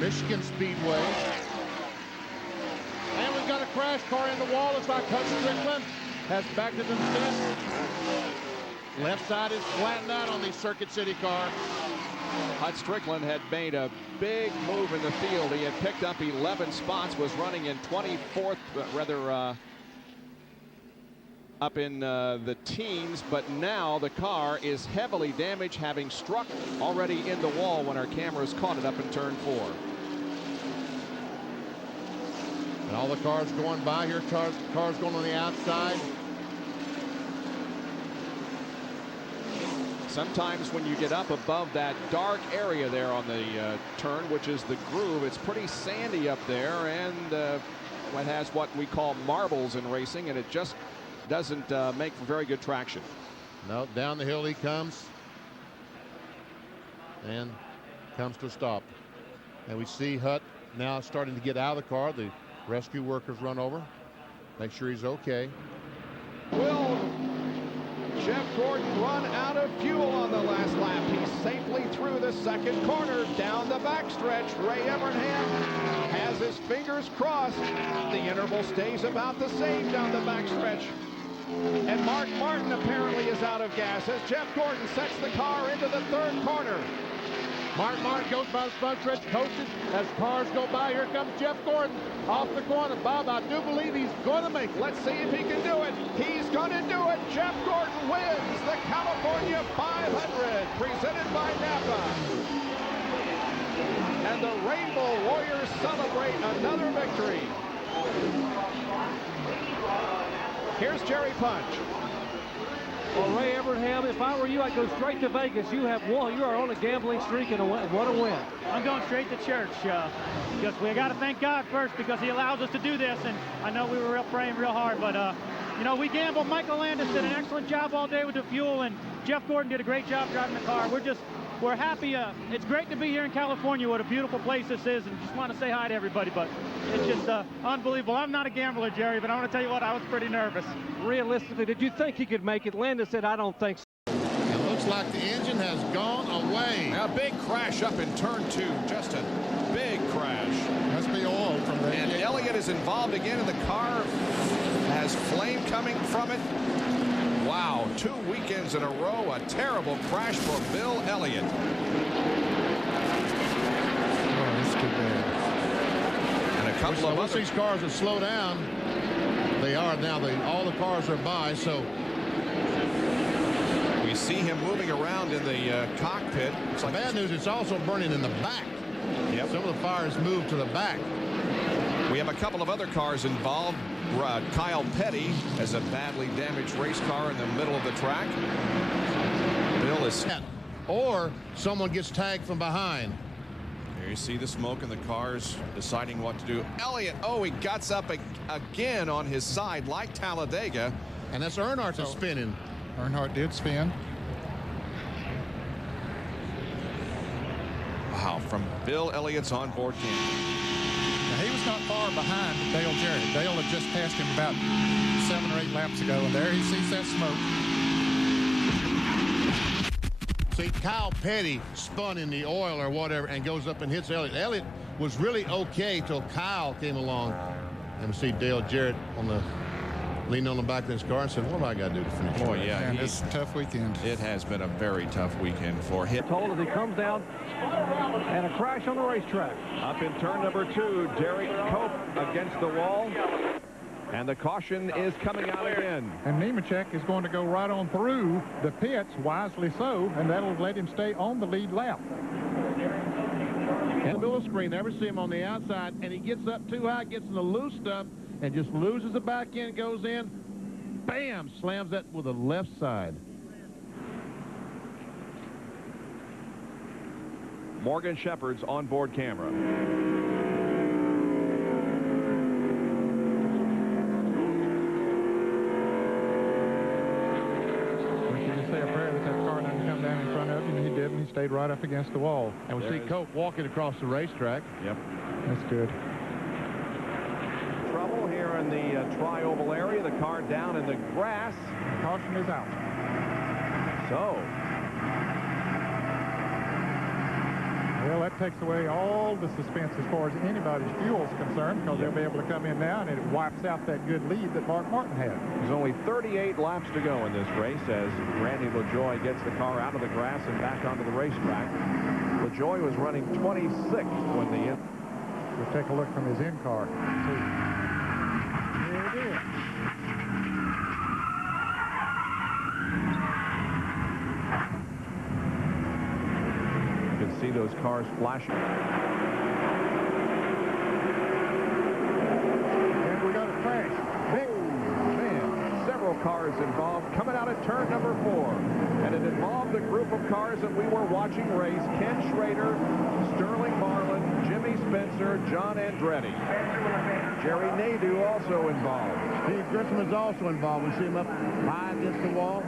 Michigan Speedway. And we've got a crash car in the wall. It's by Coach Strickland. Has backed it instead. Left side is flattened out on the Circuit City car. Hut Strickland had made a big move in the field. He had picked up 11 spots, was running in 24th, up in the teens, but now the car is heavily damaged, having struck already in the wall when our cameras caught it up in turn 4. And all the cars going by here, cars going on the outside. Sometimes when you get up above that dark area there on the turn, which is the groove, it's pretty sandy up there, and it has what we call marbles in racing, and it just doesn't make for very good traction. No, down the hill he comes, and comes to a stop. And we see Hut now starting to get out of the car. The rescue workers run over, make sure he's okay. Will Jeff Gordon run out of fuel on the last lap? He's safely through the second corner, down the backstretch. Ray Evernham has his fingers crossed. The interval stays about the same down the backstretch. And Mark Martin apparently is out of gas as Jeff Gordon sets the car into the third corner. Mark Martin goes by the front stretch, coaches as cars go by. Here comes Jeff Gordon off the corner. Bob, I do believe he's going to make it. Let's see if he can do it. He's going to do it. Jeff Gordon wins the California 500 presented by Napa. And the Rainbow Warriors celebrate another victory. Here's Jerry Punch. Well, Ray Evernham, if I were you, I'd go straight to Vegas. You have won. You are on a gambling streak, and what a win. I'm going straight to church because we got to thank God first because he allows us to do this. And I know we were praying real hard, but, you know, we gambled. Michael Landis did an excellent job all day with the fuel, and Jeff Gordon did a great job driving the car. We're happy. It's great to be here in California. What a beautiful place this is, and just want to say hi to everybody, but it's just unbelievable. I'm not a gambler, Jerry, but I want to tell you what, I was pretty nervous. Realistically, did you think he could make it? Landis said, I don't think so. It looks like the engine has gone away. A big crash up in turn 2. Just a big crash. Must be oil from there. And Elliott is involved again, and the car has flame coming from it. Wow, 2 weekends in a row, a terrible crash for Bill Elliott. Oh, that's too bad. And a couple of once these cars are slowed down, they are now. All the cars are by, so we see him moving around in the cockpit. It's like bad news. It's also burning in the back. Yep. Some of the fires moved to the back. We have a couple of other cars involved. Kyle Petty has a badly damaged race car in the middle of the track. Bill is set. Or someone gets tagged from behind. Here you see the smoke and the cars deciding what to do. Elliott, he guts up again on his side like Talladega. And that's Earnhardt that's spinning. Earnhardt did spin. Wow, from Bill Elliott's onboard camera. Now, he was not far behind Dale Jarrett. Dale had just passed him about 7 or 8 laps ago, and there he sees that smoke. See, Kyle Petty spun in the oil or whatever and goes up and hits Elliott. Elliott was really okay till Kyle came along. And we see Dale Jarrett leaning on the back of his car and said, what do I got to do to finish? Boy, yeah. And it's a tough weekend. It has been a very tough weekend for him. Told as he comes down and a crash on the racetrack. Up in turn number 2, Derek Cope against the wall. And the caution is coming out again. And Nemechek is going to go right on through the pits, wisely so, and that'll let him stay on the lead lap. And the middle screen, never see him on the outside, and he gets up too high, gets in the loose stuff, and just loses the back end, goes in, bam, slams that with the left side. Morgan Shepherd's onboard camera. Say a prayer that car doesn't come down in front of him, and he did, and he stayed right up against the wall. And we see Cope walking across the racetrack. Yep. That's good. Trouble here in the tri-oval area. The car down in the grass. Caution is out. So Well, that takes away all the suspense as far as anybody's fuel is concerned, because they'll be able to come in now, and it wipes out that good lead that Mark Martin had. There's only 38 laps to go in this race as Randy LaJoie gets the car out of the grass and back onto the racetrack. LaJoie was running 26th when the... We'll take a look from his in-car. Here it is. You can see those cars flashing. And we got a crash. Big man, several cars involved coming out at turn number 4. And it involved a group of cars that we were watching race. Ken Schrader, Sterling Marlin, Jimmy Spencer, John Andretti. Jerry Nadeau also involved. Steve Grissom is also involved. We see him up high against the wall.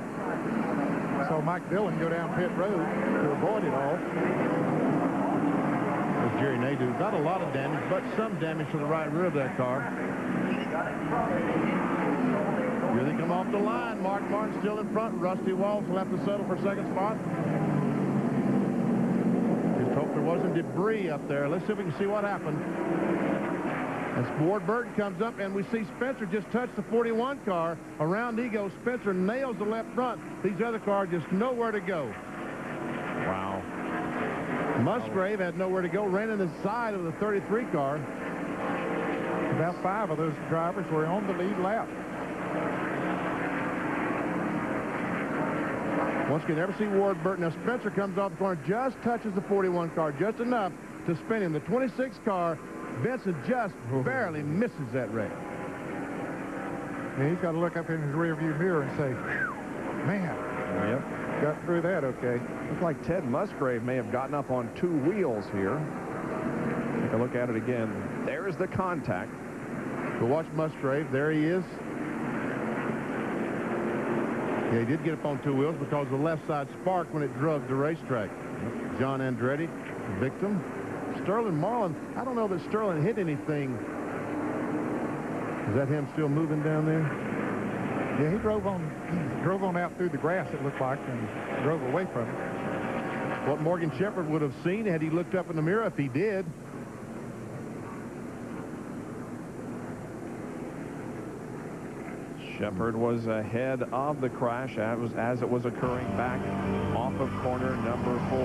Saw Mike Dillon go down pit road to avoid it all. There's Jerry Nadeau. Not a lot of damage, but some damage to the right rear of that car. Here they come off the line. Mark Martin still in front. Rusty Walsh will have to settle for second spot. Just hope there wasn't debris up there. Let's see if we can see what happened. As Ward Burton comes up, and we see Spencer just touch the 41 car. Around he goes. Spencer nails the left front. These other cars just nowhere to go. Wow. Musgrave had nowhere to go. Ran in the side of the 33 car. About 5 of those drivers were on the lead lap. Once again, never see Ward Burton. Now Spencer comes off the corner, just touches the 41 car, just enough to spin him. The 26 car, Vincent just barely misses that wreck. Yeah, he's got to look up in his rearview mirror and say, man, Yep. got through that okay. Looks like Ted Musgrave may have gotten up on 2 wheels here. Take a look at it again. There's the contact. But watch Musgrave. There he is. Yeah, he did get up on 2 wheels because the left side sparked when it drove the racetrack. John Andretti, victim. Sterling Marlin. I don't know that Sterling hit anything. Is that him still moving down there? Yeah, he drove on out through the grass, it looked like, and drove away from it. What Morgan Shepherd would have seen had he looked up in the mirror, if he did. Shepherd was ahead of the crash as it was occurring back off of corner number 4.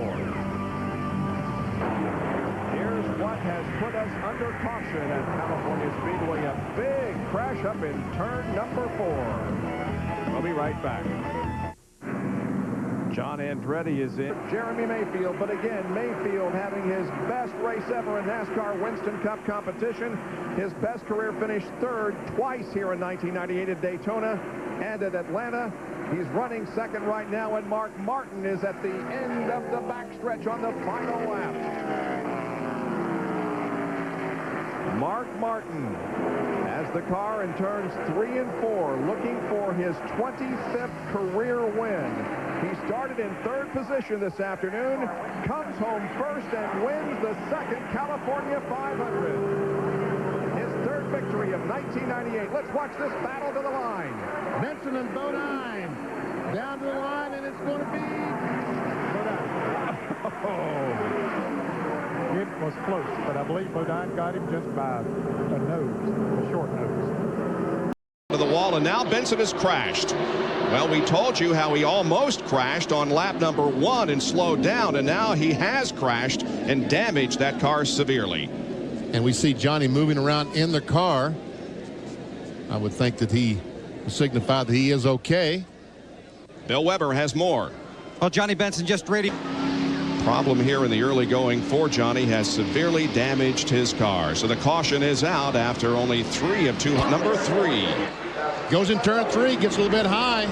Here's what has put us under caution at California Speedway. A big crash up in turn number 4. We'll be right back. John Andretti is in. Jeremy Mayfield, but again, Mayfield having his best race ever in NASCAR Winston Cup competition. His best career finish 3rd twice here in 1998 at Daytona and at Atlanta. He's running 2nd right now, and Mark Martin is at the end of the backstretch on the final lap. Mark Martin has the car in turns 3 and 4, looking for his 25th career win. He started in 3rd position this afternoon, comes home 1st, and wins the 2nd California 500. His 3rd victory of 1998. Let's watch this battle to the line. Benson and Bodine down to the line, and it's going to be Bodine. It was close, but I believe Bodine got him just by a nose, a short nose. To the wall, and now Benson has crashed. Well, we told you how he almost crashed on lap number 1 and slowed down, and now he has crashed and damaged that car severely. And we see Johnny moving around in the car. I would think that he signified that he is okay. Bill Weber has more. Well, Johnny Benson just ready. Problem here in the early going for Johnny has severely damaged his car. So the caution is out after only 3 of 2. Number 3. Goes in turn 3, gets a little bit high.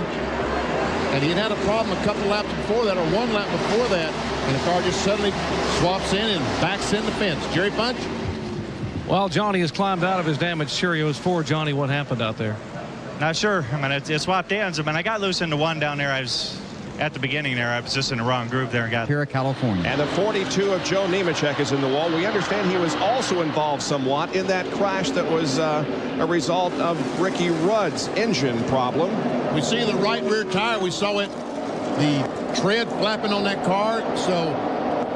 And he had a problem a couple laps before that, or 1 lap before that. And the car just suddenly swaps in and backs in the fence. Jerry Punch? Well, Johnny has climbed out of his damaged Cheerios. For Johnny, what happened out there? Not sure. I mean, it swapped ends. I mean, I got loose into 1 down there. I was at the beginning there. I was just in the wrong groove there and got Here at California. And the 42 of Joe Nemechek is in the wall. We understand he was also involved somewhat in that crash that was a result of Ricky Rudd's engine problem. We see the right rear tire. We saw it, the tread flapping on that car. So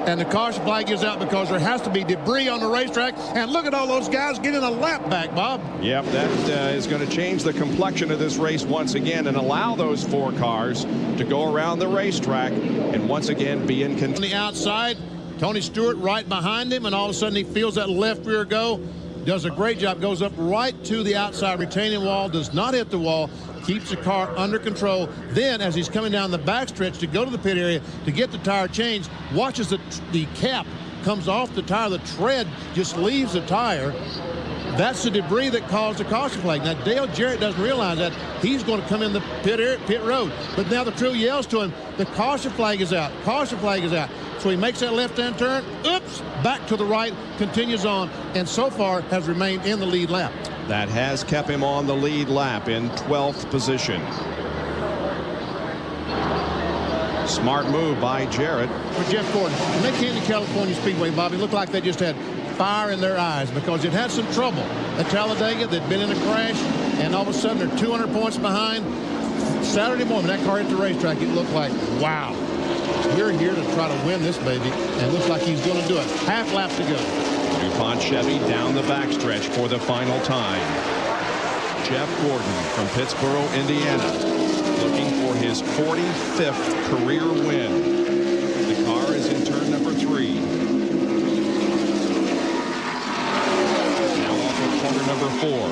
and the caution flag is out because there has to be debris on the racetrack. And look at all those guys getting a lap back, Bob. Yep, that is going to change the complexion of this race once again and allow those 4 cars to go around the racetrack and once again be in control. On the outside, Tony Stewart right behind him, and all of a sudden he feels that left rear go. Does a great job, goes up right to the outside retaining wall, does not hit the wall, keeps the car under control. Then, as he's coming down the backstretch to go to the pit area to get the tire changed, watches the cap comes off the tire. The tread just leaves the tire. That's the debris that caused the caution flag. Now, Dale Jarrett doesn't realize that. He's going to come in the pit road. But now the crew yells to him, the caution flag is out. Caution flag is out. So he makes that left-hand turn. Oops, back to the right, continues on, and so far has remained in the lead lap. That has kept him on the lead lap in 12th position. Smart move by Jarrett. For Jeff Gordon, when they came to California Speedway, Bobby, looked like they just had fire in their eyes because it had some trouble at Talladega. They'd been in a crash, and all of a sudden they're 200 points behind. Saturday morning, that car hit the racetrack, it looked like, wow, we're here to try to win this baby, and looks like he's going to do it. Half lap to go. DuPont Chevy down the backstretch for the final time. Jeff Gordon from Pittsboro, Indiana, looking for his 45th career win. The car is in turn number 3. Now off of corner number 4.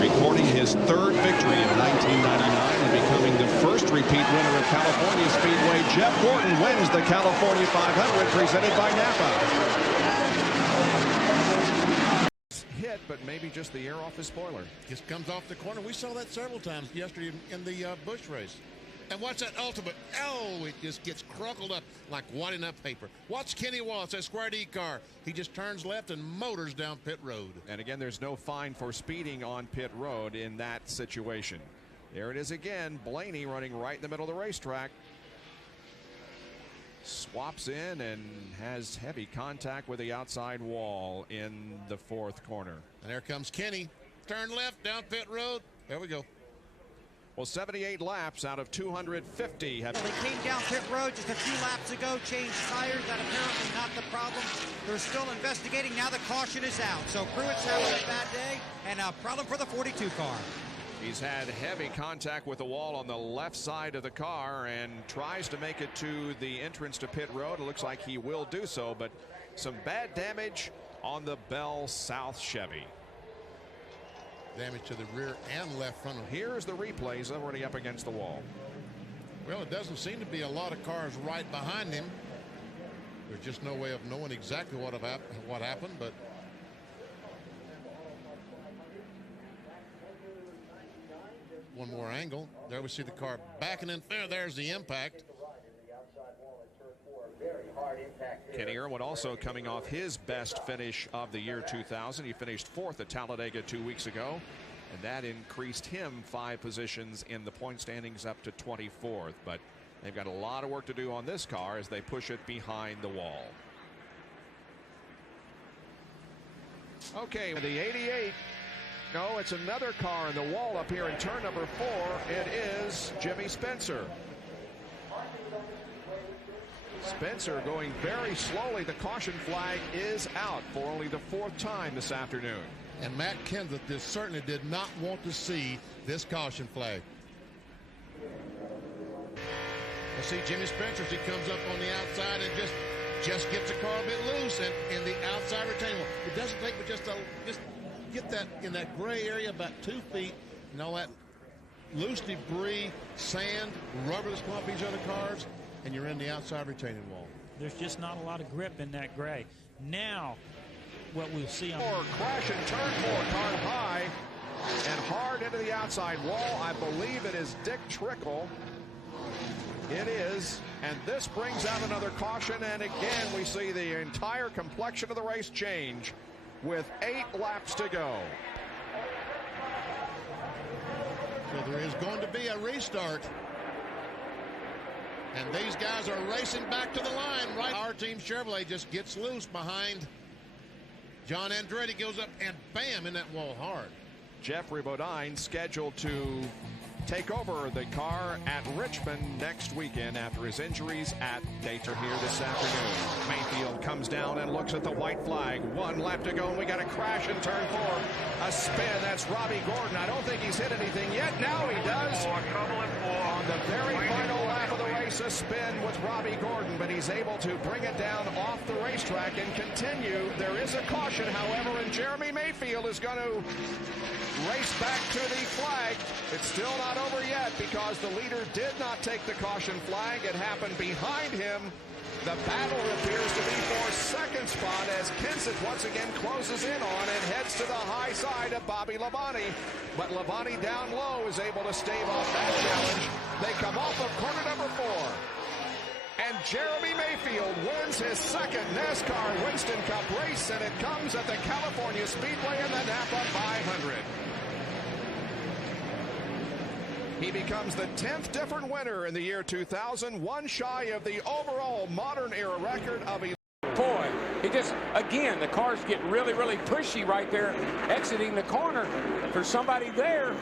Recording his 3rd victory in 1999 and becoming the first repeat winner of California Speedway. Jeff Gordon wins the California 500 presented by Napa. Hit, but maybe just the air off his spoiler. Just comes off the corner. We saw that several times yesterday in the Busch race. And watch that ultimate. Oh, it just gets crumpled up like wadding up paper. Watch Kenny Wallace, that Square D car. He just turns left and motors down pit road. And again, there's no fine for speeding on pit road in that situation. There it is again. Blaney running right in the middle of the racetrack. Swaps in and has heavy contact with the outside wall in the 4th corner. And there comes Kenny. Turn left down pit road. There we go. Well, 78 laps out of 250 have. Well, they came down pit road just a few laps ago, changed tires. That apparently not the problem. They're still investigating. Now the caution is out. So Pruitt's having a bad day and a problem for the 42 car. He's had heavy contact with the wall on the left side of the car and tries to make it to the entrance to pit road. It looks like he will do so, but some bad damage on the Bell South Chevy. Damage to the rear and left front. Here's the replays already up against the wall. Well, it doesn't seem to be a lot of cars right behind him. There's just no way of knowing exactly what happened, but one more angle. There we see the car backing in there. There's the impact. Kenny Irwin also coming off his best finish of the year 2000. He finished 4th at Talladega 2 weeks ago, and that increased him 5 positions in the point standings up to 24th. But they've got a lot of work to do on this car as they push it behind the wall. Okay, the 88. No, it's another car in the wall up here in turn number 4. It is Jimmy Spencer. Spencer going very slowly. The caution flag is out for only the 4th time this afternoon. And Matt Kenseth certainly did not want to see this caution flag. We'll see Jimmy Spencer as he comes up on the outside and just gets the car a bit loose and in the outside retaining wall. It doesn't take but just get that in that gray area about 2 feet and all that loose debris, sand, rubber that's come off these other cars, and you're in the outside retaining wall. There's just not a lot of grip in that gray. Now, what we'll see on crash and turn 4, car high and hard into the outside wall. I believe it is Dick Trickle. It is, and this brings out another caution, and again we see the entire complexion of the race change with 8 laps to go. So there is going to be a restart. And these guys are racing back to the line. Right, our team Chevrolet just gets loose behind John Andretti, goes up and bam in that wall hard. Jeffrey Bodine scheduled to take over the car at Richmond next weekend after his injuries at Daytona here this afternoon. Mayfield comes down and looks at the white flag. 1 lap to go, and we got a crash in turn 4. A spin. That's Robbie Gordon. I don't think he's hit anything yet. Now he does. On the very final lap of the race, a spin with Robbie Gordon, but he's able to bring it down off the racetrack and continue. There is a caution, however, and Jeremy Mayfield is going to race back to the flag. It's still not over yet because the leader did not take the caution flag. It happened behind him. The battle appears to be for second spot as Kenseth once again closes in on and heads to the high side of Bobby Labonte. But Labonte down low is able to stave off that challenge. They come off of corner number 4. And Jeremy Mayfield wins his second NASCAR Winston Cup race, and it comes at the California Speedway in the Napa 500. He becomes the 10th different winner in the year 2000, one shy of the overall modern era record of Boy, he just, again, the cars get really, really pushy right there, exiting the corner for somebody there.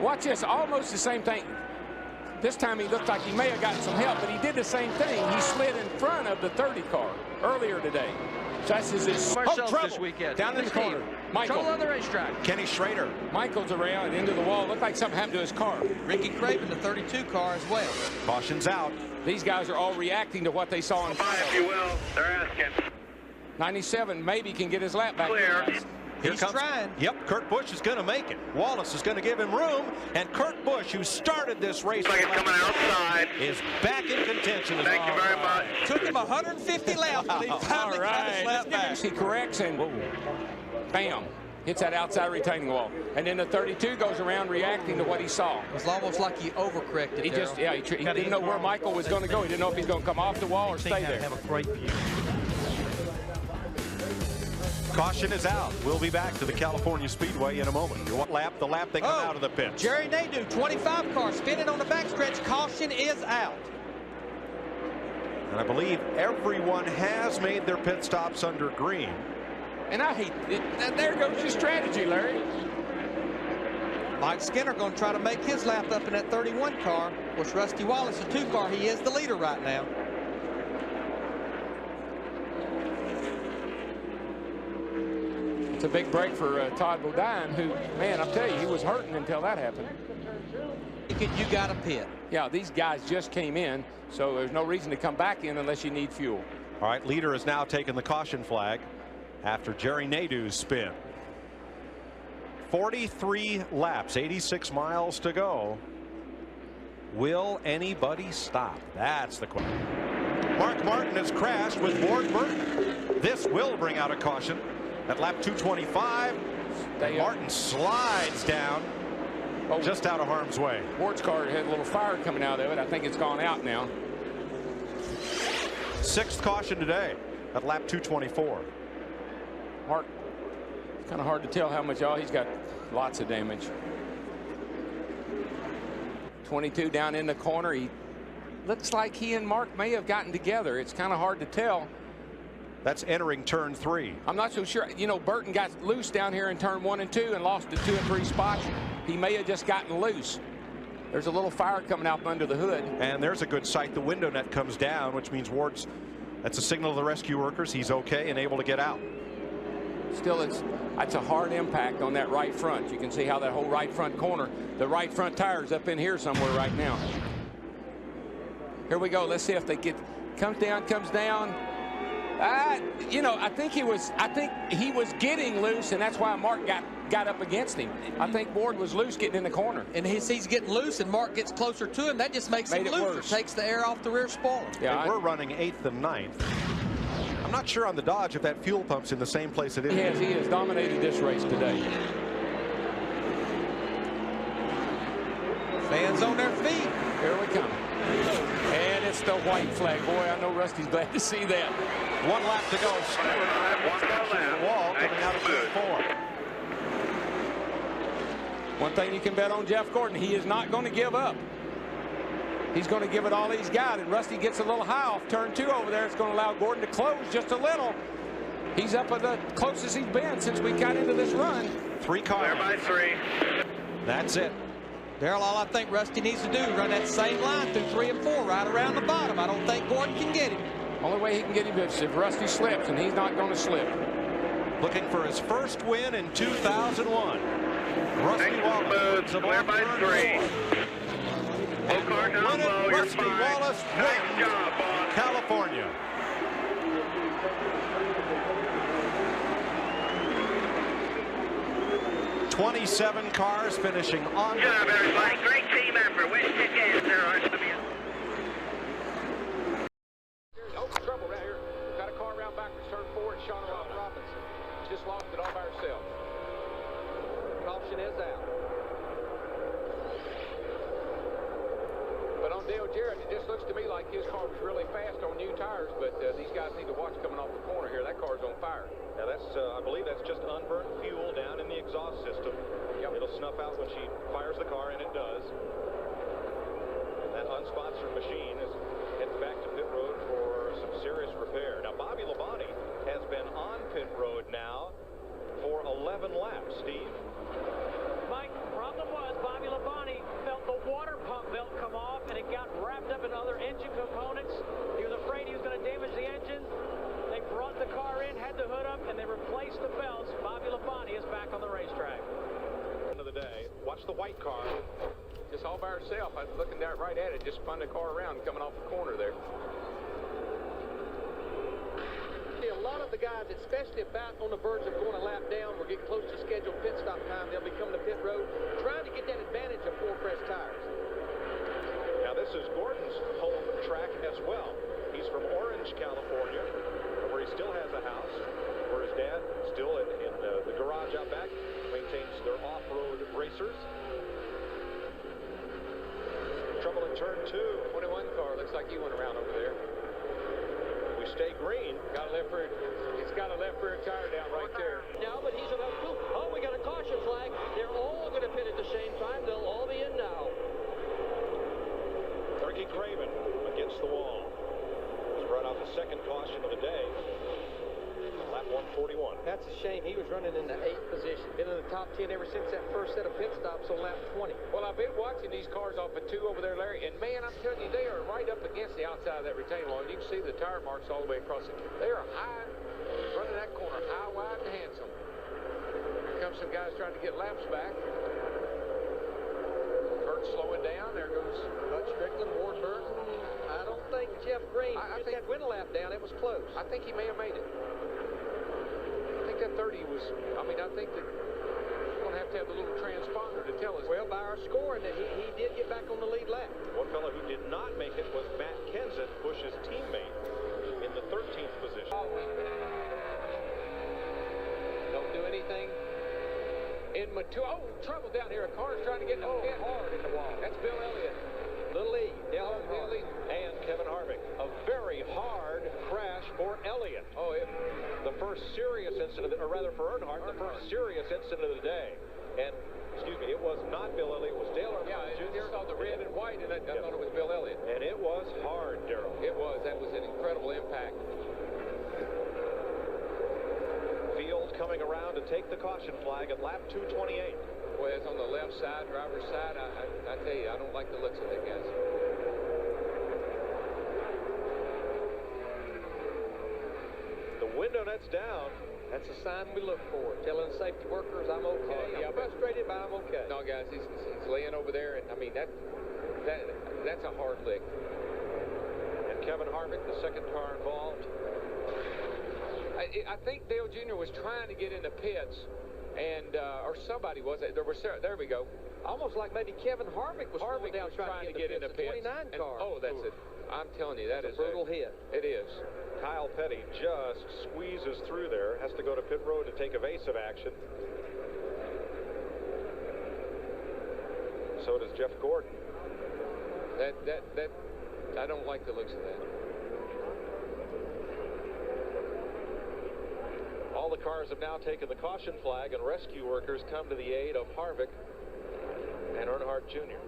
Watch this, almost the same thing. This time he looked like he may have gotten some help, but he did the same thing. He slid in front of the 30 car earlier today. So that's his trouble this weekend. Down in the corner. Michael on the racetrack. Kenny Schrader. Michael's around into the wall. Looked like something happened to his car. Ricky Craven, the 32 car as well. Caution's out. These guys are all reacting to what they saw in front of them. If you will, they're asking. 97 maybe can get his lap back. Clear. He's trying. Yep, Kurt Busch is going to make it. Wallace is going to give him room, and Kurt Busch, who started this race, like it's coming outside, is back in contention. Thank you very much. Took him 150 laps, but he finally got his lap back. He corrects and bam, hits that outside retaining wall. And then the 32 goes around reacting to what he saw. It was almost like he overcorrected. He just, yeah, he didn't know where Michael was going to go. He didn't know if he's going to come off the wall or stay there. Have a great view. Caution is out. We'll be back to the California Speedway in a moment. What lap? The lap they come out of the pits. Jerry Nadeau, 25 car, spinning on the backstretch. Caution is out. And I believe everyone has made their pit stops under green. And I hate it. There goes your strategy, Larry. Mike Skinner going to try to make his lap up in that 31 car. Of course, Rusty Wallace, the 2 car, he is the leader right now. It's a big break for Todd Bodine, who, man, I'll tell you, he was hurting until that happened. You got a pit. Yeah, these guys just came in, so there's no reason to come back in unless you need fuel. All right, leader has now taken the caution flag after Jerry Nadeau's spin. 43 laps, 86 miles to go. Will anybody stop? That's the question. Mark Martin has crashed with Ward Burton. This will bring out a caution. At lap 225, Martin slides down just out of harm's way. Ward's car had a little fire coming out of it. I think it's gone out now. 6th caution today at lap 224. Mark, it's kind of hard to tell how much. Oh, he's got lots of damage. 22 down in the corner. He looks like he and Mark may have gotten together. It's kind of hard to tell. That's entering turn 3. I'm not so sure. You know, Burton got loose down here in turn 1 and 2 and lost the 2 and 3 spots. He may have just gotten loose. There's a little fire coming out from under the hood. And there's a good sight. The window net comes down, which means Ward's, that's a signal to the rescue workers. He's okay and able to get out. Still, that's a hard impact on that right front. You can see how that whole right front corner, the right front tire's up in here somewhere right now. Here we go. Let's see if they get, comes down. You know, I think he was getting loose, and that's why Mark got up against him. I think Ward was loose getting in the corner. And he's getting loose, and Mark gets closer to him. That just makes him looser. Takes the air off the rear spoiler. Yeah, we're running 8th and 9th. I'm not sure on the Dodge if that fuel pump's in the same place it is. He has dominated this race today. Fans on their feet. Here we come. And it's the white flag. Boy, I know Rusty's glad to see that. 1 lap to go. Stewart the wall coming out of turn 4. One thing you can bet on Jeff Gordon, he is not going to give up. He's going to give it all he's got, and Rusty gets a little high off turn 2 over there. It's going to allow Gordon to close just a little. He's up at the closest he's been since we got into this run. 3 cars. Clear by 3. That's it. Darrell, all I think Rusty needs to do is run that same line through 3 and 4 right around the bottom. I don't think Gordon can get him. Only way he can get him is if Rusty slips, and he's not going to slip. Looking for his first win in 2001. Rusty Wallace. Clear by 3. Car down low, you're Rusty fine. Wallace Nice job, boss. California. "27 cars finishing on." Good job, everybody. Great team effort. Wish you guys there, RSW. Oh, trouble right here. Got a car around backwards, turn 4, and Shauna Robinson. Just lost it all by herself. Caution is out. But on Dale Jarrett, it just looks to me like his car was really fast on new tires, but these guys need to watch coming off the corner here. That car's on fire. Now that's, I believe that's just unburnt fuel down in the exhaust system. Yep. It'll snuff out when she fires the car, and it does. And that unsponsored machine is heading back to pit road for some serious repair. Now Bobby Labonte has been on pit road now for 11 laps. Steve? Mike, the problem was Bobby Labonte felt the water pump belt come off, and it got wrapped up in other engine components. He was afraid he was going to damage the engine. They brought the car in, had the hood up, and they replaced the belts. Bobby Labonte is back on the racetrack. End of the day. Watch the white car. Just all by herself. I was looking down right at it, just spun the car around coming off the corner there. A lot of the guys, especially about on the verge of going a lap down, we're getting close to scheduled pit stop time. They'll be coming to pit road, trying to get that advantage of 4 fresh tires. Now this is Gordon's home track as well. He's from Orange, California, where he still has a house, where his dad still in the garage out back maintains their off-road racers. Trouble in turn 2. 21 car looks like he went around over there. We stay green. Got a left rear. It's got a left rear tire down right there. Now, but he's about to. Oh, we got a caution flag. They're all going to pit at the same time. They'll all be in now. Ricky Craven against the wall. He's brought out the second caution of the day. Lap 141. That's a shame. He was running in the 8th position. Been in the top 10 ever since that first set of pit stops on lap 20. Well, I've been watching these cars off of 2 over there, Larry, and man, I'm telling you, they are right up against the outside of that retaining wall. You can see the tire marks all the way across it. They are high, running that corner high, wide, and handsome. Here comes some guys trying to get laps back. Burt slowing down. There goes Bud Strickland, Ward Burton. I don't think Jeff Green that win a lap down. It was close. I think he may have made it. I think that 30 was, I mean, I think that we're going to have the little transponder to tell us. Well, by our scoring, that he did get back on the lead lap. One fellow who did not make it was Matt Kenseth, Bush's teammate, in the 13th position. Don't do anything. Oh, trouble down here. A car's trying to get in the pit. Hard in the wall. That's Bill Elliott. Little E. Bill Elliott. And Kevin Harvick. A very hard crash for Elliott. Oh, yeah. The first serious incident, or rather for Earnhardt, the first serious incident of the day. And, excuse me, it was not Bill Elliott, it was Dale Earnhardt. Yeah, you saw the red and white, and I thought it was Bill Elliott. And it was hard, Darrell. It was. That was an incredible impact. Field coming around to take the caution flag at lap 228. Boy, it's on the left side, driver's side. I tell you, I don't like the looks of that, guys. The window net's down. That's a sign we look for. Telling safety workers I'm okay. I'm frustrated, but I'm okay. No, guys, he's laying over there, and I mean that's a hard lick. And Kevin Harvick, the second car involved. I think Dale Jr. was trying to get in the pits, and or somebody was. There we go. Almost like maybe Kevin Harvick was down trying to get in the pits. 29 car. Oh, that's it. I'm telling you, that is a brutal hit. It is. Kyle Petty just squeezes through there. Has to go to pit road to take evasive action. So does Jeff Gordon. That I don't like the looks of that. All the cars have now taken the caution flag, and rescue workers come to the aid of Harvick and Earnhardt Jr.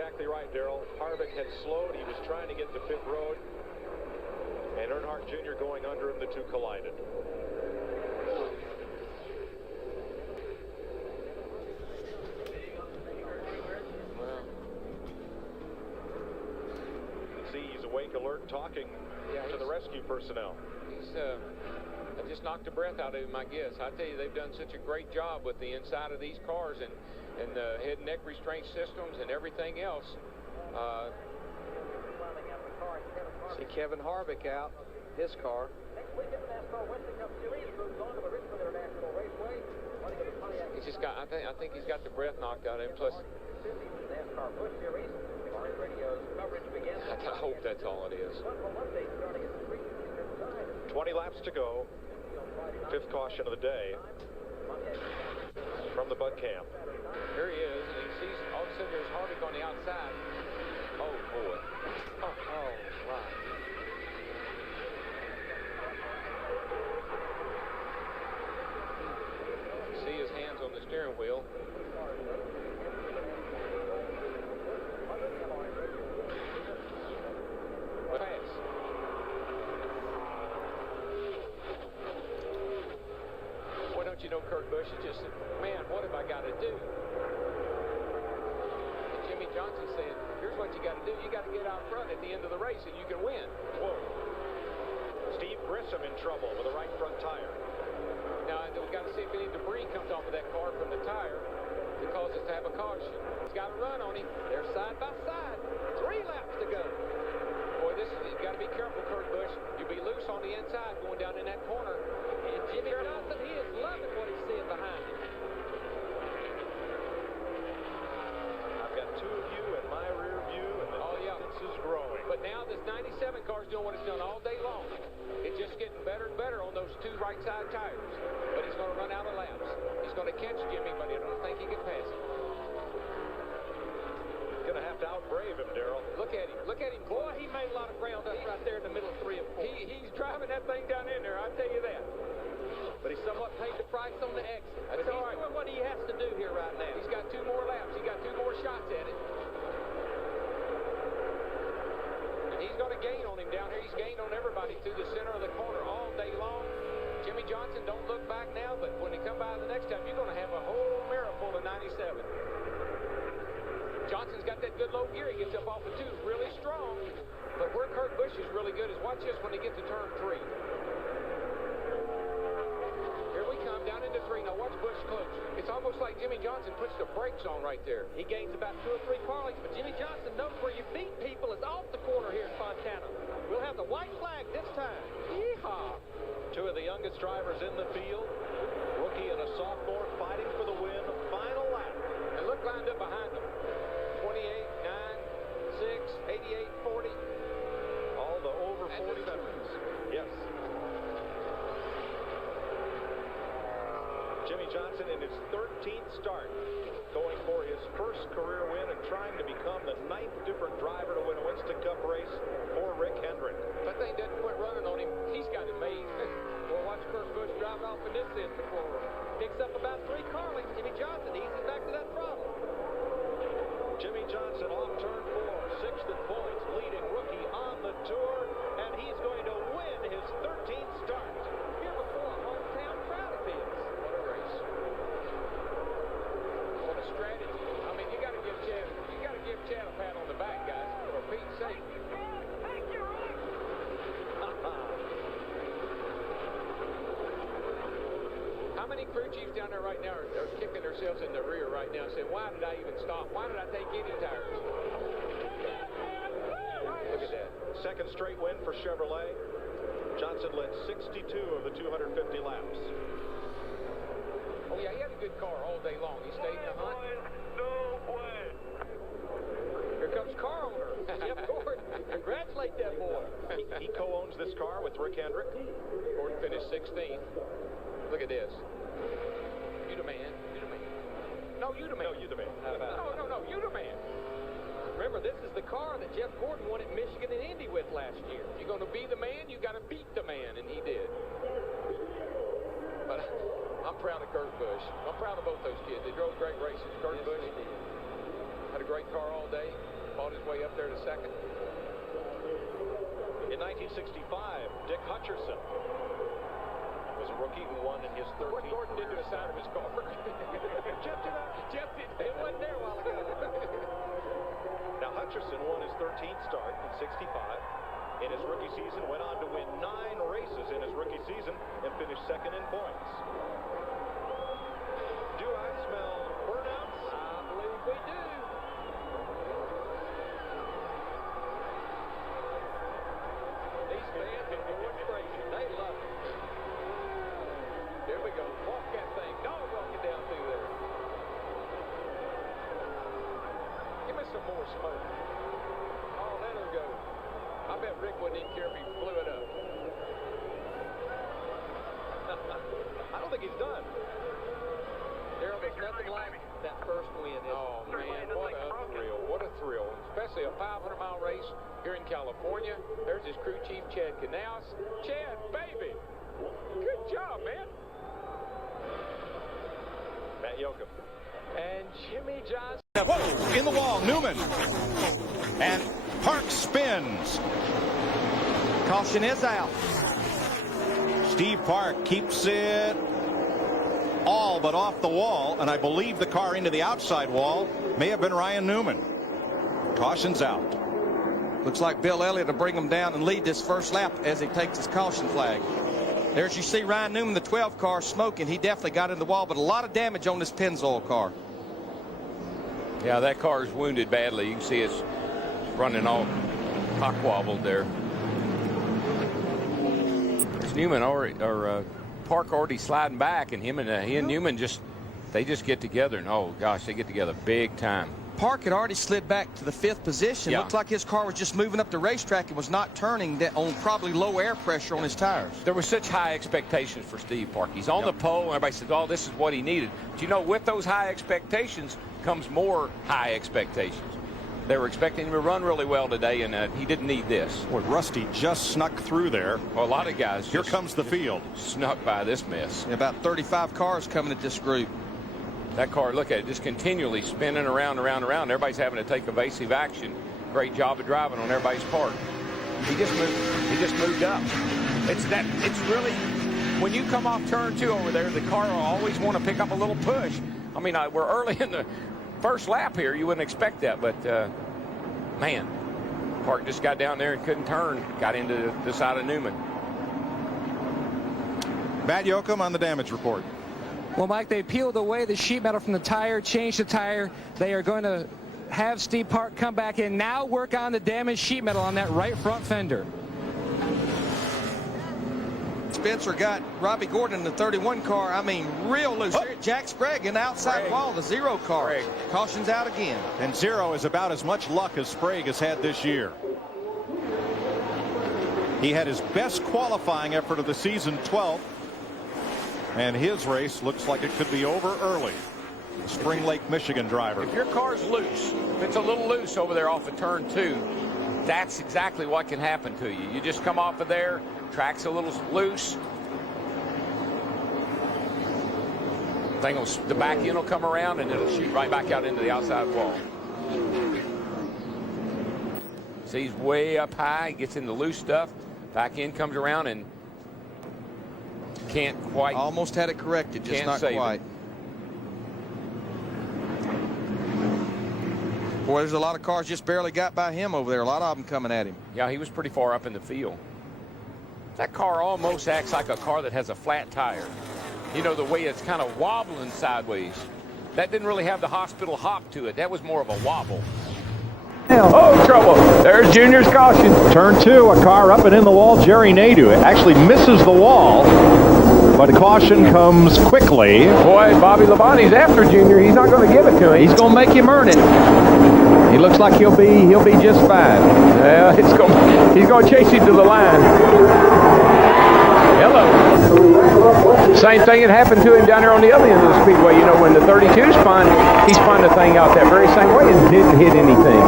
exactly right, Darrell. Harvick had slowed. He was trying to get to pit road. And Earnhardt Jr. going under him, the two collided. Well, see, he's awake, alert, talking to the rescue personnel. He's I just knocked the breath out of him, I guess. I tell you, they've done such a great job with the inside of these cars and the head and neck restraint systems and everything else. See Kevin Harvick out, his car. He's just got, I think he's got the breath knocked out of him. Plus, I hope that's all it is. 20 laps to go. Fifth caution of the day from the Bud camp. Here he is, and he sees all of a sudden there's Harvick on the outside. Oh boy. Oh wow. See his hands on the steering wheel. Pass. Boy, don't you know Kurt Busch is just, man, what have I got to do? And Jimmy Johnson said, here's what you got to do. You got to get out front at the end of the race and you can win. Whoa. Steve Grissom in trouble with a right front tire. Now, we've got to see if any debris comes off of that car from the tire to cause us to have a caution. He's got a run on him. They're side by side. 3 laps to go. Boy, you've got to be careful, Kurt Busch. You'll be loose on the inside going down in that corner. And Jimmy Johnson, he is loving what he's seeing behind him. I've got 2 of you in my rear view, and the distance is growing. But now this 97 car is doing what it's done all day long. It's just getting better and better on those 2 right side tires. But he's going to run out of laps. He's going to catch Jimmy, but I don't think he can pass him. Going to have to outbrave him, Darrell. Look at him. Look at him. Boy, he made a lot of ground up right there in the middle of 3 and 4. He's driving that thing down in there, I tell you that. But he somewhat paid the price on the exit. That's but he's all right. doing what he has to do here right now. He's got 2 more laps. He got 2 more shots at it. And he's going to gain on him down here. He's gained on everybody through the center of the corner all day long. Jimmy Johnson, don't look back now, but when they come by the next time, you're going to have a whole mirror full of 97. Johnson's got that good low gear. He gets up off of 2 really strong. But where Kurt Busch is really good is watch this when they get to turn 3. Here we come down into 3. Now watch Busch close. It's almost like Jimmy Johnson puts the brakes on right there. He gains about 2 or 3 car lengths, but Jimmy Johnson knows where you beat people is off the corner here in Fontana. We'll have the white flag this time. Yeehaw! 2 of the youngest drivers in the field. Rookie and a sophomore fighting for the win. Final lap. And look lined up behind them. 28, 9, 6, 88, 40. All the over 40 veterans. Yes. Jimmy Johnson in his 13th start, going for his first career win and trying to become the 9th different driver to win a Winston Cup race for Rick Hendrick. If that thing doesn't quit running on him, he's got it made. Well, watch Kurt Busch driving off in this end before picks up about 3 car lengths. Jimmy Johnson eases back to that throttle. Jimmy Johnson off turn 4, 6th in points, leading rookie on the tour, and he's going to win his 13th start. Here before a hometown crowd of his. What a race. What a strategy. I mean, you got to give Chad a pat on the back, guys, for Pete's sake. How many crew chiefs down there right now are kicking themselves in the rear right now saying, why did I even stop? Why did I take any tires? Look at that. Second straight win for Chevrolet. Johnson led 62 of the 250 laps. Oh, yeah, he had a good car all day long. He stayed in the hunt. Here comes car owner, Jeff Gordon. Congratulate that boy. He co-owns this car with Rick Hendrick. Gordon finished 16th. Look at this. You the man. You the man. No, you the man. No, you the man. No, you the man. Remember, this is the car that Jeff Gordon won at Michigan and Indy with last year. If you're going to be the man, you got to beat the man, and he did. But I'm proud of Kurt Busch. I'm proud of both those kids. They drove great races. Kurt Busch. Had a great car all day. Fought his way up there to second. In 1965, Dick Hutcherson was a rookie who won in his 13th. What Gordon did to the side of his car. Jeff did. It wasn't there a while ago. Now, Hutcherson won his 13th start in 65. In his rookie season, went on to win 9 races in his rookie season and finished second in points. Do I smell burnouts? I believe we do. These fans are going crazy. They love it. Here we go. Walk that thing. Dog walking down through there. Give me some more smoke. Oh, let her go. I bet Rick wouldn't even care if he blew it up. I don't think he's done. Daryl, there's nothing like that first win. Oh, man, what a thrill. What a thrill. Especially a 500-mile race here in California. There's his crew chief, Chad Canals. Chad, baby, good job, man. Matt Yoakum. And Jimmy Johnson. Whoa, in the wall, Newman. And Park spins. Caution is out. Steve Park keeps it all but off the wall, and I believe the car into the outside wall may have been Ryan Newman. Caution's out. Looks like Bill Elliott will bring him down and lead this first lap as he takes his caution flag. There's you see Ryan Newman, the 12 car, smoking. He definitely got in the wall, but a lot of damage on this Pennzoil car. Yeah, that car is wounded badly. You can see it's running all cock wobbled there. It's Newman or Park already sliding back, and he and Newman just get together, and oh gosh, they get together big time. Park had already slid back to the 5th position. Yeah. Looked like his car was just moving up the racetrack and was not turning on probably low air pressure on his tires. There were such high expectations for Steve Park. He's on the pole, and everybody said, oh, this is what he needed. But you know, with those high expectations comes more high expectations. They were expecting him to run really well today, and he didn't need this. Boy, Rusty just snuck through there. Well, a lot of guys Here comes the field. Snuck by this mess. About 35 cars coming at this group. That car, look at it, just continually spinning around. Everybody's having to take evasive action. Great job of driving on everybody's part. He just moved up. It's really, when you come off turn 2 over there, the car will always want to pick up a little push. I mean, we're early in the first lap here. You wouldn't expect that, but man, Park just got down there and couldn't turn. Got into the side of Newman. Matt Yoakum on the damage report. Well, Mike, they peeled away the sheet metal from the tire, changed the tire. They are going to have Steve Park come back and now work on the damaged sheet metal on that right front fender. Spencer got Robbie Gordon in the 31 car. I mean, real loose. Oh. Jack Sprague in the outside wall, the 0 car. Caution's out again. And 0 is about as much luck as Sprague has had this year. He had his best qualifying effort of the season, 12th. And his race looks like it could be over early. The Spring Lake, Michigan driver. If your car's loose, if it's a little loose over there off of turn 2, that's exactly what can happen to you. You just come off of there, track's a little loose. The back end will come around and it'll shoot right back out into the outside wall. See, he's way up high, gets in the loose stuff, back end comes around and can't quite. Almost had it corrected, just not quite. Boy, there's a lot of cars just barely got by him over there. A lot of them coming at him. Yeah, he was pretty far up in the field. That car almost acts like a car that has a flat tire. You know, the way it's kind of wobbling sideways. That didn't really have the hospital hop to it. That was more of a wobble. Oh, trouble. There's Junior's caution. Turn 2, a car up and in the wall. Jerry Nadeau actually misses the wall, but the caution comes quickly. Boy, Bobby Labonte's after Junior. He's not going to give it to him. He's going to make him earn it. He looks like he'll be just fine. Well, he's going to chase him to the line. Hello. Same thing that happened to him down there on the other end of the speedway. You know, when the 32 spun, he spun the thing out that very same way and didn't hit anything.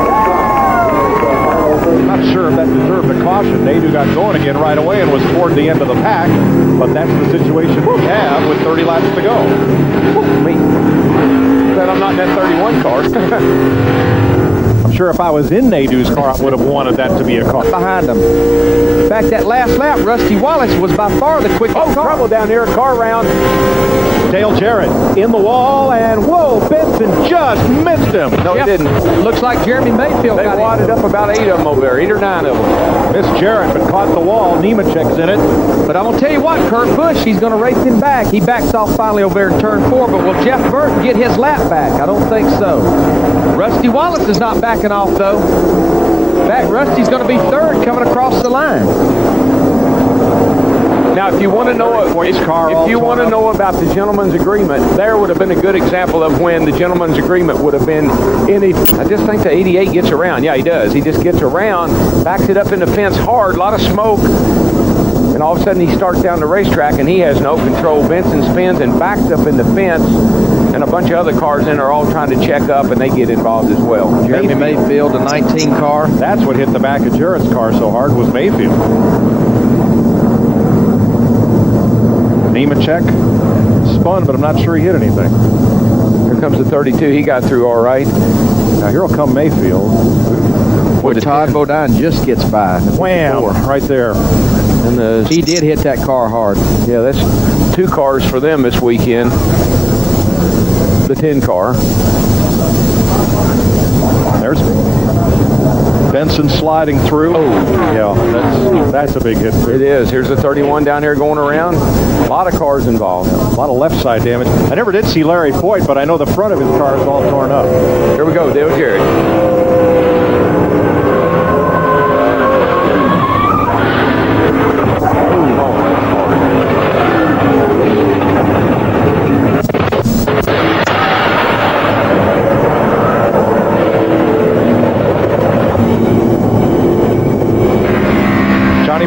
I'm not sure if that deserved a caution. Nadeau got going again right away and was toward the end of the pack, but that's the situation we have with 30 laps to go. Me. Glad I'm not in that 31 car. sure if I was in Nadeau's car, I would have wanted that to be a car. Behind him. In fact, that last lap, Rusty Wallace was by far the quickest car. Trouble down here, car round. Dale Jarrett in the wall, and whoa, Benson just missed him. No, he didn't. Looks like Jeremy Mayfield They wadded up about 8 of them over there, 8 or 9 of them. Missed Jarrett, but caught the wall. Nemechek's in it. But I'm going to tell you what, Kurt Busch, he's going to race him back. He backs off finally over there in turn 4, but will Jeff Burton get his lap back? I don't think so. Rusty Wallace is not backing off, though. In fact, Rusty's going to be third coming across the line. Now, if you want to know about the gentleman's agreement, there would have been a good example of when the gentleman's agreement would have been I just think the 88 gets around. Yeah, he does. He just gets around, backs it up in the fence hard, a lot of smoke, and all of a sudden he starts down the racetrack and he has no control. Benson spins and backs up in the fence, and a bunch of other cars in are all trying to check up, and they get involved as well. Jeremy Mayfield, a 19 car. That's what hit the back of Jarrett's car so hard was Mayfield. Nemechek spun, but I'm not sure he hit anything. Here comes the 32. He got through all right. Now here will come Mayfield. Boy, Todd Bodine just gets by. Wham! Right there. And he did hit that car hard. Yeah, that's 2 cars for them this weekend. The 10 car. There's Benson sliding through. Oh, yeah, that's a big hit. It is. Here's the 31 down here going around. A lot of cars involved. A lot of left side damage. I never did see Larry Foyt, but I know the front of his car is all torn up. Here we go, Dale Jarrett.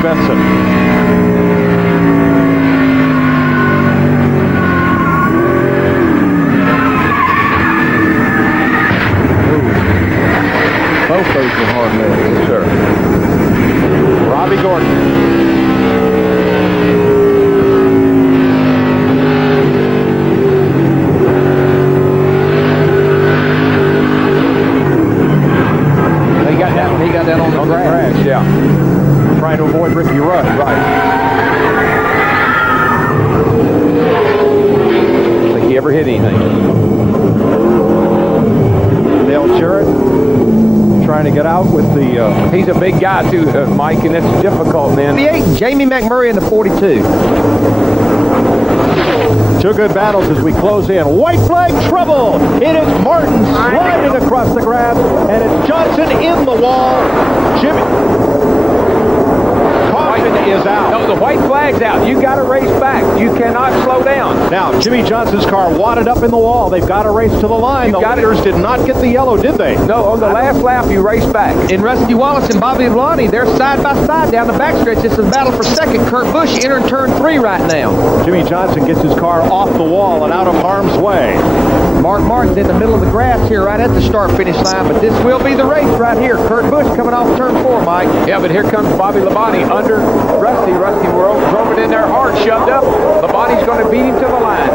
Benson. Both those were hard misses, sure. Robbie Gordon. He got that on the grass. Yeah. Trying to avoid Ricky Rudd. Right. I think he ever hit anything. Dale Jarrett trying to get out with the... He's a big guy, too, Mike, and it's difficult, man. 48, Jamie McMurray in the 42. 2 good battles as we close in. White flag trouble. It is Martin sliding across the grass, and it's Johnson in the wall. Jimmy... is out. No, the white flag's out. You got to race back. You cannot slow down. Now, Jimmy Johnson's car wadded up in the wall. They've got to race to the line. The leaders did not get the yellow, did they? No, on the last lap, you race back. And Rusty Wallace and Bobby Lonnie, they're side by side down the backstretch. This is a battle for second. Kurt Busch entering turn 3 right now. Jimmy Johnson gets his car off the wall and out of harm's way. Mark Martin's in the middle of the grass here right at the start-finish line, but this will be the race right here. Kurt Busch coming off turn 4, Mike. Yeah, but here comes Bobby Labonte under Rusty. Rusty drove it in there hard, shoved up. Labonte's going to beat him to the line.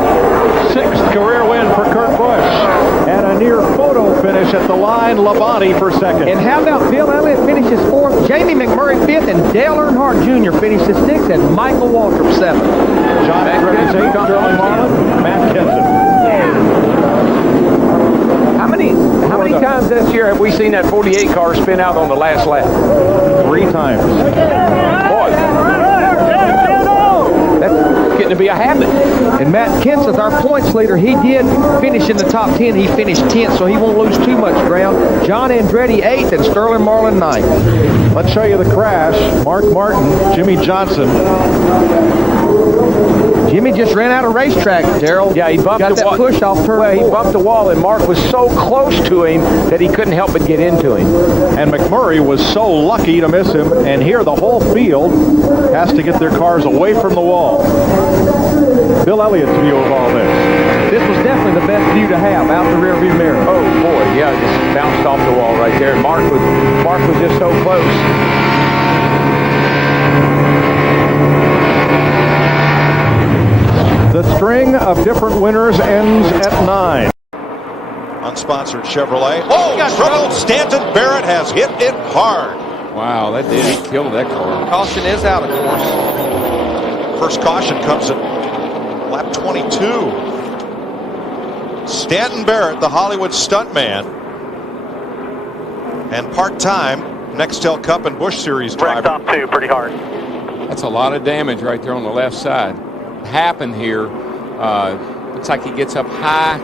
6th career win for Kurt Busch. And a near photo finish at the line, Labonte for 2nd. And how about Bill Elliott finishes 4th, Jamie McMurray 5th, and Dale Earnhardt Jr. finishes 6th, and Michael Waltrip 7th. John Andretti's 8th, Sterling Marlin, Matt Kenseth. How many times this year have we seen that 48 car spin out on the last lap? 3 times. Boy, that's getting to be a habit. And Matt Kenseth, our points leader, he did finish in the top 10. He finished 10th, so he won't lose too much ground. John Andretti 8th and Sterling Marlin 9th. Let's show you the crash. Mark Martin, Jimmy Johnson. Jimmy just ran out of racetrack, Darrell. Yeah, he bumped got the that push off turn 4. He bumped the wall, and Mark was so close to him that he couldn't help but get into him. And McMurray was so lucky to miss him, and here the whole field has to get their cars away from the wall. Bill Elliott's view of all this. This was definitely the best view to have out the rearview mirror. Oh boy, yeah, just bounced off the wall right there. Mark was just so close. The string of different winners ends at 9. Unsponsored Chevrolet. Oh, got trouble. Stanton Barrett has hit it hard. Wow, that did. He killed that car. Caution is out, of course. First caution comes at lap 22. Stanton Barrett, the Hollywood stuntman, and part-time Nextel Cup and Busch Series driver. Top 2 pretty hard. That's a lot of damage right there on the left side. Happened here. Looks like he gets up high.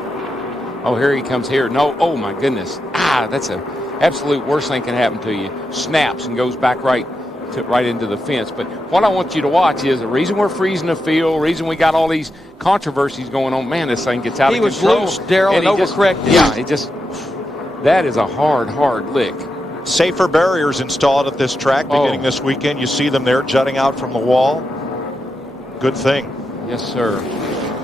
Oh, here he comes here. No, oh my goodness. That's a absolute worst thing can happen to you. Snaps and goes back right into the fence. But what I want you to watch is the reason we're freezing the field, reason we got all these controversies going on. Man, this thing gets out of control. He was loose, Darrell, and overcorrected. That is a hard lick. Safer barriers installed at this track beginning this weekend. You see them there jutting out from the wall. Good thing. Yes, sir.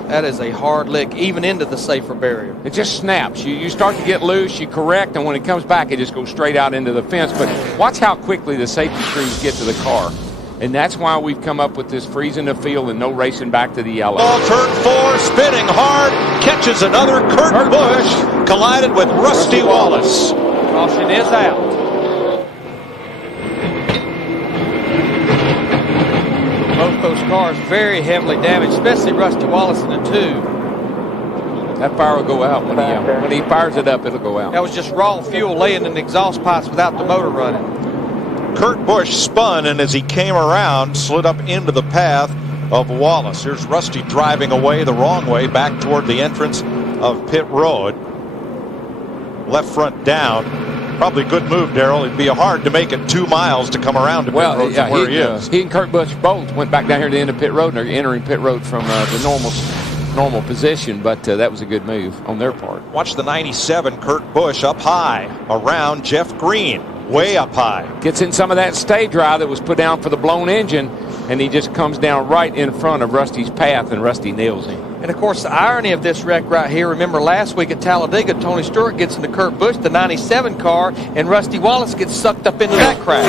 That is a hard lick, even into the safer barrier. It just snaps. You start to get loose, you correct, and when it comes back, it just goes straight out into the fence. But watch how quickly the safety screens get to the car. And that's why we've come up with this freezing the field and no racing back to the yellow. Turn 4, spinning hard, catches another. Kurt Busch collided with Rusty Wallace. Caution is out. Both those cars very heavily damaged, especially Rusty Wallace in the 2. That fire will go out when he fires it up. It'll go out. That was just raw fuel laying in the exhaust pipes without the motor running. Kurt Busch spun, and as he came around, slid up into the path of Wallace. Here's Rusty driving away the wrong way back toward the entrance of pit road. Left front down. Probably a good move, Darrell. It'd be hard to make it 2 miles to come around to pit road from where he is. He and Kurt Busch both went back down here to the end of pit road, and they're entering pit road from the normal position, but that was a good move on their part. Watch the 97 Kurt Busch up high around Jeff Green, way up high. Gets in some of that stay dry that was put down for the blown engine, and he just comes down right in front of Rusty's path, and Rusty nails him. And of course, the irony of this wreck right here, remember last week at Talladega, Tony Stewart gets into Kurt Busch, the 97 car, and Rusty Wallace gets sucked up into that crash.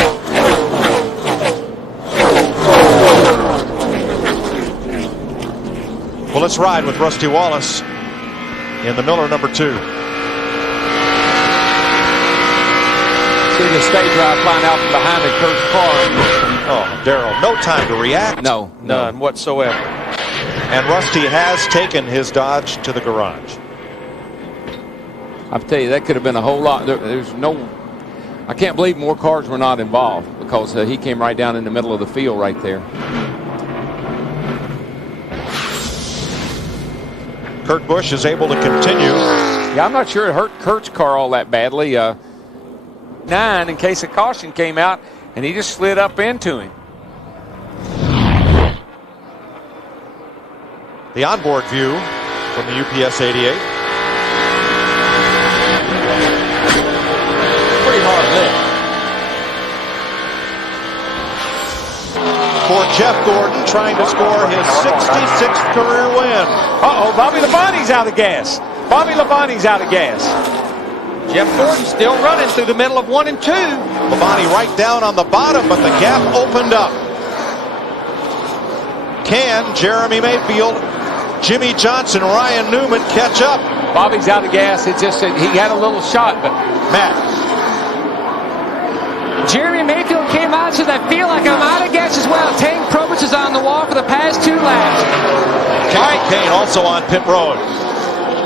Well, let's ride with Rusty Wallace in the Miller number 2. See the stay drive flying out from behind the Kurt's car. Oh, Darrell, no time to react. No, none whatsoever. And Rusty has taken his Dodge to the garage. I'll tell you, that could have been a whole lot. I can't believe more cars were not involved, because he came right down in the middle of the field right there. Kurt Busch is able to continue. Yeah, I'm not sure it hurt Kurt's car all that badly. 9 in case a caution came out, and he just slid up into him. The onboard view from the UPS 88. Pretty hard lick. For Jeff Gordon, trying to score his 66th career win. Uh-oh, Bobby Labonte's out of gas. Bobby Labonte's out of gas. Jeff Gordon still running through the middle of 1 and 2. Labonte right down on the bottom, but the gap opened up. Can Jeremy Mayfield, Jimmy Johnson, Ryan Newman catch up? Bobby's out of gas. It's just that he had a little shot, but Matt. Jeremy Mayfield came out and said, I feel like I'm out of gas as well. Tank Probich is on the wall for the past 2 laps. Casey Kane also on pit road.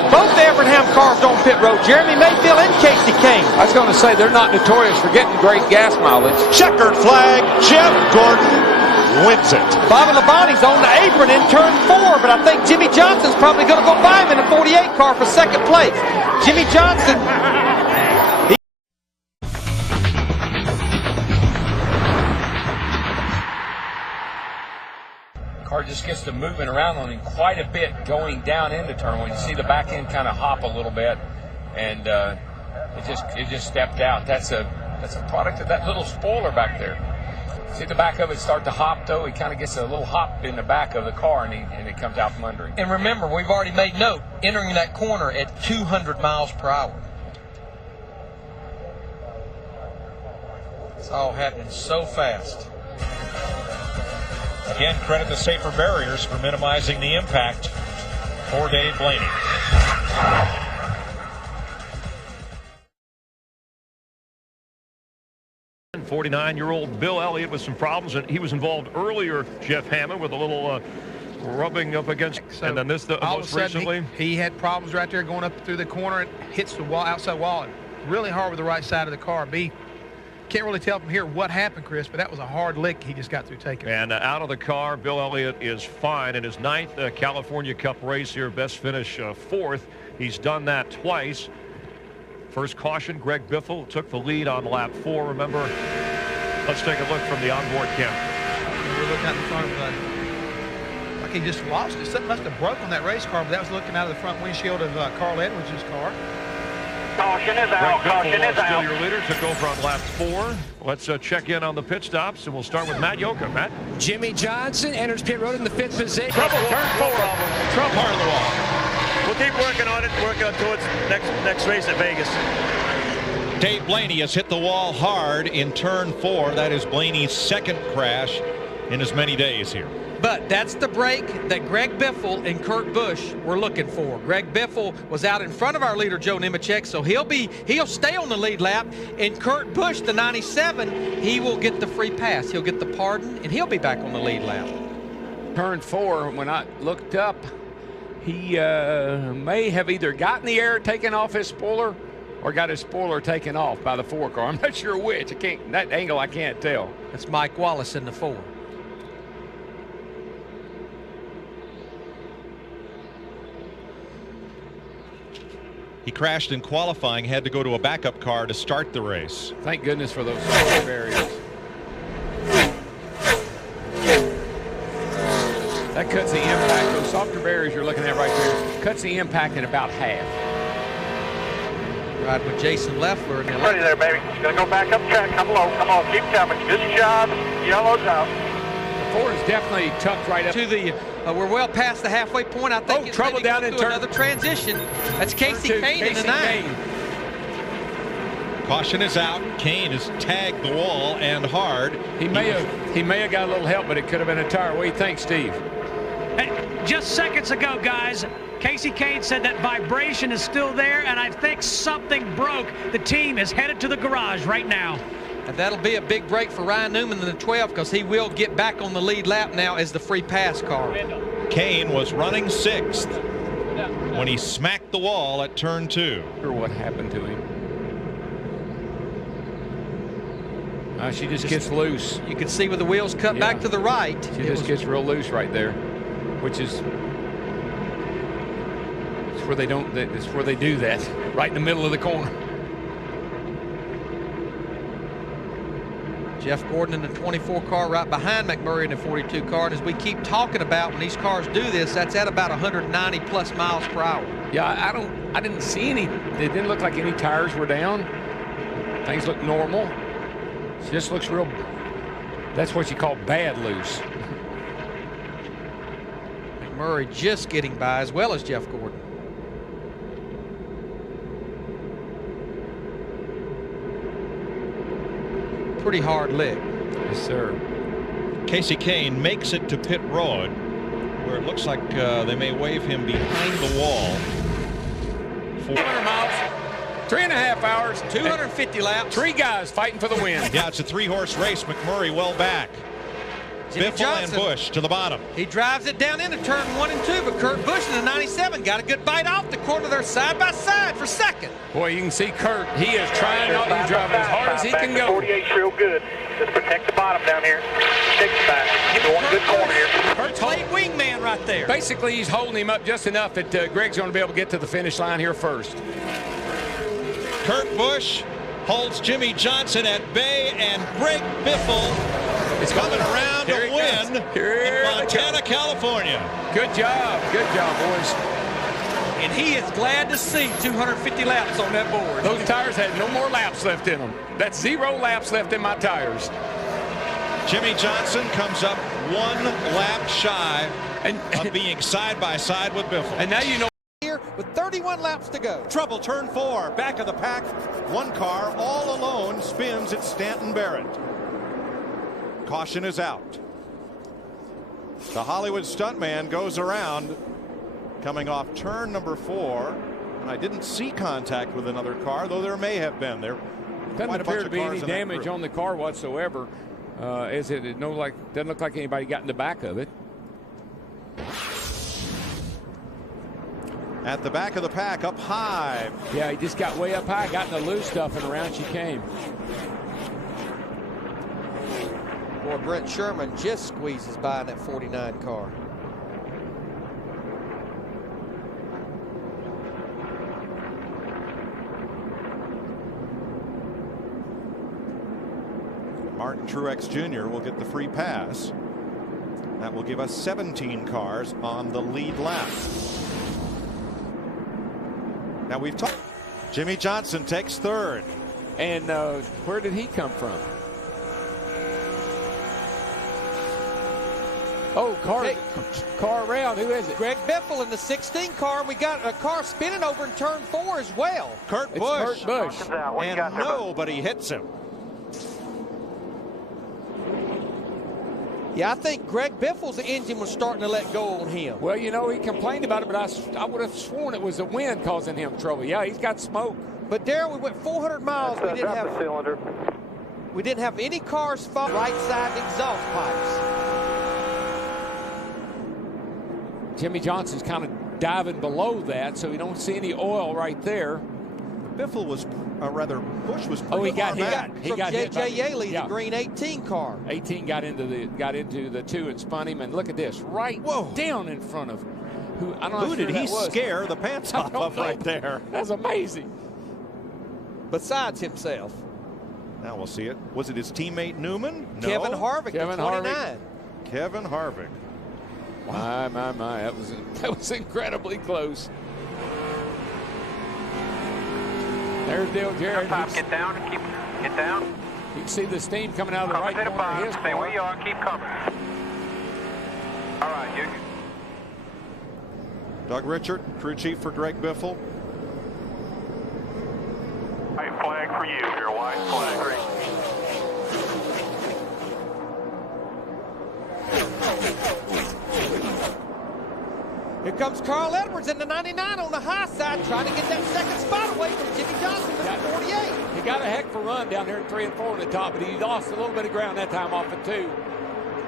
Both Abraham cars on pit road, Jeremy Mayfield and Casey Kane. I was going to say, they're not notorious for getting great gas mileage. Checkered flag, Jeff Gordon wins it. Bobby Labonte's on the apron in turn 4, but I think Jimmy Johnson's probably going to go by him in a 48 car for second place. Jimmy Johnson. Car just gets to moving around on him quite a bit going down into turn 1. You see the back end kind of hop a little bit, and it just stepped out. That's a product of that little spoiler back there. See the back of it start to hop, though? He kind of gets a little hop in the back of the car, and it comes out from under him. And remember, we've already made note, entering that corner at 200 miles per hour. It's all happening so fast. Again, credit the safer barriers for minimizing the impact for Dave Blaney. 49-year-old Bill Elliott with some problems, and he was involved earlier, Jeff Hammond, with a little rubbing up against. So and then this, most recently, he had problems right there going up through the corner and hits the wall, outside wall, and really hard with the right side of the car. Can't really tell from here what happened, Chris, but that was a hard lick he just got through taking. And out of the car, Bill Elliott is fine in his 9th California Cup race here. Best finish 4th. He's done that twice. First caution, Greg Biffle took the lead on lap 4. Remember, let's take a look from the onboard camera. We're looking out in front of like he just lost it. Something must have broke on that race car, but that was looking out of the front windshield of Carl Edwards' car. Caution is out. Caution is still out. Your leader took over on lap 4. Let's check in on the pit stops, and we'll start with Matt Yoka. Matt. Jimmy Johnson enters pit road in the 5th position. Trouble, turn 4. Trump hard on the wall. We'll keep working on it, working on towards next race at Vegas. Dave Blaney has hit the wall hard in turn 4. That is Blaney's 2nd crash in as many days here. But that's the break that Greg Biffle and Kurt Busch were looking for. Greg Biffle was out in front of our leader, Joe Nemechek, so he'll stay on the lead lap. And Kurt Busch, the 97, he will get the free pass. He'll get the pardon, and he'll be back on the lead lap. Turn 4, when I looked up, he may have either gotten the air taken off his spoiler or got his spoiler taken off by the 4 car. I'm not sure which. That angle I can't tell. That's Mike Wallace in the 4. He crashed in qualifying, had to go to a backup car to start the race. Thank goodness for those safety barriers. That cuts the impact. Those softer barriers you're looking at right there cuts the impact in about half. Right with Jason Leffler. Ready there, baby. Just gonna go back up track. Come low. Come on. Keep coming. Good job. Yellow's out. The 4 is definitely tucked right up to the. We're well past the halfway point. I think it's trouble down in turn. Another transition. That's Casey Kane in the 9. Caution is out. Kane has tagged the wall and hard. He may have got a little help, but it could have been a tire. What do you think, Steve? Hey, just seconds ago, guys, Casey Kane said that vibration is still there, and I think something broke. The team is headed to the garage right now. And that'll be a big break for Ryan Newman in the 12 because he will get back on the lead lap now as the free pass car. Kane was running 6th when he smacked the wall at turn 2. Or what happened to him? She just gets loose. You can see with the wheels cut back to the right. She just gets real loose right there, which is where they don't. It's where they do that, right in the middle of the corner. Jeff Gordon in the 24 car right behind McMurray in the 42 car. And as we keep talking about, when these cars do this, that's at about 190 plus miles per hour. Yeah, I didn't see any. It didn't look like any tires were down. Things look normal. It just looks real. That's what you call bad loose. McMurray just getting by as well as Jeff Gordon. Pretty hard lick. Yes, sir. Casey Kane makes it to pit road, where it looks like they may wave him behind the wall. 400 miles, 3.5 hours, 250 laps. 3 guys fighting for the win. Yeah, it's a 3-horse race. McMurray well back. Jimmy Biffle Johnson, and Busch to the bottom. He drives it down into turn 1 and 2, but Kurt Busch in the 97 got a good bite off the corner. They're side by side for 2nd. Boy, you can see Kurt. He is trying out. He's driving as hard as he can go. 48's real good. Just protect the bottom down here. Take it back. You're one good corner here. Kurt's late wingman right there. Basically, he's holding him up just enough that Greg's going to be able to get to the finish line here first. Kurt Busch holds Jimmy Johnson at bay, and Greg Biffle is coming around to win in Montana, California. Good job, boys. And he is glad to see 250 laps on that board. Those tires had no more laps left in them. That's 0 laps left in my tires. Jimmy Johnson comes up 1 lap shy of being side by side with Biffle. And now you know. Here with 31 laps to go. Trouble turn 4, back of the pack. 1 car all alone spins at Stanton Barrett. Caution is out. The Hollywood stuntman goes around, coming off turn number 4, and I didn't see contact with another car, though there may have been. There Doesn't appear to be any damage on the car whatsoever. Doesn't look like anybody got in the back of it. At the back of the pack, up high. Yeah, he just got way up high, got in the loose stuff, and around she came. Boy, Brent Sherman just squeezes by in that 49 car. Martin Truex Jr. will get the free pass. That will give us 17 cars on the lead lap. Now we've talked. Jimmy Johnson takes third. And where did he come from? Oh, car around. Who is it? Greg Biffle in the 16 car. We got a car spinning over in turn 4 as well. Kurt Busch. And nobody hits him. Yeah, I think Greg Biffle's engine was starting to let go on him. Well, you know, he complained about it, but I would have sworn it was the wind causing him trouble. Yeah, he's got smoke. But Darryl, we went 400 miles. We didn't have any cars fall right side exhaust pipes. Jimmy Johnson's kind of diving below that, so we don't see any oil right there. Biffle was, Busch was. He got hit. He got hit J.J. Yaley, the green 18 car. 18 got into the 2 and spun him. And look at this, right down in front of who? I don't know who did he scare the pants off of right there? That's amazing. Besides himself. Now we'll see it. Was it his teammate Newman? No. Kevin Harvick, Kevin 29. Harvick. Kevin Harvick. Wow. My. That was incredibly close. There's Dale Jarrett. Get down. Get down. You can see the steam coming out of the right corner of his Stay where you are. Keep coming. All right, you. Doug Richard, crew chief for Greg Biffle. White flag for you. Your white flag. Here comes Carl Edwards in the 99 on the high side, trying to get that second spot away from Jimmy Johnson at 48. He got a heck of a run down here in 3 and 4 at the top, but he lost a little bit of ground that time off of 2.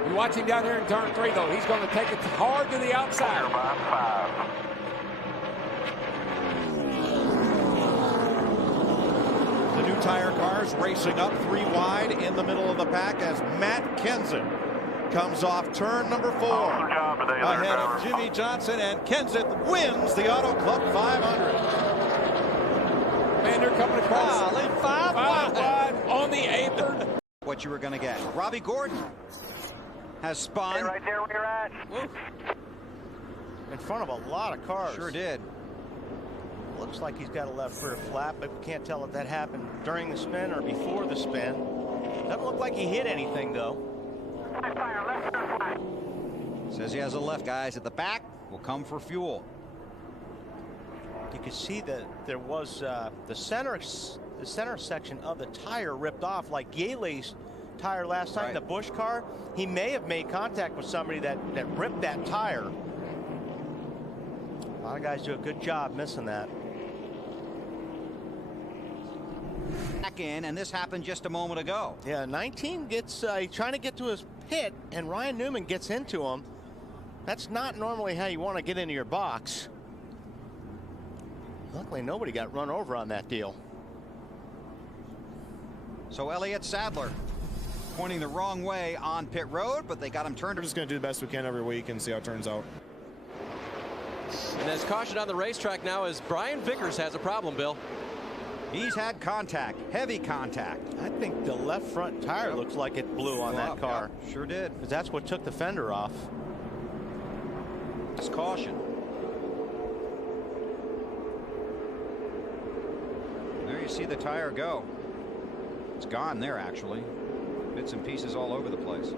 You watch him down here in turn 3, though. He's going to take it hard to the outside. The new tire cars racing up 3 wide in the middle of the pack as Matt Kenseth comes off turn number 4. Ahead of Jimmy Johnson, and Kenseth wins the Auto Club 500. Man, they're coming across. Five wide on the apron. What you were going to get. Robbie Gordon has spun. Stay right there where you're at. In front of a lot of cars. Sure did. Looks like he's got a left rear flap, but we can't tell if that happened during the spin or before the spin. Doesn't look like he hit anything, though. Fire, left rear flag. Says he has a left. Guys at the back will come for fuel. You can see that there was the center section of the tire ripped off, like Yaley's tire last time, the Busch car. He may have made contact with somebody that ripped that tire. A lot of guys do a good job missing that. Back in, and this happened just a moment ago. Yeah, 19 gets trying to get to his pit, and Ryan Newman gets into him. That's not normally how you want to get into your box. Luckily, nobody got run over on that deal. So Elliott Sadler pointing the wrong way on pit road, but they got him turned. We're just going to do the best we can every week and see how it turns out. And there's caution on the racetrack now as Brian Vickers has a problem, Bill. He's had contact, heavy contact. I think the left front tire looks like it blew on that car. Yeah, sure did. Because that's what took the fender off. It's caution. There you see the tire go. It's gone there, actually. Bits and pieces all over the place.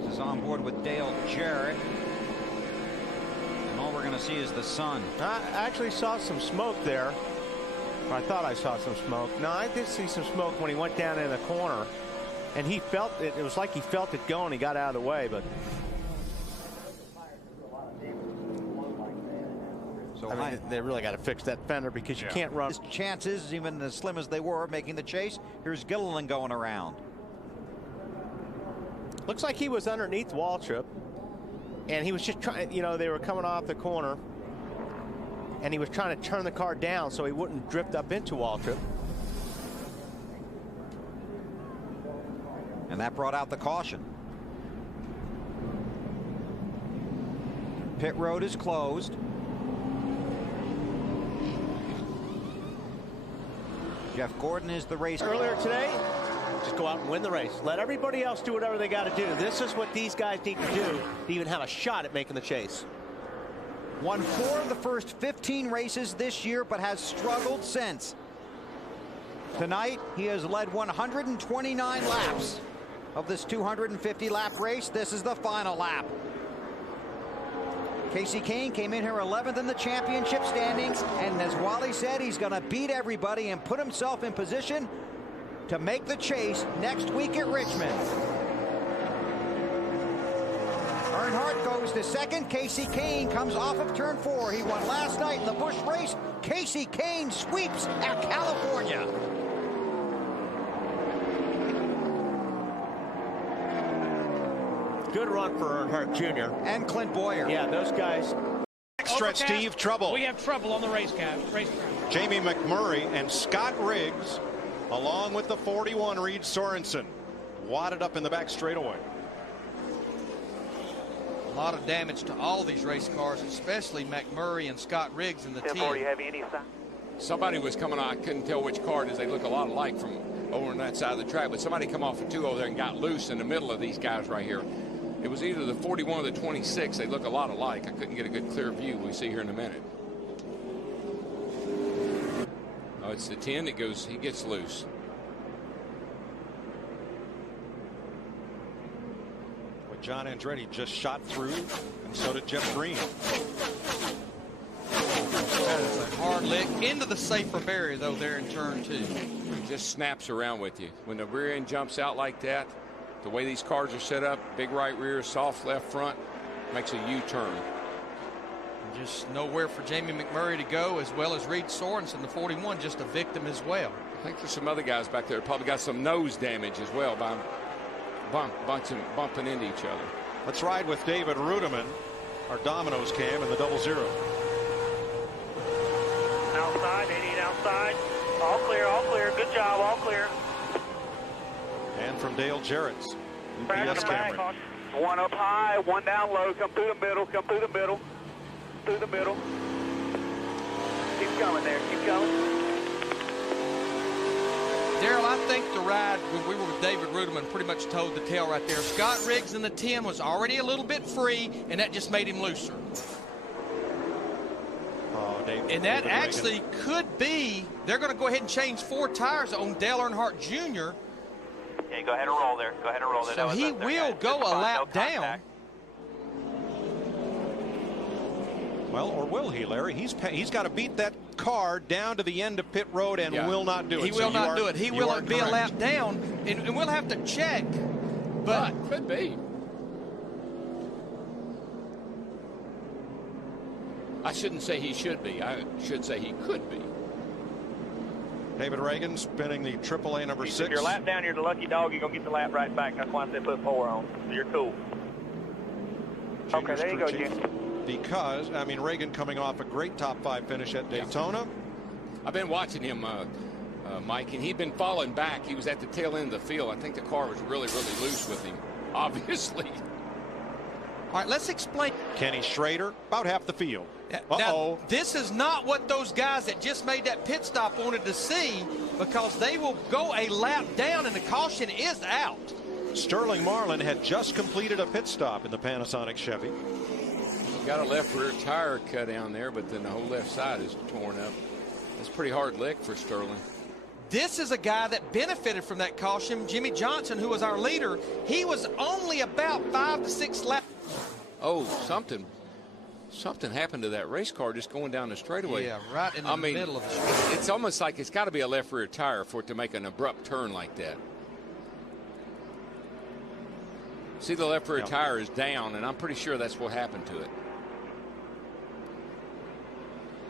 This is on board with Dale Jarrett. And all we're going to see is the sun. I actually saw some smoke there. Or I thought I saw some smoke. No, I did see some smoke when he went down in the corner. And he felt it. It was like he felt it going. He got out of the way, but. So so I high. mean, they really got to fix that fender because you can't run. His chances, even as slim as they were, making the chase. Here's Gilliland going around. Looks like he was underneath Waltrip, and he was just trying, you know, they were coming off the corner, and he was trying to turn the car down so he wouldn't drift up into Waltrip. And that brought out the caution. Pit road is closed. Jeff Gordon is the race. Earlier today, just go out and win the race. Let everybody else do whatever they got to do. This is what these guys need to do to even have a shot at making the chase. Won 4 of the first 15 races this year, but has struggled since. Tonight, he has led 129 laps of this 250-lap race. This is the final lap. Casey Kane came in here 11th in the championship standings, and as Wally said, he's going to beat everybody and put himself in position to make the chase next week at Richmond. Earnhardt goes to second. Casey Kane comes off of turn 4. He won last night in the Busch race. Casey Kane sweeps at California. Good run for Earnhardt Jr. And Clint Boyer. Yeah, those guys. Stretch, Steve, trouble. We have trouble on the race. Jamie McMurray and Scott Riggs, along with the 41 Reed Sorensen, wadded up in the back straightaway. A lot of damage to all these race cars, especially McMurray and Scott Riggs in the team. Somebody was coming on. I couldn't tell which car it is. They look a lot alike from over on that side of the track, but somebody come off of 2 over there and got loose in the middle of these guys right here. It was either the 41 or the 26. They look a lot alike. I couldn't get a good clear view. We see here in a minute. Oh, it's the 10 that goes, he gets loose. Well, John Andretti just shot through, and so did Jeff Green. That's a hard lick into the safer barrier, though, there in turn 2. It just snaps around with you. When the rear end jumps out like that, the way these cars are set up, big right rear, soft left front, makes a U-turn. Just nowhere for Jamie McMurray to go, as well as Reed Sorensen, the 41, just a victim as well. I think there's some other guys back there that probably got some nose damage as well by bumping into each other. Let's ride with David Rudiman, our Domino's cam in the 00. Outside, 88 outside. All clear, good job, all clear. And from Dale Jarrett's UPS camera. One up high, one down low, come through the middle, through the middle. Keep coming there, keep coming. Daryl, I think the ride when we were with David Rudiman pretty much told the tale right there. Scott Riggs in the 10 was already a little bit free, and that just made him looser. And that actually could be, they're going to go ahead and change 4 tires on Dale Earnhardt Jr. Hey, go ahead and roll there. So he will go a lap down. Well, or will he, Larry? He's got to beat that car down to the end of pit road and will not do it. He will not do it. He will be a lap down, and we'll have to check. But could be. I shouldn't say he should be. I should say he could be. David Reagan spinning the AAA number 6. If you're lap down, you're the lucky dog. You're going to get the lap right back. That's why they put 4 on. So you're cool. Okay, there you go, Jim. Because, I mean, Reagan coming off a great top 5 finish at Daytona. I've been watching him, Mike, and he'd been falling back. He was at the tail end of the field. I think the car was really, really loose with him, obviously. All right, let's explain. Kenny Schrader, about half the field. Now, this is not what those guys that just made that pit stop wanted to see, because they will go a lap down and the caution is out. Sterling Marlin had just completed a pit stop in the Panasonic Chevy. Got a left rear tire cut down there, but then the whole left side is torn up. It's a pretty hard lick for Sterling. This is a guy that benefited from that caution. Jimmy Johnson, who was our leader, he was only about 5 to 6 laps. Oh, something happened to that race car just going down the straightaway. Yeah, right in the middle of it. It's almost like it's got to be a left rear tire for it to make an abrupt turn like that. See, the left rear tire is down, and I'm pretty sure that's what happened to it.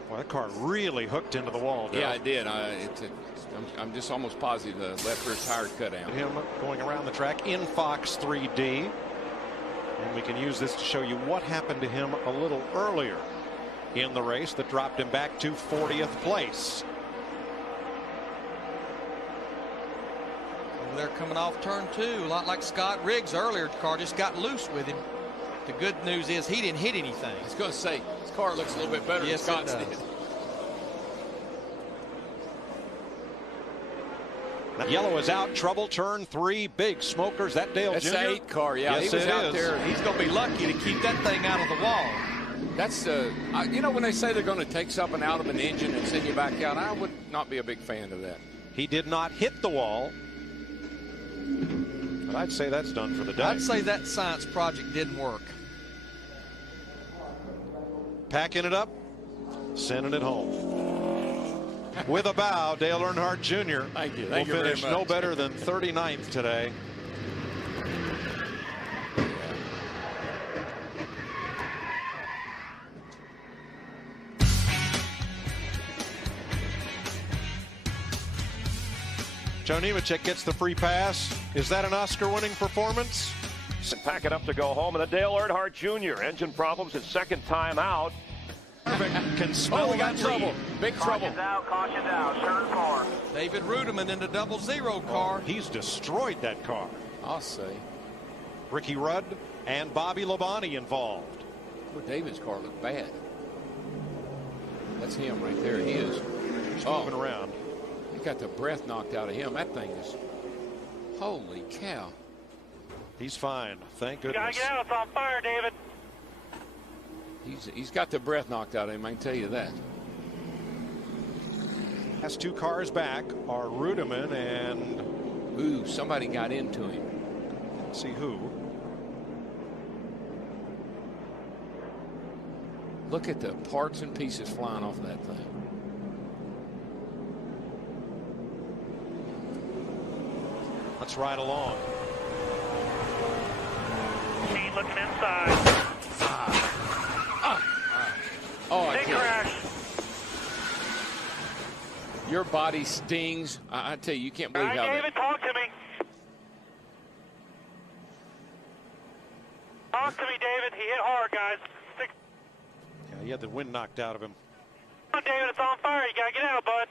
Well, that car really hooked into the wall, Dale. Yeah, I did. I'm just almost positive the left rear tire cut out. Him going around the track in Fox 3D. And we can use this to show you what happened to him a little earlier in the race that dropped him back to 40th place. They're coming off turn 2, a lot like Scott Riggs earlier. The car just got loose with him. The good news is he didn't hit anything. I was going to say, his car looks a little bit better than Scott's did. Yellow is out. Trouble turn 3. Big smokers. That Dale That's Jr. the 8 car. Yeah, yes, he was it out is. there. He's going to be lucky to keep that thing out of the wall. That's you know, when they say they're going to take something out of an engine and send you back out, I would not be a big fan of that. He did not hit the wall. But I'd say that's done for the day. I'd say that science project didn't work. Packing it up, sending it home. With a bow, Dale Earnhardt Jr. Thank you. will Thank you very finish much. no better than 39th today. Joe Nemechek gets the free pass. Is that an Oscar-winning performance? Pack it up to go home, and the Dale Earnhardt Jr. engine problems, his second time out. Can smell we got trouble. Big trouble. Caution's out, turn 4. David Rudiman in the 00 car. He's destroyed that car. I'll say. Ricky Rudd and Bobby Labonte involved. Well, David's car looked bad. That's him right there. He is. He's moving around. He got the breath knocked out of him. That thing is. Holy cow. He's fine. Thank goodness. Gotta get out. It's on fire, David. He's got the breath knocked out of him. I can tell you that. Last 2 cars back are Rudiman and. Ooh, somebody got into him. Let's see who. Look at the parts and pieces flying off that thing. Let's ride along. He's looking inside. Oh, Big crash. Your body stings. I tell you, you can't believe how David, talk to me. Talk to me, David. He hit hard, guys. Yeah, he had the wind knocked out of him. Come on, David, it's on fire. You gotta get out, bud.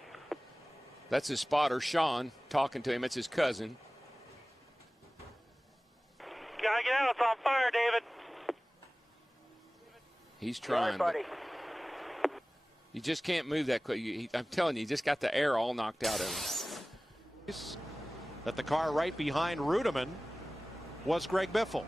That's his spotter, Sean, talking to him. It's his cousin. You gotta get out. It's on fire, David. He's trying. But you just can't move that quick. I'm telling you, he just got the air all knocked out of him. That the car right behind Rudiman was Greg Biffle.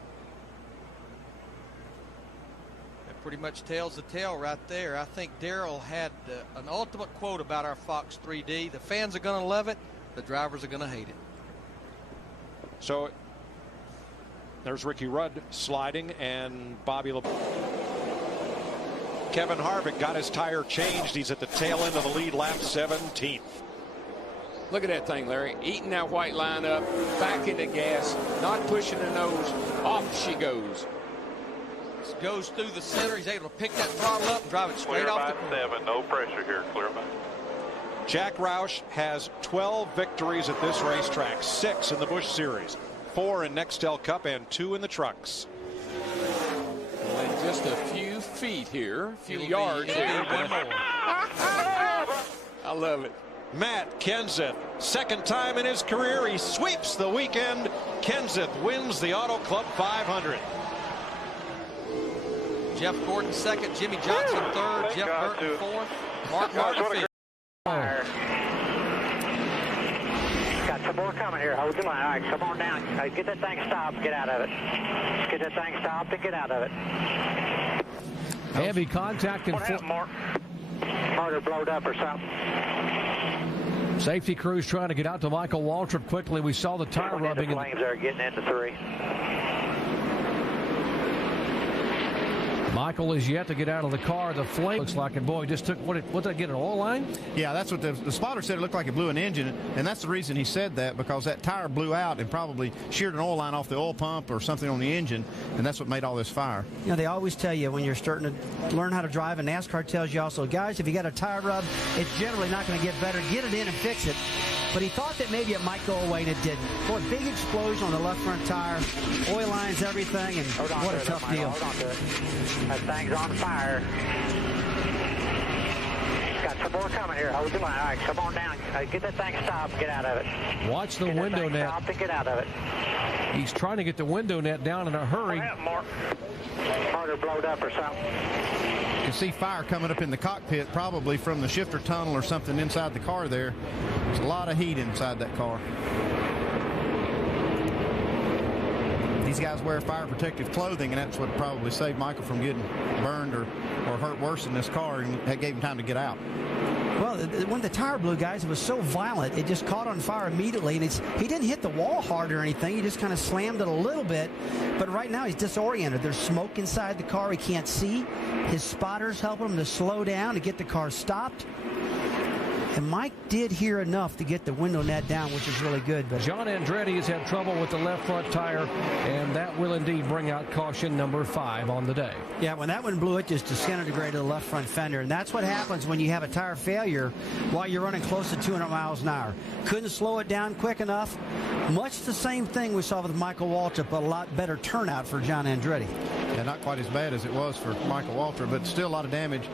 That pretty much tells the tale right there. I think Darrell had an ultimate quote about our Fox 3D. The fans are going to love it. The drivers are going to hate it. So there's Ricky Rudd sliding and Bobby Kevin Harvick got his tire changed. He's at the tail end of the lead, lap 17th. Look at that thing, Larry. Eating that white line up, back into gas, not pushing the nose. Off she goes. Goes through the center. He's able to pick that car up and drive it straight off the 7, no pressure here, Clearman. Jack Roush has 12 victories at this racetrack, 6 in the Busch Series, 4 in Nextel Cup, and 2 in the trucks. And just a few feet here, a few yards here. I love it. Matt Kenseth, second time in his career, he sweeps the weekend. Kenseth wins the Auto Club 500. Jeff Gordon second, Jimmy Johnson third, Jeff Burton fourth, Mark Martin fifth. Got some more coming here. Hold the line. All right, come on down. Get that thing stopped. Get out of it. Get that thing stopped and get out of it. Heavy contact and Motor blowed up or something. Safety crews trying to get out to Michael Waltrip quickly. We saw the tire rubbing. The flames are getting into 3. Michael is yet to get out of the car. The flame looks like it. Boy, just took, what did I get, an oil line? Yeah, that's what the spotter said. It looked like it blew an engine, and that's the reason he said that, because that tire blew out and probably sheared an oil line off the oil pump or something on the engine, and that's what made all this fire. You know, they always tell you when you're starting to learn how to drive, and NASCAR tells you also, guys, if you got a tire rub, it's generally not going to get better. Get it in and fix it. But he thought that maybe it might go away, and it didn't. Boy, big explosion on the left front tire, oil lines, everything, and what a tough deal. Hold on to it. That thing's on fire. Got some more coming here. Hold the line. All right, come on down. Get that thing stopped and get out of it. Watch the window net. Stop and get out of it. He's trying to get the window net down in a hurry. Motor blowed up or something. You can see fire coming up in the cockpit, probably from the shifter tunnel or something inside the car there. There's a lot of heat inside that car. These guys wear fire protective clothing, and that's what probably saved Michael from getting burned or hurt worse in this car, and that gave him time to get out. Well, when the tire blew, guys, it was so violent, it just caught on fire immediately, and he didn't hit the wall hard or anything. He just kind of slammed it a little bit, but right now he's disoriented. There's smoke inside the car he can't see. His spotters help him to slow down to get the car stopped. And Mike did hear enough to get the window net down, which is really good. But John Andretti has had trouble with the left front tire, and that will indeed bring out caution number 5 on the day. Yeah, when that one blew, it just disintegrated the left front fender, and that's what happens when you have a tire failure while you're running close to 200 miles an hour. Couldn't slow it down quick enough. Much the same thing we saw with Michael Waltrip, but a lot better turnout for John Andretti. Yeah, not quite as bad as it was for Michael Waltrip, but still a lot of damage.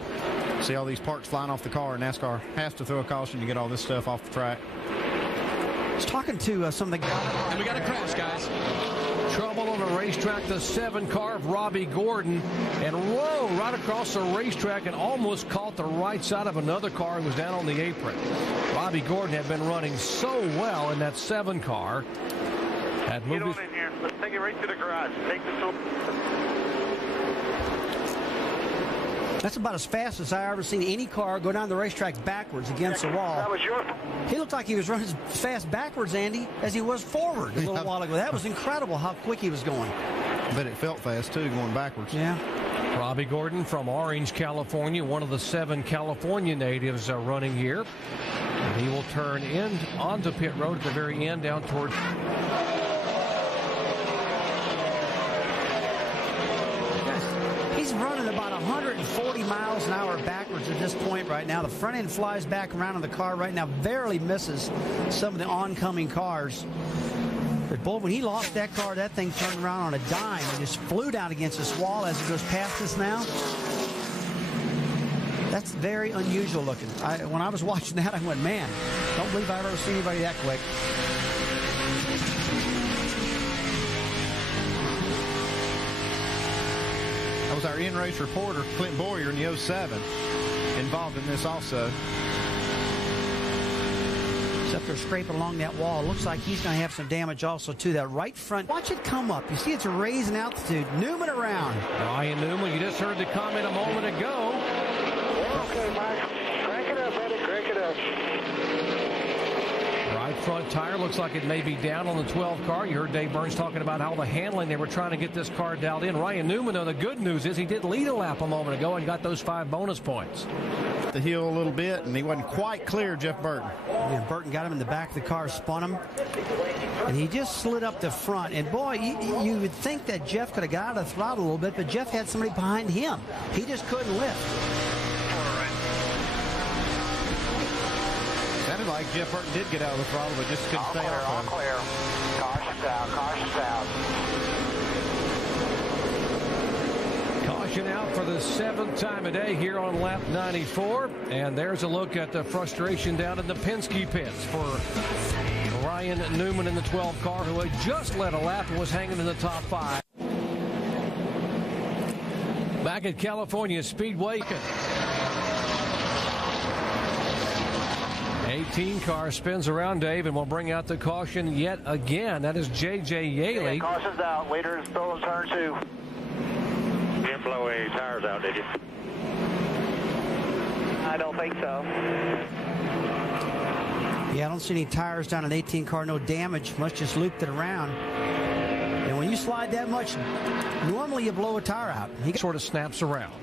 See all these parts flying off the car, and NASCAR has to throw a caution to get all this stuff off the track. I was talking to some of the guys. And we got a crash, guys. Trouble on the racetrack. The 7 car of Robbie Gordon, and whoa, right across the racetrack, and almost caught the right side of another car who was down on the apron. Robbie Gordon had been running so well in that 7 car. Get on in here. Let's take it right to the garage. Take the That's about as fast as I ever seen any car go down the racetrack backwards against the wall. That was your... He looked like he was running as fast backwards, Andy, as he was forward a little while ago. That was incredible how quick he was going. But it felt fast, too, going backwards. Yeah. Robbie Gordon from Orange, California, one of the 7 California natives running here. And he will turn in onto pit road at the very end down towards... He's running about 140 miles an hour backwards at this point right now. The front end flies back around on the car right now, barely misses some of the oncoming cars. But boy, when he lost that car, that thing turned around on a dime and just flew down against this wall as it goes past us now. That's very unusual looking. When I was watching that, I went, man, don't believe I've ever seen anybody that quick. That was our in-race reporter, Clint Boyer, in the 07, involved in this also. He's up there scraping along that wall. Looks like he's going to have some damage also, too. That right front, watch it come up. You see it's a raise in altitude. Newman around. Ryan Newman, you just heard the comment a moment ago. Okay, Mike. Crank it up, buddy. Crank it up. Right front tire looks like it may be down on the 12 car. You heard Dave Burns talking about how the handling, they were trying to get this car dialed in. Ryan Newman, though, the good news is he did lead a lap a moment ago and got those 5 bonus points. The heel a little bit, and he wasn't quite clear, Jeff Burton. Yeah, Burton got him in the back of the car, spun him, and he just slid up the front. And boy, you would think that Jeff could have got out of the throttle a little bit, but Jeff had somebody behind him. He just couldn't lift. Sounded like Jeff Burton did get out of the throttle, but just couldn't stay off. All clear. Caution's out. Caution's out. Caution out for the 7th time a day here on lap 94. And there's a look at the frustration down in the Penske pits for Ryan Newman in the 12 car, who had just led a lap and was hanging in the top 5. Back at California Speedway. 18 car spins around, Dave, and will bring out the caution yet again. That is J.J. Yaley. Yeah, caution's out. Leader is still in turn 2. You didn't blow any tires out, did you? I don't think so. Yeah, I don't see any tires down an 18 car. No damage. Much just looped it around. And when you you slide that much, normally you blow a tire out. He sort of snaps around.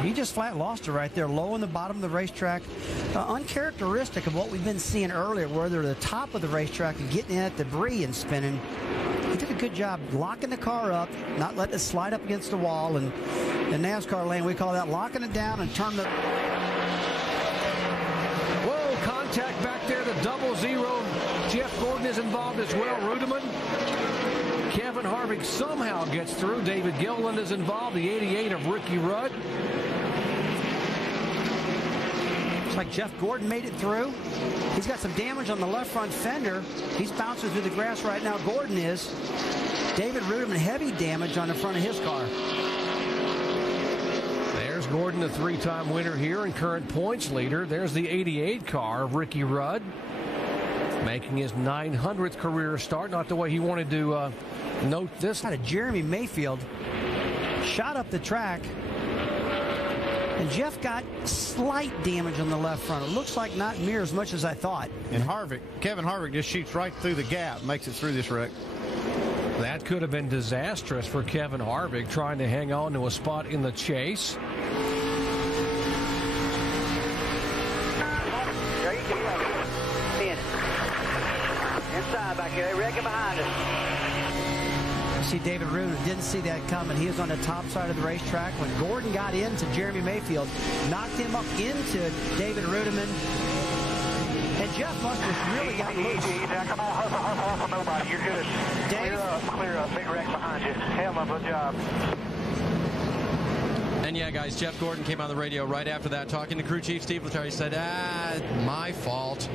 He just flat lost it right there, low in the bottom of the racetrack. Uncharacteristic of what we've been seeing earlier, where they're at the top of the racetrack and getting in at debris and spinning. He did a good job locking the car up, not letting it slide up against the wall. And in NASCAR lane, we call that locking it down and turn the... Whoa, contact back there to 00. Jeff Gordon is involved as well. Rudeman. Kevin Harvick somehow gets through. David Gilliland is involved. The 88 of Ricky Rudd. Looks like Jeff Gordon made it through. He's got some damage on the left front fender. He's bouncing through the grass right now. Gordon is. David Rudeman, heavy damage on the front of his car. There's Gordon, the three-time winner here and current points leader. There's the 88 car of Ricky Rudd, making his 900th career start. Not the way he wanted to note this. Jeremy Mayfield shot up the track, and Jeff got slight damage on the left front. It looks like not near as much as I thought. And Kevin Harvick just shoots right through the gap, makes it through this wreck. That could have been disastrous for Kevin Harvick, trying to hang on to a spot in the chase. Inside back here, wrecking behind us. See David Rudeman didn't see that coming. He was on the top side of the racetrack when Gordon got into Jeremy Mayfield, knocked him up into David Rudeman, and Jeff must have really got loose. Come on, hustle, nobody. You're good. Clear up, big wreck behind you. Hell of a good job. And yeah, guys, Jeff Gordon came on the radio right after that, talking to crew chief Steve Letary. He said, my fault.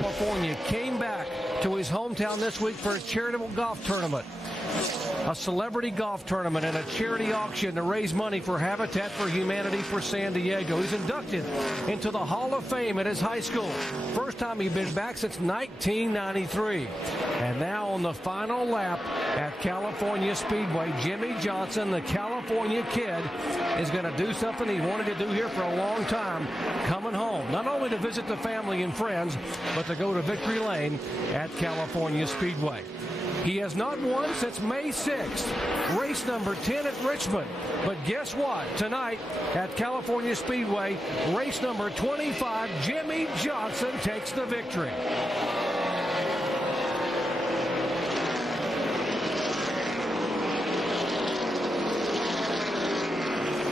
California came back to his hometown this week for a charitable golf tournament. A celebrity golf tournament and a charity auction to raise money for Habitat for Humanity for San Diego. He's inducted into the Hall of Fame at his high school. First time he's been back since 1993. And now on the final lap at California Speedway, Jimmy Johnson, the California kid, is going to do something he wanted to do here for a long time, coming home. Not only to visit the family and friends, but to go to Victory Lane at California Speedway. He has not won since May 6th, race number 10 at Richmond. But guess what? Tonight at California Speedway, race number 25, Jimmy Johnson takes the victory.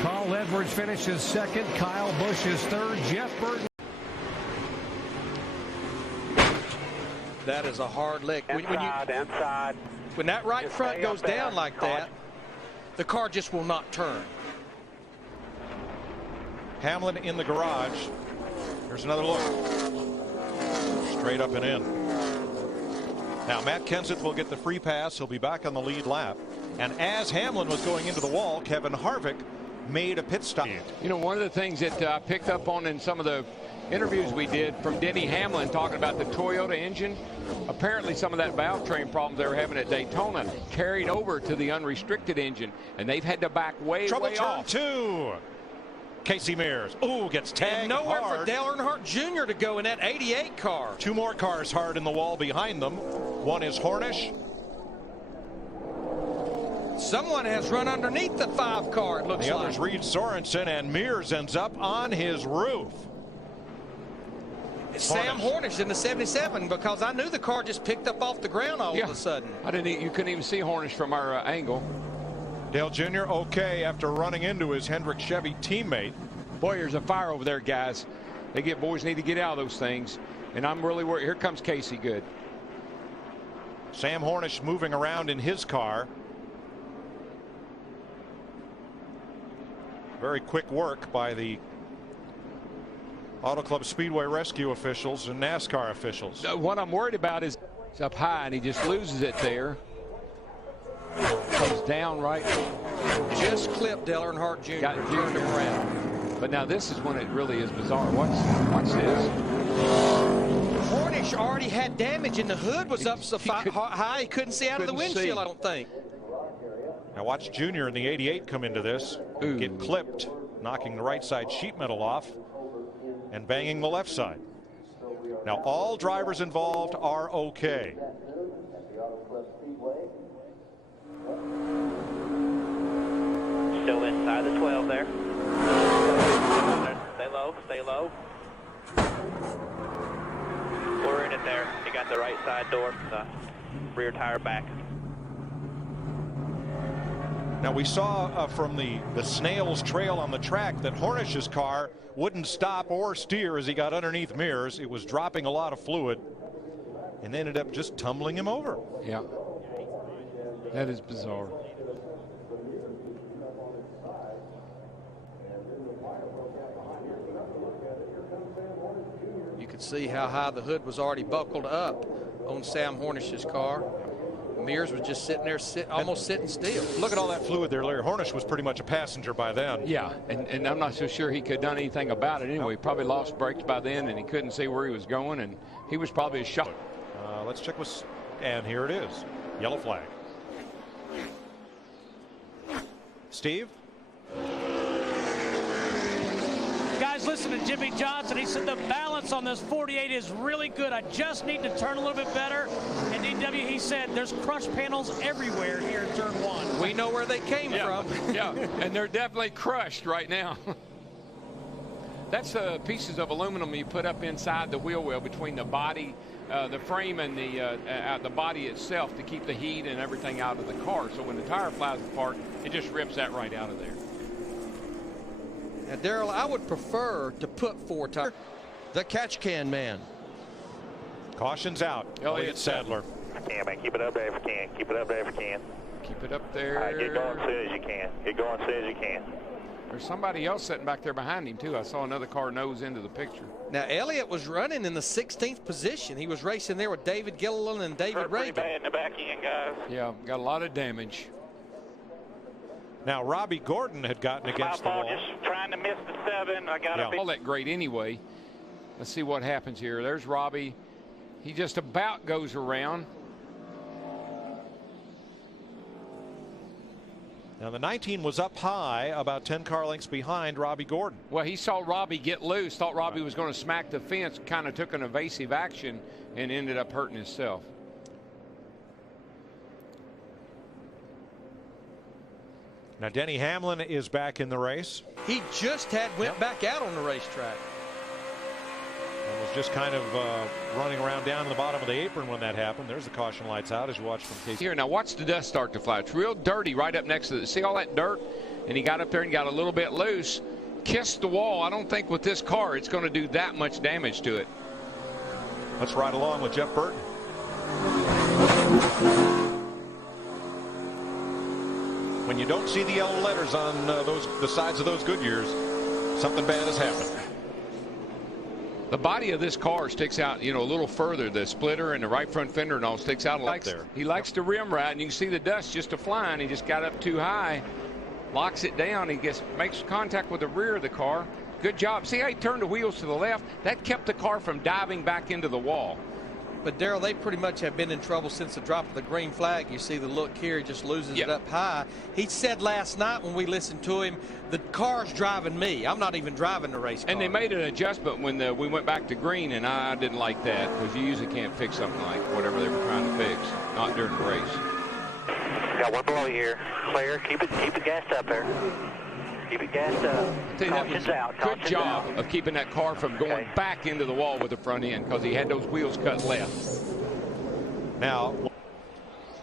Carl Edwards finishes second, Kyle Busch is third, Jeff Burton. That is a hard lick. Inside. When that right front goes down like that, the car just will not turn. Hamlin in the garage. Here's another look. Straight up and in. Now Matt Kenseth will get the free pass. He'll be back on the lead lap. And as Hamlin was going into the wall, Kevin Harvick made a pit stop. You know, one of the things that I picked up on in some of the interviews we did from Denny Hamlin talking about the Toyota engine, apparently some of that valve train problems they were having at Daytona carried over to the unrestricted engine, and they've had to back way turn off. Two. Casey Mears. Ooh, gets tagged and nowhere hard. for Dale Earnhardt Jr. to go in that 88 car. Two more cars hard in the wall behind them. One is Hornish. Someone has run underneath the 5 car, it looks the like. Others Reed Sorensen, and Mears ends up on his roof. Sam Hornish in the 77, because I knew the car just picked up off the ground all of a sudden. You couldn't even see Hornish from our angle. Dale Jr. okay after running into his Hendrick Chevy teammate. Boy, there's a fire over there, guys. Boys need to get out of those things. And I'm really worried. Here comes Casey. Good. Sam Hornish moving around in his car. Very quick work by the Auto Club Speedway rescue officials and NASCAR officials. What I'm worried about is it's up high and he just loses it there. Comes down right. Just clipped Dale Earnhardt Jr. Got turned him around. But now this is when it really is bizarre. Watch this. Hornish already had damage and the hood was up so high he couldn't see out of the windshield, I don't think. Now watch Junior in the 88 come into this. Get clipped, knocking the right side sheet metal off and banging the left side. Now all drivers involved are okay. Still inside the 12 there. Stay low, stay low. We're in it there. You got the right side door from the rear tire back. Now we saw from the snail's trail on the track that Hornish's car wouldn't stop or steer as he got underneath mirrors. It was dropping a lot of fluid and ended up just tumbling him over. Yeah. That is bizarre. You can see how high the hood was already buckled up on Sam Hornish's car. Mears was just sitting there, almost sitting still. Look at all that fluid there, Larry. Hornish was pretty much a passenger by then. Yeah, and I'm not so sure he could have done anything about it anyway. He probably lost brakes by then, and he couldn't see where he was going, and he was probably a shock. Let's check with, and here it is. Yellow flag. Steve? Guys, listen to Jimmy Johnson. He said the balance on this 48 is really good. I just need to turn a little bit better. And DW, he said there's crush panels everywhere here in turn 1. We know where they came from. Yeah, and they're definitely crushed right now. That's pieces of aluminum you put up inside the wheel well between the body, the frame, and the body itself to keep the heat and everything out of the car. So when the tire flies apart, it just rips that right out of there. Now, Darrell, I would prefer to put 4 tires. The catch can man. Caution's out. Elliott Sadler. Yeah, man, keep it up there if you can. Keep it up there if you can. Keep it up there. All right, get going as soon as you can. Get going as soon as you can. There's somebody else sitting back there behind him, too. I saw another car nose into the picture. Now, Elliott was running in the 16th position. He was racing there with David Gilliland and David Reagan. Pretty bad in the back end, guys. Yeah, got a lot of damage. Now, Robbie Gordon had gotten against the wall. Just trying to miss the 7. I got All that great anyway. Let's see what happens here. There's Robbie. He just about goes around. Now, the 19 was up high, about 10 car lengths behind Robbie Gordon. Well, he saw Robbie get loose, thought Robbie was going to smack the fence, kind of took an evasive action, and ended up hurting himself. Now, Denny Hamlin is back in the race. He just went back out on the racetrack. And was just kind of running around down in the bottom of the apron when that happened. There's the caution lights out as you watch from Casey. Here, now watch the dust start to fly. It's real dirty right up next to it. See all that dirt? And he got up there and got a little bit loose. Kissed the wall. I don't think with this car it's going to do that much damage to it. Let's ride along with Jeff Burton. When you don't see the yellow letters on the sides of those Goodyears, something bad has happened. The body of this car sticks out, you know, a little further. The splitter and the right front fender and all sticks out a lot there. He likes to rim ride, and you can see the dust just flying. He just got up too high, locks it down. He makes contact with the rear of the car. Good job. See how he turned the wheels to the left? That kept the car from diving back into the wall. But Darrell, they pretty much have been in trouble since the drop of the green flag. You see the look here, he just loses it up high. He said last night when we listened to him, the car's driving me. I'm not even driving the race car. And they made an adjustment when we went back to green, and I didn't like that because you usually can't fix something like whatever they were trying to fix, not during the race. Got one below you here. Clear. Keep it gassed up there. Keep it gassed up. Caution's out. Good job of keeping that car from going back into the wall with the front end because he had those wheels cut left. Now,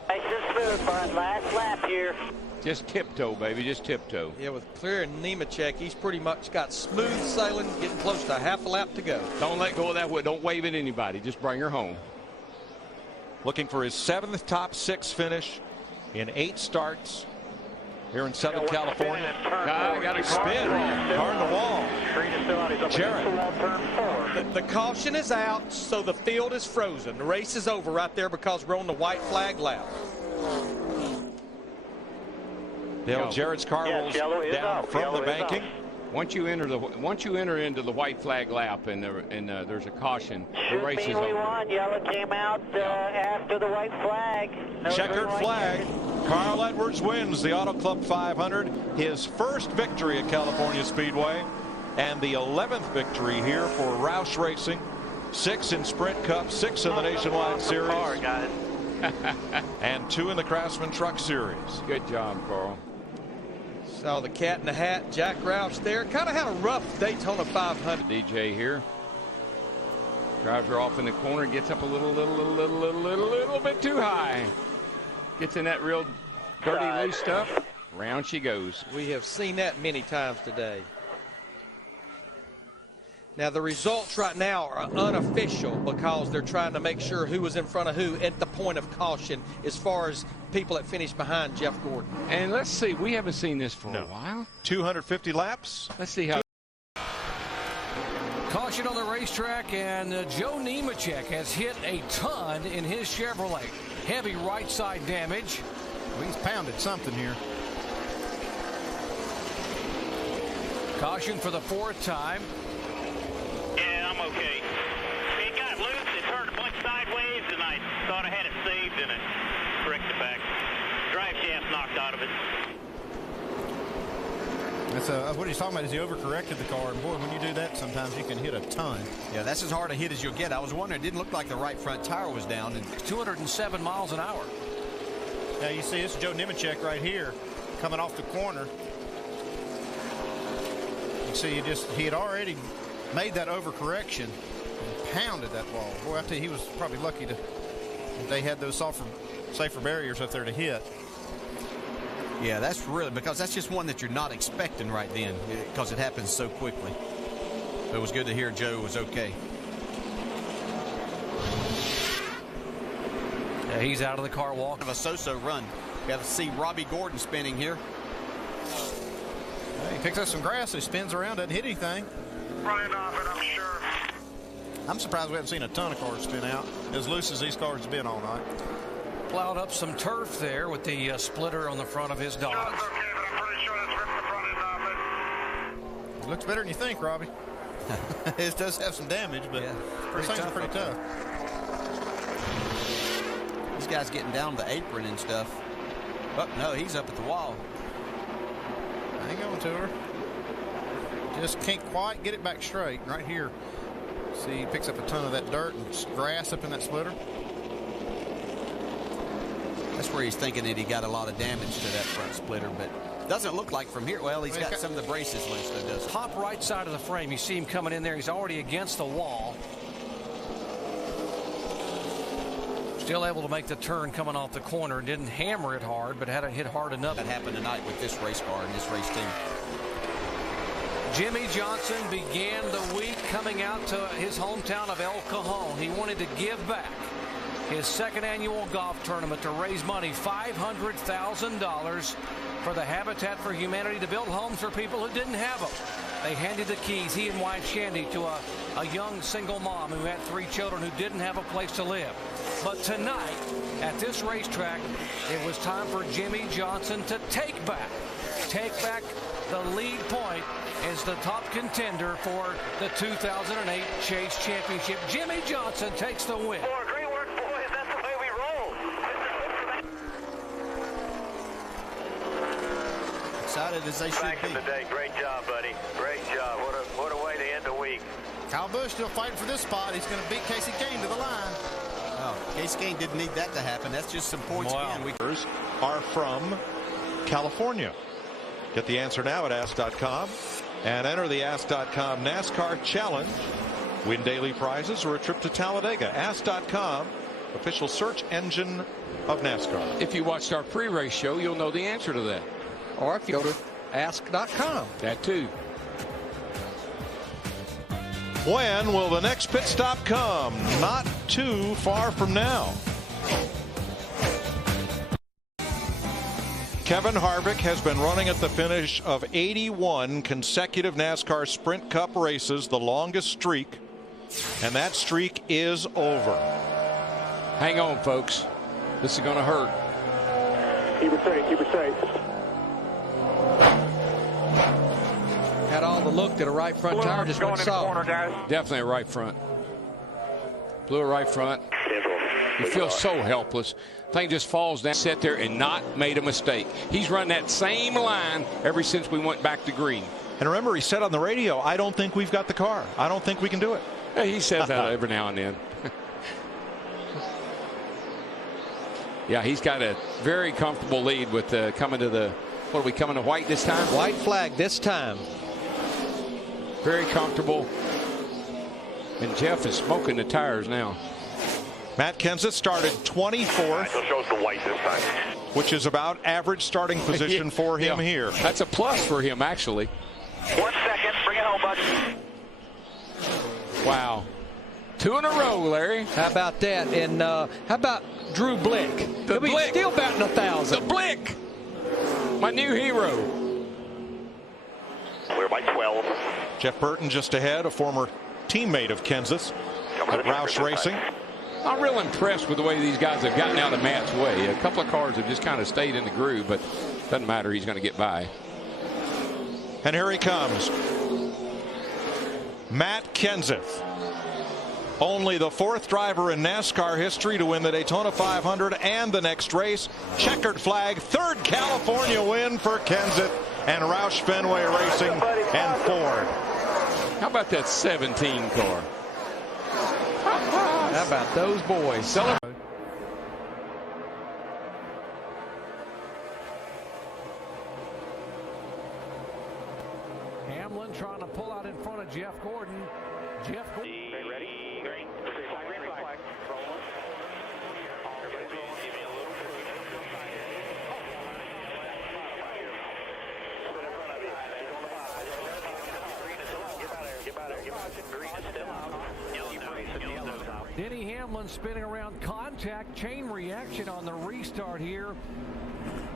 nice and smooth, bud. Last lap here. Just tiptoe, baby. Just tiptoe. Yeah, with Clear and Nemechek, he's pretty much got smooth sailing, getting close to half a lap to go. Don't let go of that. Don't wave at anybody. Just bring her home. Looking for his 7th top 6 finish in 8 starts here in Southern California. Got a spin. Car in the wall. Jarrett. The caution is out, so the field is frozen. The race is over right there because we're on the white flag lap. Jarrett's car rolls down from the banking. Once you enter into the white flag lap and there's a caution, the race is over. Won. Yellow came out after the white flag. Checkered flag. Carl Edwards wins the Auto Club 500, his first victory at California Speedway, and the 11th victory here for Roush Racing. 6 in Sprint Cup, 6 in the Nationwide Series, and 2 in the Craftsman Truck Series. Good job, Carl. Saw the cat in the hat, Jack Roush there. Kind of had a rough Daytona 500. DJ here. Drives her off in the corner, gets up a little bit too high. Gets in that real dirty loose stuff. Round she goes. We have seen that many times today. Now the results right now are unofficial because they're trying to make sure who was in front of who at the point of caution as far as people that finished behind Jeff Gordon. And let's see, we haven't seen this for a while. 250 laps. Let's see how. Caution on the racetrack, and Joe Nemechek has hit a ton in his Chevrolet. Heavy right side damage. Well, he's pounded something here. Caution for the 4th time. Yeah, I'm okay. It got loose, it turned a bunch sideways, and I thought I had it saved, and it corrected back. Drive shaft knocked out of it. That's what he's talking about is he overcorrected the car, and boy, when you do that, sometimes you can hit a ton. Yeah, that's as hard a hit as you'll get. I was wondering, it didn't look like the right front tire was down. And 207 miles an hour. Now you see, this is Joe Nemechek right here, coming off the corner. You see, he had already made that overcorrection and pounded that ball. Boy, I tell you, he was probably lucky that they had those safer barriers up there to hit. Yeah, that's really, because that's just one that you're not expecting right then, because it happens so quickly. But it was good to hear Joe was okay. Yeah, he's out of the car walking. Of a so-so run. We have to see Robbie Gordon spinning here. He picks up some grass, he spins around, doesn't hit anything. Running off it, I'm sure. I'm surprised we haven't seen a ton of cars spin out as loose as these cars have been all night. Plowed up some turf there with the splitter on the front of his Dodge. Okay, but I'm pretty sure that's ripped the front end off it. It looks better than you think, Robbie. It does have some damage, but these things are pretty tough. These guys getting down the apron and stuff. Oh, no, he's up at the wall. Hang on to her. Just can't quite get it back straight. Right here. See, he picks up a ton of that dirt and grass up in that splitter. That's where he's thinking that he got a lot of damage to that front splitter, but doesn't look like from here. Well, he's got some of the braces loose, though, doesn't he? Top right side of the frame. You see him coming in there. He's already against the wall. Still able to make the turn coming off the corner. Didn't hammer it hard, but had it hit hard enough. That happened tonight with this race car and this race team. Jimmy Johnson began the week coming out to his hometown of El Cajon. He wanted to give back his 2nd annual golf tournament to raise money, $500,000 for the Habitat for Humanity to build homes for people who didn't have them. They handed the keys, he and wife Shandy, to a young single mom who had 3 children who didn't have a place to live. But tonight, at this racetrack, it was time for Jimmy Johnson to take back the lead point as the top contender for the 2008 Chase Championship. Jimmy Johnson takes the win. Great work, boys. That's the way we roll. Excited as they should Back be. in the day. Great job, buddy. Great job. What a way to end the week. Kyle Busch still fighting for this spot. He's going to beat Casey Kane to the line. Oh, Casey Kane didn't need that to happen. That's just some points again. Are from California. Get the answer now at ask.com and enter the ask.com NASCAR Challenge. Win daily prizes or a trip to Talladega. Ask.com, official search engine of NASCAR. If you watched our pre-race show, you'll know the answer to that. Or if you go to ask.com. That too. When will the next pit stop come? Not too far from now. Kevin Harvick has been running at the finish of 81 consecutive NASCAR Sprint Cup races, the longest streak, and that streak is over. Hang on, folks. This is going to hurt. Keep it safe. Keep it safe. Had all the look that a right front tire just went soft. Definitely a right front. Blew a right front. You feel so helpless. Thing just falls down, sit there and not made a mistake. He's run that same line ever since we went back to green. And remember, he said on the radio, I don't think we've got the car. I don't think we can do it. Yeah, he says that every now and then. Yeah, he's got a very comfortable lead with coming to the What are we coming to white this time? White flag this time. Very comfortable. And Jeff is smoking the tires now. Matt Kenseth started 24th. He'll show us the white this time. Which is about average starting position for him here. That's a plus for him, actually. 1 second. Bring it home, buddy. Wow. 2 in a row, Larry. How about that? And how about Drew Blick? The Blick. Still batting 1,000. The Blick. My new hero. We're by 12. Jeff Burton just ahead, a former teammate of Kenseth at Roush Racing. I'm real impressed with the way these guys have gotten out of Matt's way. A couple of cars have just kind of stayed in the groove, but doesn't matter. He's going to get by. And here he comes. Matt Kenseth. Only the 4th driver in NASCAR history to win the Daytona 500 and the next race. Checkered flag, 3rd California win for Kenseth and Roush Fenway Racing and Ford. How about that 17 car? How about those boys? Celebrate. Hamlin trying to pull out in front of Jeff Gordon. Jeff Gordon. Ready? Green. Denny Hamlin spinning around, contact, chain reaction on the restart here.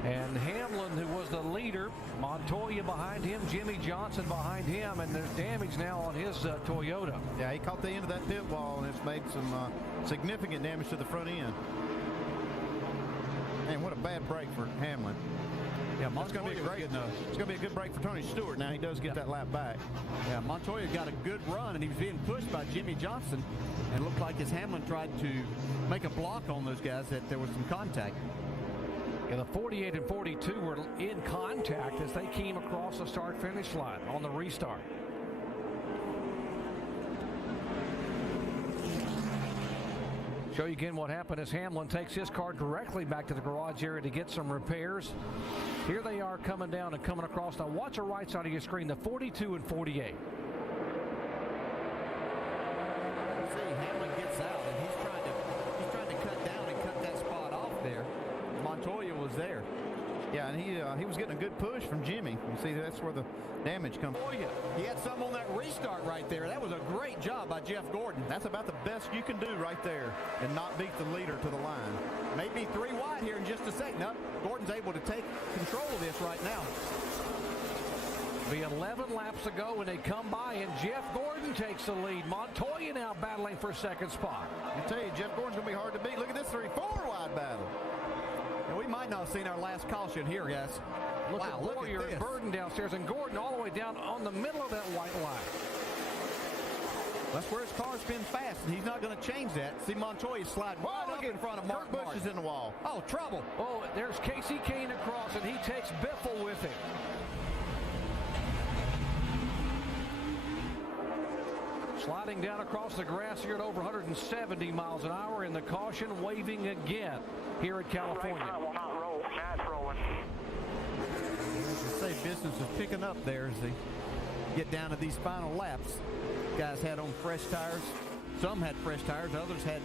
And Hamlin, who was the leader, Montoya behind him, Jimmy Johnson behind him, and there's damage now on his Toyota. Yeah, he caught the end of that pit wall, and it's made some significant damage to the front end. And what a bad break for Hamlin. Yeah, it's going to be a great. It's going to be a good break for Tony Stewart. Now he does get that lap back. Yeah, Montoya got a good run, and he was being pushed by Jimmy Johnson. And it looked like as Hamlin tried to make a block on those guys, that there was some contact. And the 48 and 42 were in contact as they came across the start-finish line on the restart. Show you again what happened as Hamlin takes his car directly back to the garage area to get some repairs. Here they are coming down and coming across. Now watch the right side of your screen, the 42 and 48. Hamlin gets out, and he's trying to cut down and cut that spot off there. Montoya was there. Yeah, and he was getting a good push from Jimmy. You see, that's where the damage comes. Oh, yeah. He had some on that restart right there. That was a great job by Jeff Gordon. That's about the best you can do right there and not beat the leader to the line. Maybe 3 wide here in just a second. No, Gordon's able to take control of this right now. Be 11 laps to go when they come by, and Jeff Gordon takes the lead. Montoya now battling for second spot. I tell you, Jeff Gordon's going to be hard to beat. Look at this 3-4 wide battle. We might not have seen our last caution here, guys. Look at Warrior and Burton downstairs, and Gordon all the way down on the middle of that white line. That's where his car's been fast, and he's not going to change that. See Montoya slide right up in front of Mark Bush is in the wall. Oh, trouble. Oh, there's Casey Kane across, and he takes Biffle with him. Sliding down across the grass here at over 170 miles an hour, and the caution waving again here at California. Say business is picking up there as they get down to these final laps. Guys had on fresh tires. Some had fresh tires, others had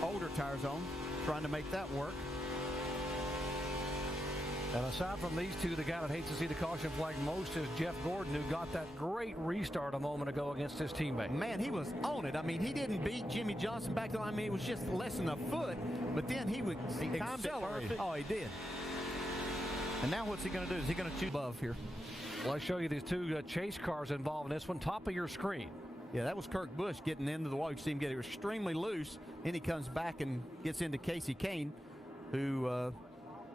older tires on, trying to make that work. And aside from these two, the guy that hates to see the caution flag most is Jeff Gordon, who got that great restart a moment ago against his teammate. Man, he was on it. I mean, he didn't beat Jimmy Johnson back to the line. I mean, it was just less than a foot, but then he would accelerate. Oh, he did. And now what's he going to do? Is he going to choose above here? Well, I show you these two chase cars involved in this one. Top of your screen. Yeah, that was Kurt Busch getting into the wall. You see him get it extremely loose. Then he comes back and gets into Casey Kane, who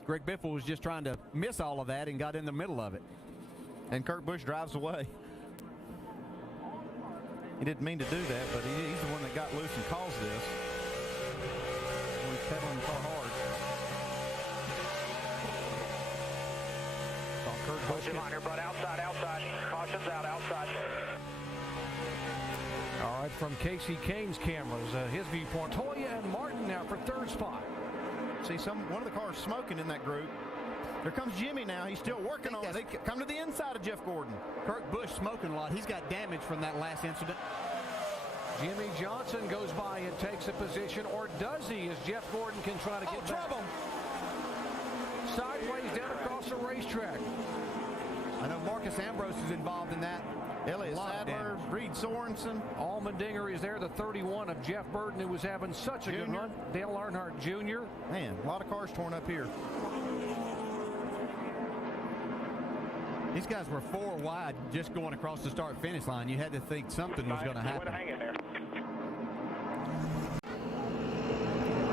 Greg Biffle was just trying to miss all of that and got in the middle of it. And Kurt Busch drives away. He didn't mean to do that, but he's the one that got loose and caused this. He's pedaling so hard. Caution on here, bud. Outside. Caution's out, outside. All right, from Casey Kane's cameras, his viewpoint. Toya and Martin now for third spot. See, one of the cars smoking in that group. Here comes Jimmy now. He's still working on it. They come to the inside of Jeff Gordon. Kurt Busch smoking a lot. He's got damage from that last incident. Jimmy Johnson goes by and takes a position, or does he, as Jeff Gordon can try to get back. Sideways down across the racetrack. I know Marcus Ambrose is involved in that. Elliott Sadler, Reed Sorensen. Allmendinger is there, the 31 of Jeff Burton, who was having such a good run. Dale Earnhardt Jr. Man, a lot of cars torn up here. These guys were 4 wide just going across the start-finish line. You had to think something was going to happen.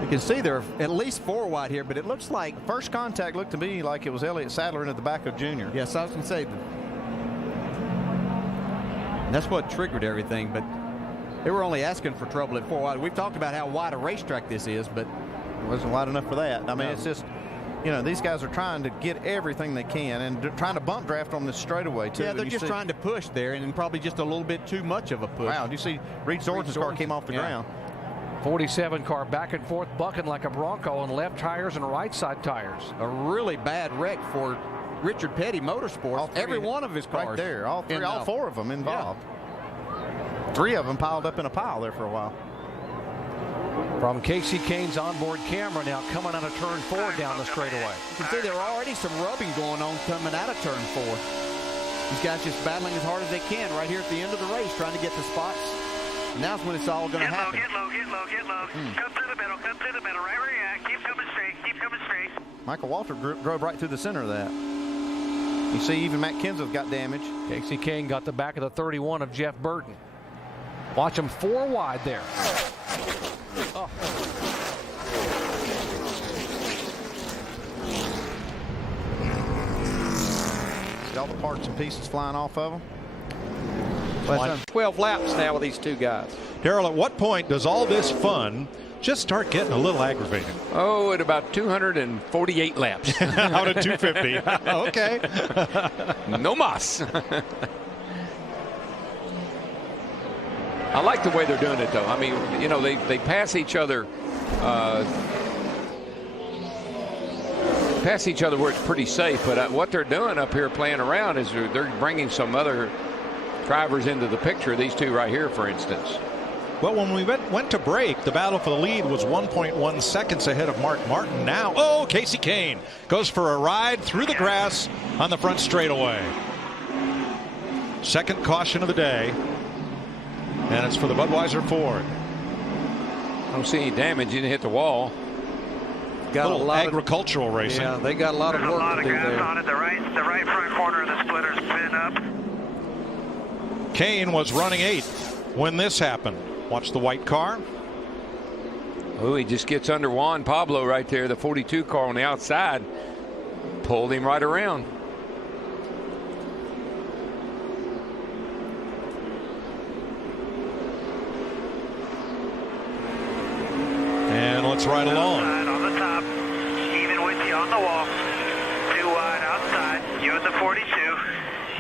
You can see they're at least 4 wide here, but it looks like first contact looked to me like it was Elliott Sadler into the back of Junior. Yes, I was going to say. That's what triggered everything, but they were only asking for trouble at 4 wide. We've talked about how wide a racetrack this is, but it wasn't wide enough for that. I mean, it's just, you know, these guys are trying to get everything they can and trying to bump draft on this straightaway, too. Yeah, they're just trying to push there, and probably just a little bit too much of a push. Wow, do you see Reed Sorensen's car came off the ground? 47 car back and forth, bucking like a Bronco on left tires and right side tires. A really bad wreck for Richard Petty Motorsports. Every one of his cars. Right there, all 4 of them involved. Yeah. 3 of them piled up in a pile there for a while. From Casey Kane's onboard camera now coming out of turn 4 down the straightaway. You can see there were already some rubbing going on coming out of turn 4. These guys just battling as hard as they can right here at the end of the race, trying to get the spots. And that's when it's all going to happen. Get low. Come through the middle, right where you're at. Keep coming straight. Michael Walter drove right through the center of that. You see even Matt Kenseth got damage. Casey Kane got the back of the 31 of Jeff Burton. Watch him 4 wide there. Oh. See all the parts and pieces flying off of them? 12 laps now with these 2 guys. Darrell, at what point does all this fun just start getting a little aggravating? Oh, at about 248 laps. Out of 250. Okay. No mas. I like the way they're doing it, though. I mean, you know, they pass each other. Pass each other where it's pretty safe, but what they're doing up here playing around is they're bringing some other drivers into the picture. These 2 right here, for instance. Well, when we went to break, the battle for the lead was 1.1 seconds ahead of Mark Martin. Now, Casey Kane goes for a ride through the grass on the front straightaway. Second caution of the day, and it's for the Budweiser Ford. I don't see any damage. He didn't hit the wall. Got a lot agricultural racing. Yeah, they got a lot of work to do there. On it. The right front corner of the splitter's been up. Kane was running 8th when this happened. Watch the white car. Oh, he just gets under Juan Pablo right there. The 42 car on the outside pulled him right around. And let's ride along. On the top, even with you on the wall. 2 wide outside. You and the 42.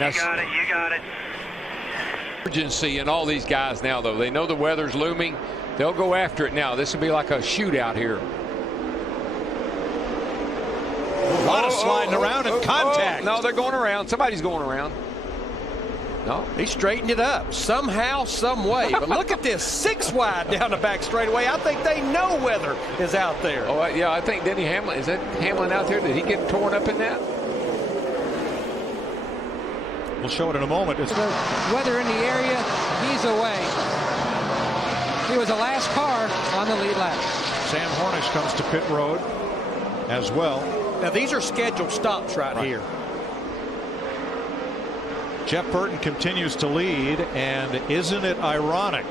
You got it. Urgency in all these guys now, though. They know the weather's looming. They'll go after it now. This will be like a shootout here. A lot of sliding around and contact. No, they're going around. Somebody's going around. No, he straightened it up somehow, some way. But look at this, 6 wide down the back straightaway. I think they know weather is out there. Oh, yeah, I think Denny Hamlin, is that Hamlin out there? Did he get torn up in that? We'll show it in a moment. The weather in the area, he's away. He was the last car on the lead lap. Sam Hornish comes to pit road as well. Now these are scheduled stops right here. Jeff Burton continues to lead, and isn't it ironic?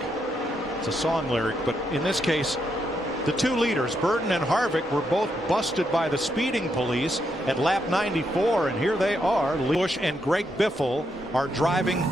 It's a song lyric, but in this case, the 2 leaders, Burton and Harvick, were both busted by the speeding police at lap 94, and here they are. Busch and Greg Biffle are driving.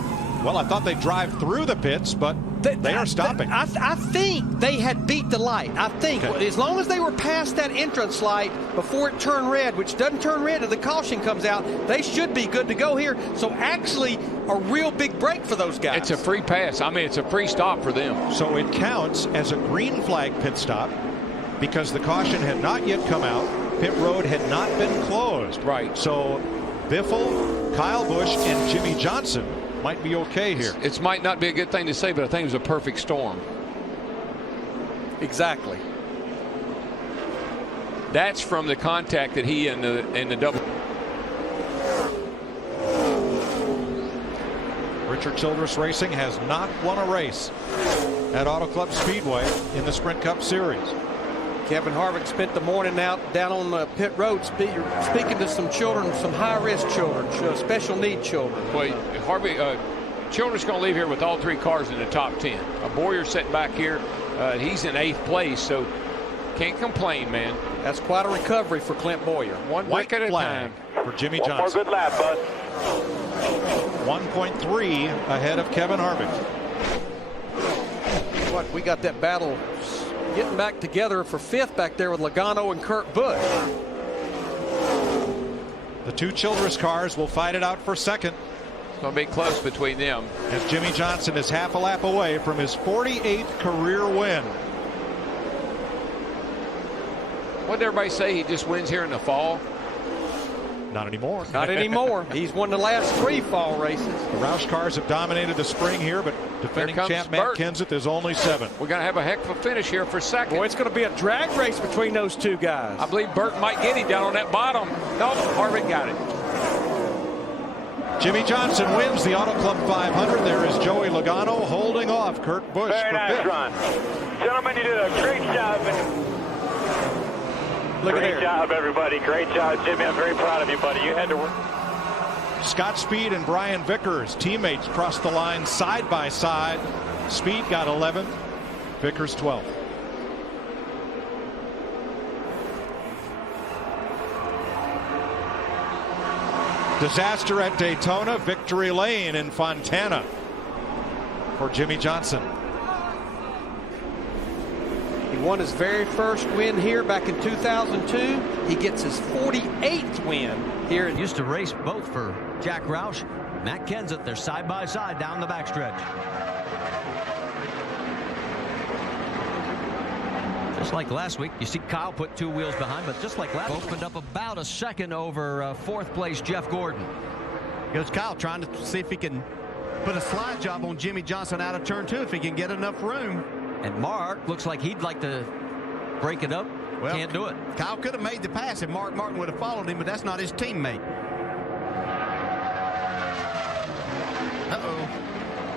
Well, I thought they'd drive through the pits, but they are stopping. I think they had beat the light. I think as long as they were past that entrance light before it turned red, which doesn't turn red if the caution comes out, they should be good to go here. So actually a real big break for those guys. It's a free pass. I mean, it's a free stop for them. So it counts as a green flag pit stop because the caution had not yet come out. pit road had not been closed. Right. So Biffle, Kyle Busch, and Jimmy Johnson might be okay here. It might not be a good thing to say, but I think it was a perfect storm. Exactly. That's from the contact that he and the double. Richard Childress Racing has not won a race at Auto Club Speedway in the Sprint Cup Series. Kevin Harvick spent the morning out down on the pit road speaking to some children, some high-risk children, special need children. Wait, Harvick, Childress going to leave here with all 3 cars in the top 10. Boyer's sitting back here. He's in 8th place, so can't complain, man. That's quite a recovery for Clint Boyer. One White at a flag time for Jimmy One Johnson. more good lap, bud. 1.3 ahead of Kevin Harvick. Look, we got that battle getting back together for 5th back there with Logano and Kurt Busch. The 2 Childress cars will fight it out for 2nd. It's going to be close between them. And Jimmy Johnson is half a lap away from his 48th career win. What did everybody say? He just wins here in the fall? Not anymore. Not anymore. He's won the last 3 fall races. The Roush cars have dominated the spring here, but defending champ Matt Kenseth is only 7th. We're going to have a heck of a finish here for 2nd. Boy, it's going to be a drag race between those 2 guys. I believe Burt might get him down on that bottom. No, Harvick got it. Jimmy Johnson wins the Auto Club 500. There is Joey Logano holding off Kurt Busch. Very nice run. Gentlemen, you did a great job. Great job, everybody. Great job, Jimmy. I'm very proud of you, buddy. You had to work. Scott Speed and Brian Vickers, teammates, crossed the line side by side. Speed got 11th, Vickers 12th. Disaster at Daytona, victory lane in Fontana for Jimmy Johnson. He won his very first win here back in 2002. He gets his 48th win here. Used to race both for Jack Roush, Matt Kenseth. They're side by side down the backstretch. Just like last week, you see Kyle put 2 wheels behind, but just like last, opened up about a second over 4th place Jeff Gordon. Goes Kyle trying to see if he can put a slide job on Jimmy Johnson out of turn 2 if he can get enough room. And Mark looks like he'd like to break it up. Well, can't do it. Kyle could have made the pass if Mark Martin would have followed him, but that's not his teammate.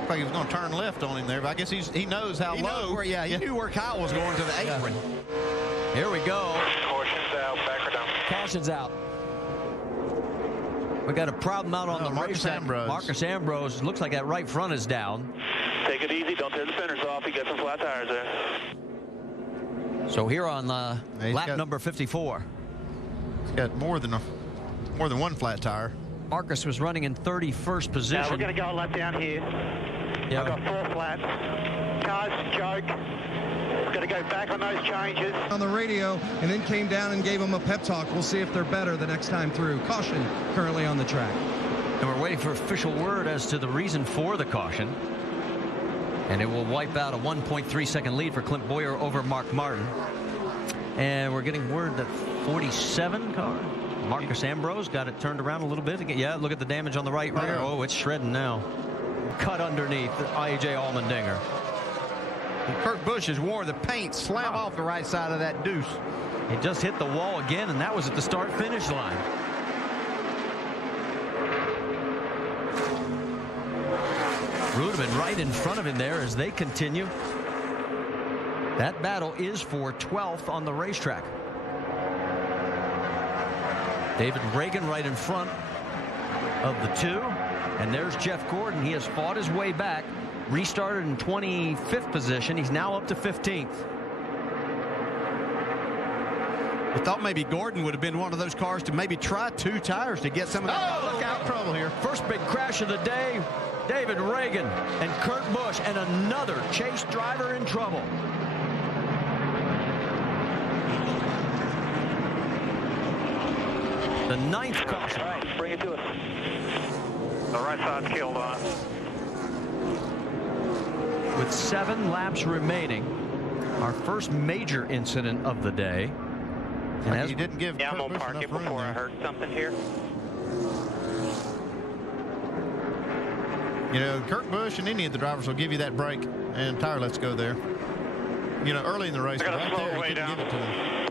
Like he was going to turn left on him there, but I guess he knows how low. He knew where Kyle was going to the apron. Here we go. Caution's out. Back or down. Caution's out. We got a problem out on the racetrack. Marcus Ambrose looks like that right front is down. Take it easy. Don't tear the fenders off. You got some flat tires there. So here on lap number 54. He's got more than one flat tire. Marcus was running in 31st position. Now we're going to go a lap down here. Yeah. I've got 4 flats. Cars, joke. We're going to go back on those changes. On the radio, and then came down and gave them a pep talk. We'll see if they're better the next time through. Caution currently on the track. And we're waiting for official word as to the reason for the caution. And it will wipe out a 1.3-second lead for Clint Boyer over Mark Martin. And we're getting word that 47 car. Marcus Ambrose got it turned around a little bit. Yeah, look at the damage on the right rear. Oh, it's shredding now. Cut underneath A.J. Allmendinger. And Kurt Busch has wore the paint slab off the right side of that deuce. He just hit the wall again, and that was at the start-finish line. Rudeman right in front of him there as they continue. That battle is for 12th on the racetrack. David Reagan right in front of the 2. And there's Jeff Gordon. He has fought his way back. Restarted in 25th position. He's now up to 15th. I thought maybe Gordon would have been one of those cars to maybe try 2 tires to get some of the look out trouble here. First big crash of the day. David Reagan and Kurt Busch and another chase driver in trouble. The 9th caution. All right, bring it to us. The right side's killed on. With 7 laps remaining, our first major incident of the day. And he didn't give I'm gonna park it before I hurt something here. You know, Kurt Busch and any of the drivers will give you that break and tire lets go there. You know, early in the race, right there, he couldn't give it to him.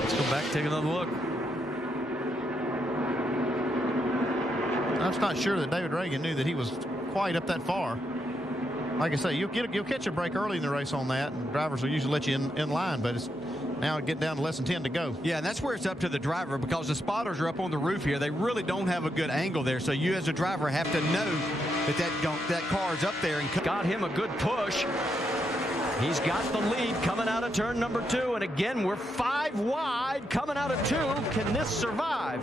Let's go back, take another look. I'm not sure that David Reagan knew that he was quite up that far. Like I say, you'll catch a break early in the race on that, and drivers will usually let you in line, but it's now getting down to less than 10 to go. Yeah, and that's where it's up to the driver, because the spotters are up on the roof here. They really don't have a good angle there, so you as a driver have to know that car is up there. And got him a good push. He's got the lead coming out of turn number 2, and again we're 5 wide coming out of 2. Can this survive?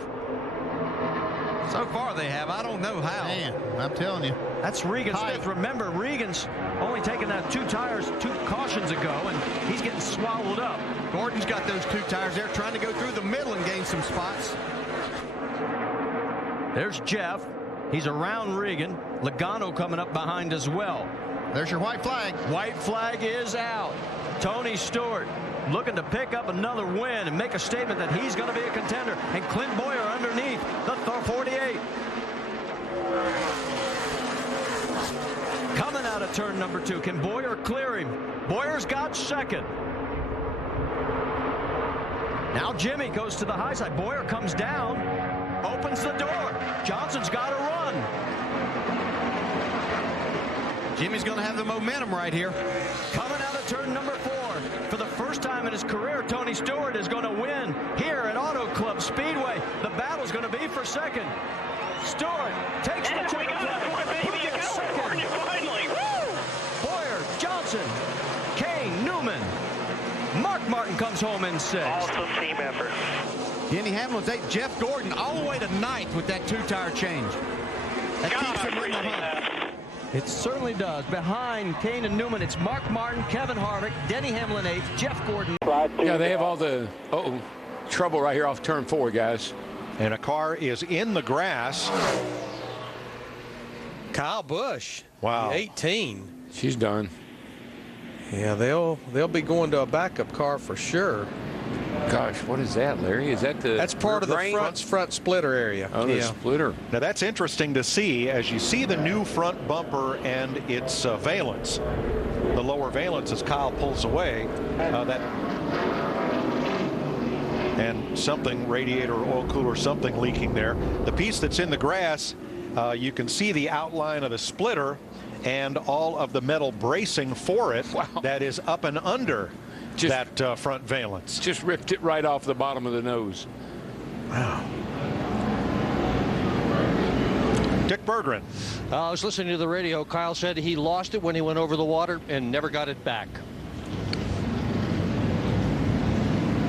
So far they have. I don't know how. Man, I'm telling you. That's Regan Smith. Remember, Regan's only taken out 2 tires 2 cautions ago, and he's getting swallowed up. Gordon's got those 2 tires there, trying to go through the middle and gain some spots. There's Jeff. He's around Regan. Logano coming up behind as well. There's your white flag. White flag is out. Tony Stewart looking to pick up another win and make a statement that he's going to be a contender. And Clint Boyer underneath the 48. Coming out of turn number 2. Can Boyer clear him? Boyer's got second. Now Jimmy goes to the high side. Boyer comes down, opens the door. Johnson's got to run. Jimmy's going to have the momentum right here. Coming out of turn number 4. For the first time in his career, Tony Stewart is going to win here at Auto Club Speedway. The battle's going to be for second. Stewart takes the turn. Finally. Boyer, Johnson, Kane, Newman. Mark Martin comes home in 6th. Awesome team effort. Denny Hamlin's 8th. Jeff Gordon all the way to 9th with that 2-tire change. That keeps him in the hunt. It certainly does. Behind Kane and Newman, it's Mark Martin, Kevin Harvick, Denny Hamlin 8th, Jeff Gordon. Yeah, they have all the trouble right here off turn 4, guys. And a car is in the grass. Kyle Busch. Wow. 18. She's done. Yeah, they'll be going to a backup car for sure. Gosh, what is that, Larry? Is that the That's part of the front splitter area. Oh, the splitter. Now that's interesting to see as you see the new front bumper and its valence. The lower valence as Kyle pulls away. And something, radiator or oil cooler, something leaking there. The piece that's in the grass, you can see the outline of the splitter and all of the metal bracing for it. Wow. That is up and under that front valence. Just ripped it right off the bottom of the nose. Wow. Dick Berggren. I was listening to the radio. Kyle said he lost it when he went over the water and never got it back.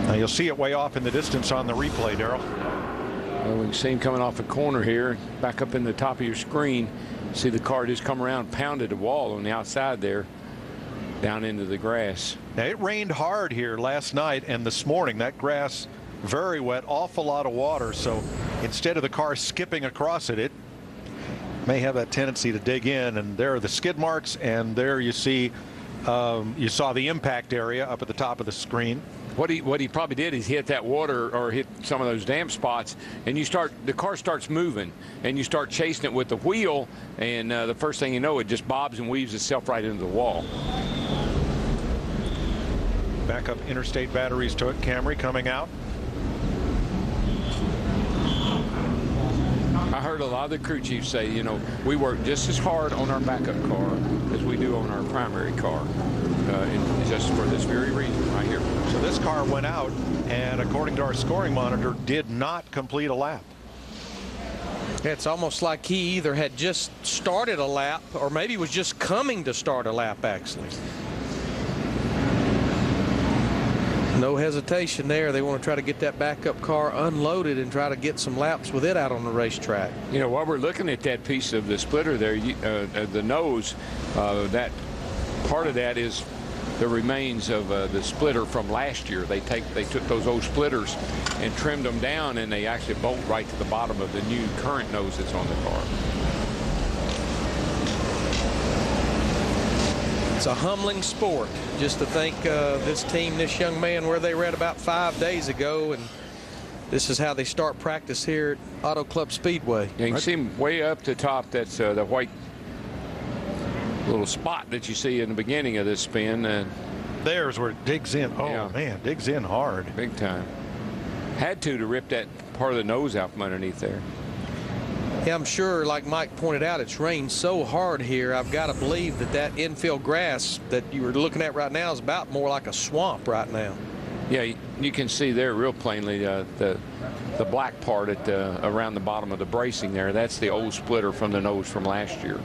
Now you'll see it way off in the distance on the replay, Darrell. Well, we can see him coming off a corner here, back up in the top of your screen. See the car just come around, pounded the wall on the outside there, down into the grass. Now it rained hard here last night and this morning. That grass very wet, awful lot of water. So instead of the car skipping across it, it may have that tendency to dig in. And there are the skid marks, and there you see, you saw the impact area up at the top of the screen. What he probably did is hit that water or hit some of those damp spots, and the car starts moving, and you start chasing it with the wheel, and the first thing you know, it just bobs and weaves itself right into the wall. Backup interstate batteries to it. Camry coming out. I heard a lot of the crew chiefs say, you know, we work just as hard on our backup car as we do on our primary car, just for this very reason right here. So this car went out, and according to our scoring monitor, did not complete a lap. It's almost like he either had just started a lap or maybe was just coming to start a lap, actually. No hesitation there. They want to try to get that backup car unloaded and try to get some laps with it out on the racetrack. You know, while we're looking at that piece of the splitter there, the nose, that part of that is the remains of the splitter from last year. They took those old splitters and trimmed them down, and they actually bolt right to the bottom of the new current nose that's on the car. It's a humbling sport just to think this team, this young man, where they were at about 5 days ago, and this is how they start practice here at Auto Club Speedway. Yeah, you can see him way up the top. That's the white little spot that you see in the beginning of this spin. And there's where it digs in. Oh, yeah, man, digs in hard. Big time. Had to rip that part of the nose out from underneath there. Yeah, I'm sure, like Mike pointed out, it's rained so hard here. I've got to believe that infield grass that you were looking at right now is about more like a swamp right now. Yeah, you can see there real plainly the black part at around the bottom of the bracing there. That's the old splitter from the nose from last year.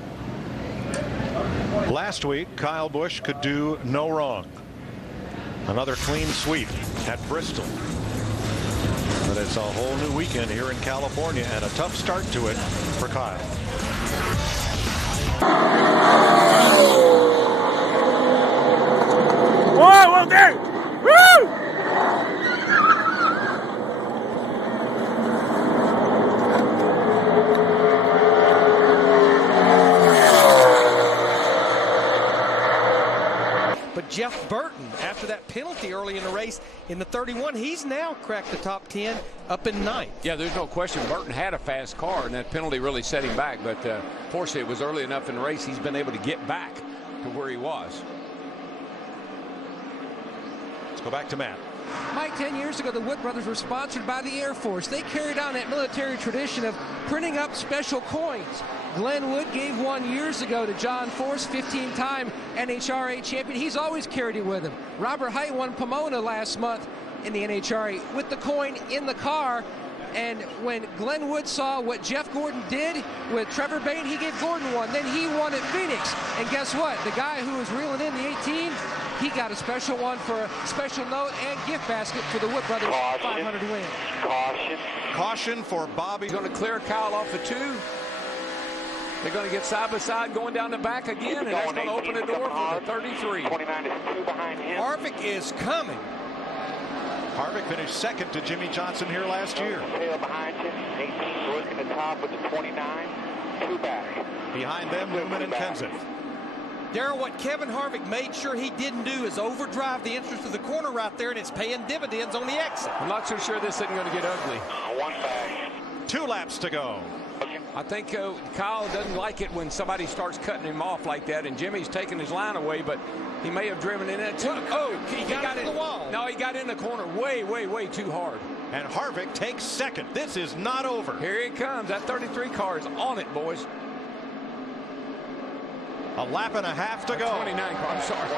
Last week, Kyle Busch could do no wrong. Another clean sweep at Bristol. But it's a whole new weekend here in California, and a tough start to it for Kyle. Whoa, well there! Woo! But Jeff Burton, after that penalty early in the race in the 31, he's now cracked the top 10 up in 9th. Yeah, there's no question Burton had a fast car, and that penalty really set him back. But fortunately, it was early enough in the race he's been able to get back to where he was. Let's go back to Matt. Mike, 10 years ago, the Wood brothers were sponsored by the Air Force. They carried on that military tradition of printing up special coins. Glenn Wood gave one years ago to John Force, 15-time NHRA champion. He's always carried it with him. Robert Height won Pomona last month in the NHRA with the coin in the car. And when Glenn Wood saw what Jeff Gordon did with Trevor Bayne, he gave Gordon one. Then he won at Phoenix. And guess what? The guy who was reeling in the 18, he got a special one for a special note and gift basket for the Wood brothers 500 win. Caution. Caution for Bobby. Going to clear Kyle off the 2. They're going to get side by side going down the back again, and that's going to open the door for the 33. 29 is 2 behind him. Harvick is coming. Harvick finished second to Jimmy Johnson here last year. Tail behind him. 18 working the top with the 29. 2 back. Behind them, Newman and Kenseth. Darrell, what Kevin Harvick made sure he didn't do is overdrive the entrance to the corner right there, and it's paying dividends on the exit. I'm not so sure this isn't going to get ugly. 1 back. 2 laps to go. I think Kyle doesn't like it when somebody starts cutting him off like that, and Jimmy's taking his line away, but he may have driven in it too. Oh, he got in the wall. No, he got in the corner way, way, way too hard. And Harvick takes second. This is not over. Here it comes. That 33 car is on it, boys. A lap and a half to go. 29 car, I'm sorry.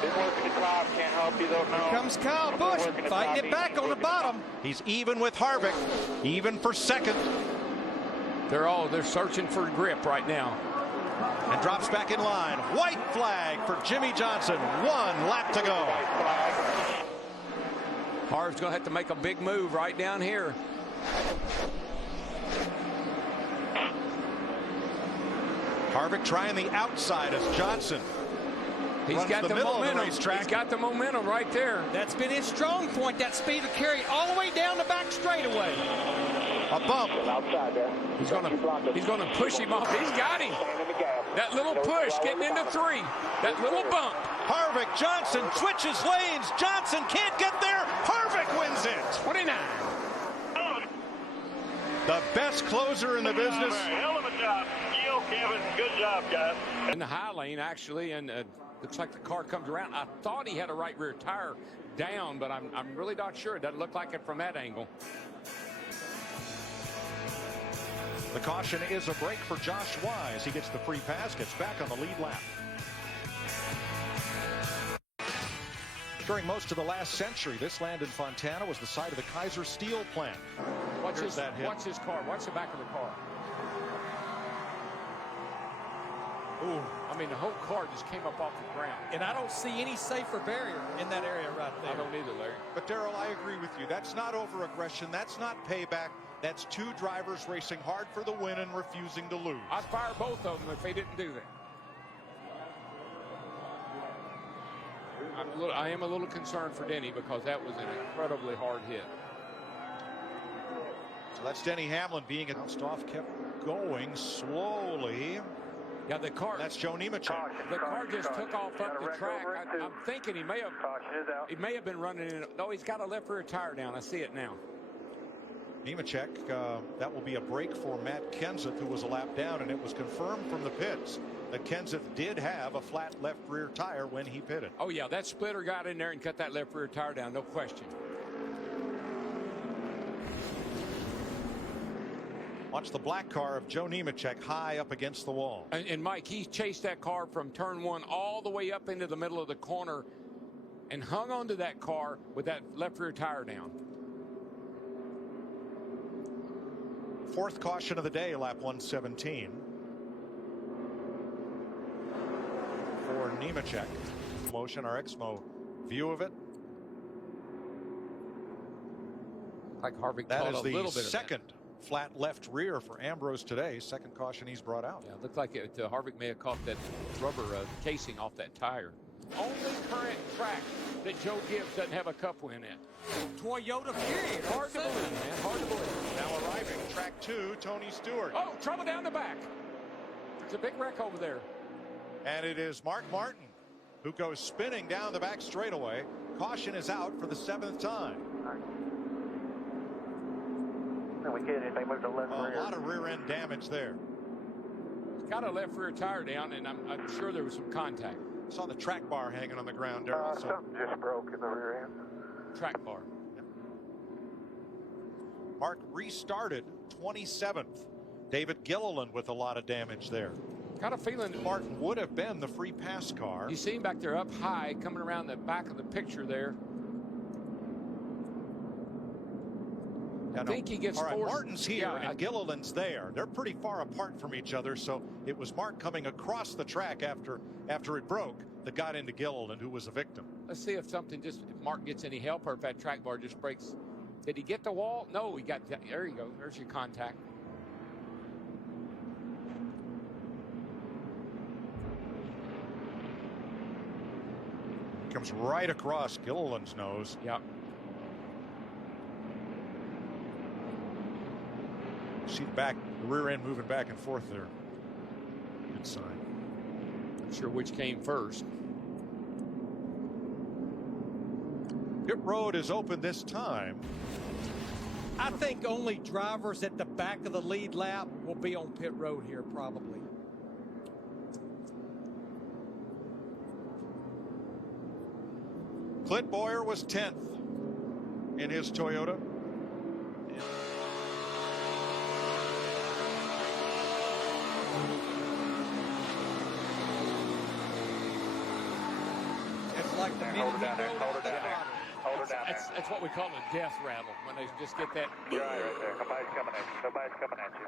Here comes Kyle Busch fighting it back on the bottom. He's even with Harvick, even for second. They're searching for grip right now. And drops back in line. White flag for Jimmy Johnson. 1 lap to go. Harv's going to have to make a big move right down here. Harvick trying the outside as Johnson. He's got the momentum. He's got the momentum right there. That's been his strong point, that speed to carry all the way down the back straightaway. A bump. He's gonna push him off. He's got him. That little push getting into 3. That little bump. Harvick, Johnson switches lanes. Johnson can't get there. Harvick wins it. 29. The best closer in the business. Hell of a job. Kevin, good job, guys. In the high lane, actually, and looks like the car comes around. I thought he had a right rear tire down, but I'm really not sure. It doesn't look like it from that angle. The caution is a break for Josh Wise. He gets the free pass, gets back on the lead lap. During most of the last century, this land in Fontana was the site of the Kaiser Steel plant. Watch his car. Watch the back of the car. Ooh, I mean, the whole car just came up off the ground. And I don't see any safer barrier in that area right there. I don't either, Larry. But, Darrell, I agree with you. That's not over-aggression. That's not payback. That's 2 drivers racing hard for the win and refusing to lose. I'd fire both of them if they didn't do that. I am a little concerned for Denny because that was an incredibly hard hit. So that's Denny Hamlin being announced off, kept going slowly. Yeah, the car. That's Joe Nemechek. The car just took off up the track. I'm thinking he may have been running in. No, he's got a left rear tire down. I see it now. Nemechek, that will be a break for Matt Kenseth, who was a lap down, and it was confirmed from the pits that Kenseth did have a flat left rear tire when he pitted. Oh, yeah, that splitter got in there and cut that left rear tire down, no question. Watch the black car of Joe Nemechek high up against the wall. And Mike, he chased that car from turn 1 all the way up into the middle of the corner and hung onto that car with that left rear tire down. Fourth caution of the day, lap 117. For Nemechek. Motion, our Exmo view of it. Like Harvick that caught is a little the bit second flat left rear for Ambrose today. Second caution he's brought out. Yeah, it looked like Harvick may have caught that rubber casing off that tire. Only current track that Joe Gibbs doesn't have a cup win in. Toyota period. Hard to believe, man. Hard to believe. Now arriving, track 2, Tony Stewart. Oh, trouble down the back. There's a big wreck over there. And it is Mark Martin who goes spinning down the back straightaway. Caution is out for the 7th time. We get it. They moved the left rear. A lot of rear end damage there. He's got a left rear tire down, and I'm sure there was some contact. Saw the track bar hanging on the ground, Darrell. Something just broke in the rear end. Track bar. Mark restarted 27th. David Gilliland with a lot of damage there. Got a feeling Martin would have been the free pass car. You see him back there up high, coming around the back of the picture there. I think he gets all right, forced. Martin's here and Gilliland's there. They're pretty far apart from each other, so it was Mark coming across the track after it broke that got into Gilliland, who was a victim. Let's see if Mark gets any help or if that track bar just breaks. Did he get the wall? No, he got, there you go. There's your contact. Comes right across Gilliland's nose. Yeah. See the rear end moving back and forth there. Good sign. Not sure which came first. Pit road is open this time. I think only drivers at the back of the lead lap will be on pit road here, probably. Clint Boyer was 10th in his Toyota. That's what we call a death rattle, when they just get that. You're right there. Nobody's coming at you. Nobody's coming at you.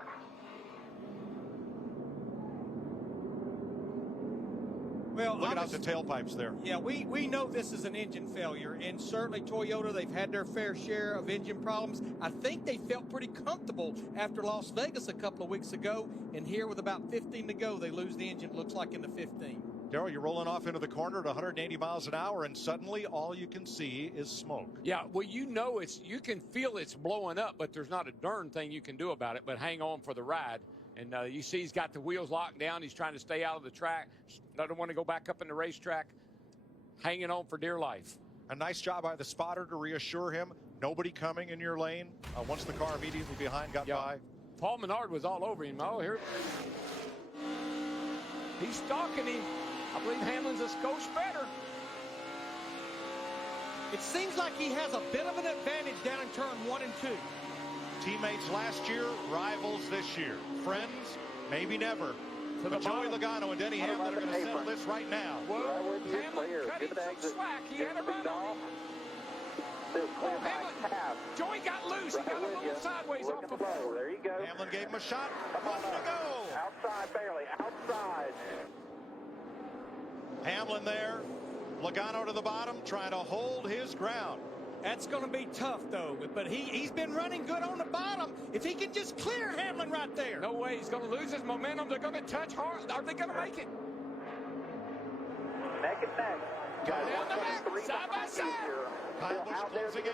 Well, looking out the tailpipes there. Yeah, we know this is an engine failure, and certainly Toyota, they've had their fair share of engine problems. I think they felt pretty comfortable after Las Vegas a couple of weeks ago, and here with about 15 to go, they lose the engine, looks like in the 15. Darrell, you're rolling off into the corner at 180 miles an hour, and suddenly all you can see is smoke. Yeah, well, you know you can feel it's blowing up, but there's not a darn thing you can do about it but hang on for the ride. And you see he's got the wheels locked down. He's trying to stay out of the track. Doesn't want to go back up in the racetrack. Hanging on for dear life. A nice job by the spotter to reassure him. Nobody coming in your lane. Once the car immediately behind got by. Paul Menard was all over him. Oh, here. He's stalking him. I believe Hamlin's a skosh better. It seems like he has a bit of an advantage down in turn 1 and 2. Teammates last year, rivals this year. Friends, maybe never. But Joey Logano and Denny Hamlin are going to settle this right now. Whoa, Hamlin cut him some slack. He had a run on him. Joey got loose. He got a little sideways off the ball. There you go. Hamlin gave him a shot. One to go. Outside, barely. Outside. Hamlin there. Logano to the bottom, trying to hold his ground. That's going to be tough, though. But he's been running good on the bottom. If he can just clear Hamlin right there. No way. He's going to lose his momentum. They're going to touch hard. Are they going to make it? Neck and neck. Down the back, side by side. Kyle Busch closing in.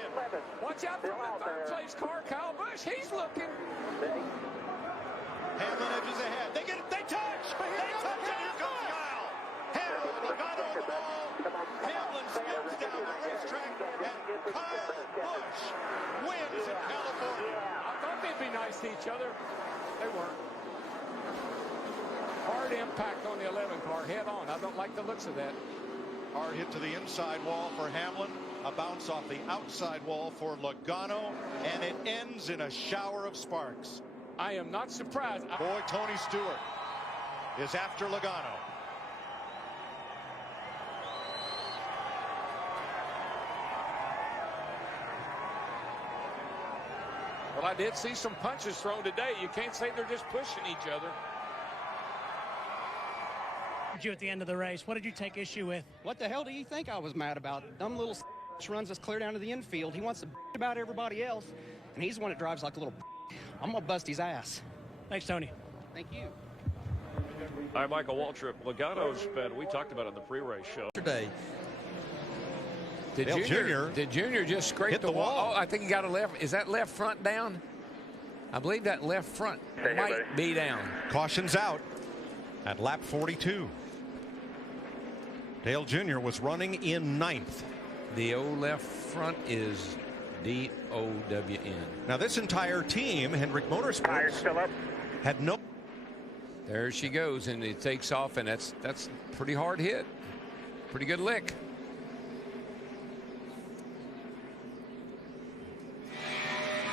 Watch out for the third place car, Kyle Busch. He's looking. Hamlin edges ahead. They touch. They touch Kyle Busch wins in California. I thought they'd be nice to each other. They weren't. Hard impact on the 11 car, head on. I don't like the looks of that. Hard hit to the inside wall for Hamlin. A bounce off the outside wall for Logano, and it ends in a shower of sparks. I am not surprised. Boy, Tony Stewart is after Logano. Well, I did see some punches thrown today. You can't say they're just pushing each other. You at the end of the race, what did you take issue with? What the hell do you think I was mad about? Dumb little runs us clear down to the infield. He wants to about everybody else, and he's the one that drives like a little. I'm gonna bust his ass. Thanks, Tony. Thank you. I'm Michael Waltrip. Logano's been, we talked about it in the pre-race show. Today. Did Junior just scrape the wall? Oh, I think he got a left. Is that left front down? I believe that left front might be down. Caution's out at lap 42. Dale Jr. was running in 9th. The old left front is DOWN. Now this entire team, Hendrick Motorsports, had no. There she goes, and it takes off, and that's a pretty hard hit. Pretty good lick.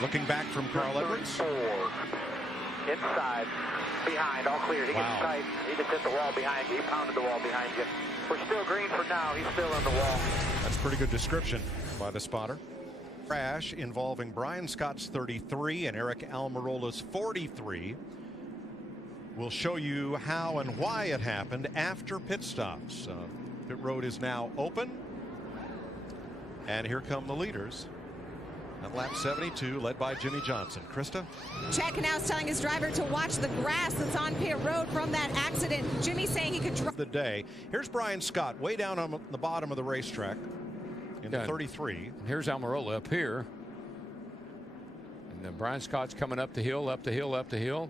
Looking back from Carl Edwards. Inside, behind, all clear. He gets tight. He just hit the wall behind you. He pounded the wall behind you. We're still green for now. He's still in the wall. That's pretty good description by the spotter. Crash involving Brian Scott's 33 and Eric Almirola's 43. We'll show you how and why it happened after pit stops. Pit road is now open. And here come the leaders. At lap 72, led by Jimmy Johnson. Krista? Chad now is telling his driver to watch the grass that's on pit road from that accident. Jimmy saying he could drive the day. Here's Brian Scott way down on the bottom of the racetrack in 33. Here's Almirola up here. And then Brian Scott's coming up the hill, up the hill, up the hill.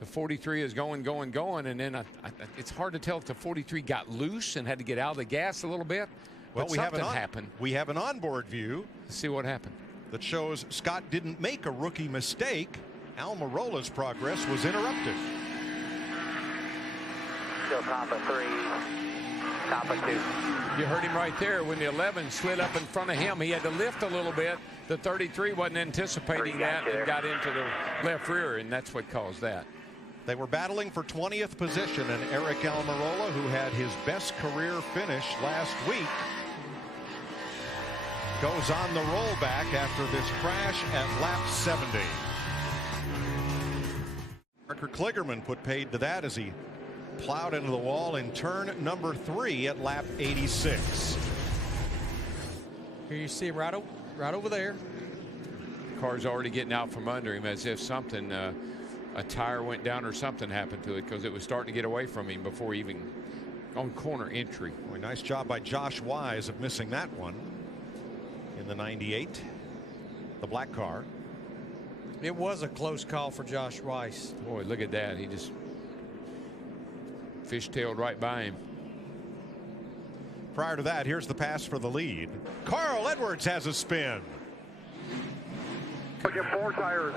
The 43 is going, and then it's hard to tell if the 43 got loose and had to get out of the gas a little bit. Well, but something happened. We have an onboard view. Let's see what happened. That shows Scott didn't make a rookie mistake. Almirola's progress was interrupted. Still top of 3, top of 2. You heard him right there when the 11 slid up in front of him. He had to lift a little bit. The 33 wasn't anticipating that and got into the left rear, and that's what caused that. They were battling for 20th position, and Eric Almirola, who had his best career finish last week, goes on the rollback after this crash at lap 70. Parker Kligerman put paid to that as he plowed into the wall in turn number 3 at lap 86. Here you see him right over there. Car's already getting out from under him as if something, a tire went down or something happened to it, because it was starting to get away from him before even on corner entry. Boy, nice job by Josh Wise of missing that one. In the 98, the black car. It was a close call for Josh Rice. Boy, look at that. He just fishtailed right by him. Prior to that, here's the pass for the lead. Carl Edwards has a spin. Look at 4 tires.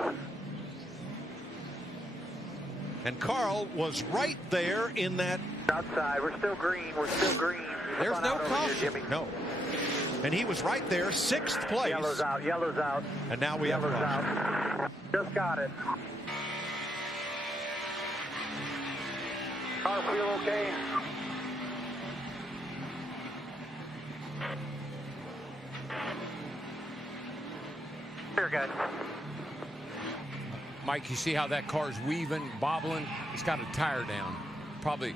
And Carl was right there in that. Outside, we're still green. We're still green. There's no caution. No. And he was right there, 6th place. Yellow's out. Yellow's out. And now we Yellow's have out. Just got it. Car feel okay? Here, guys. Mike, you see how that car's weaving, bobbling? It's got a tire down. Probably,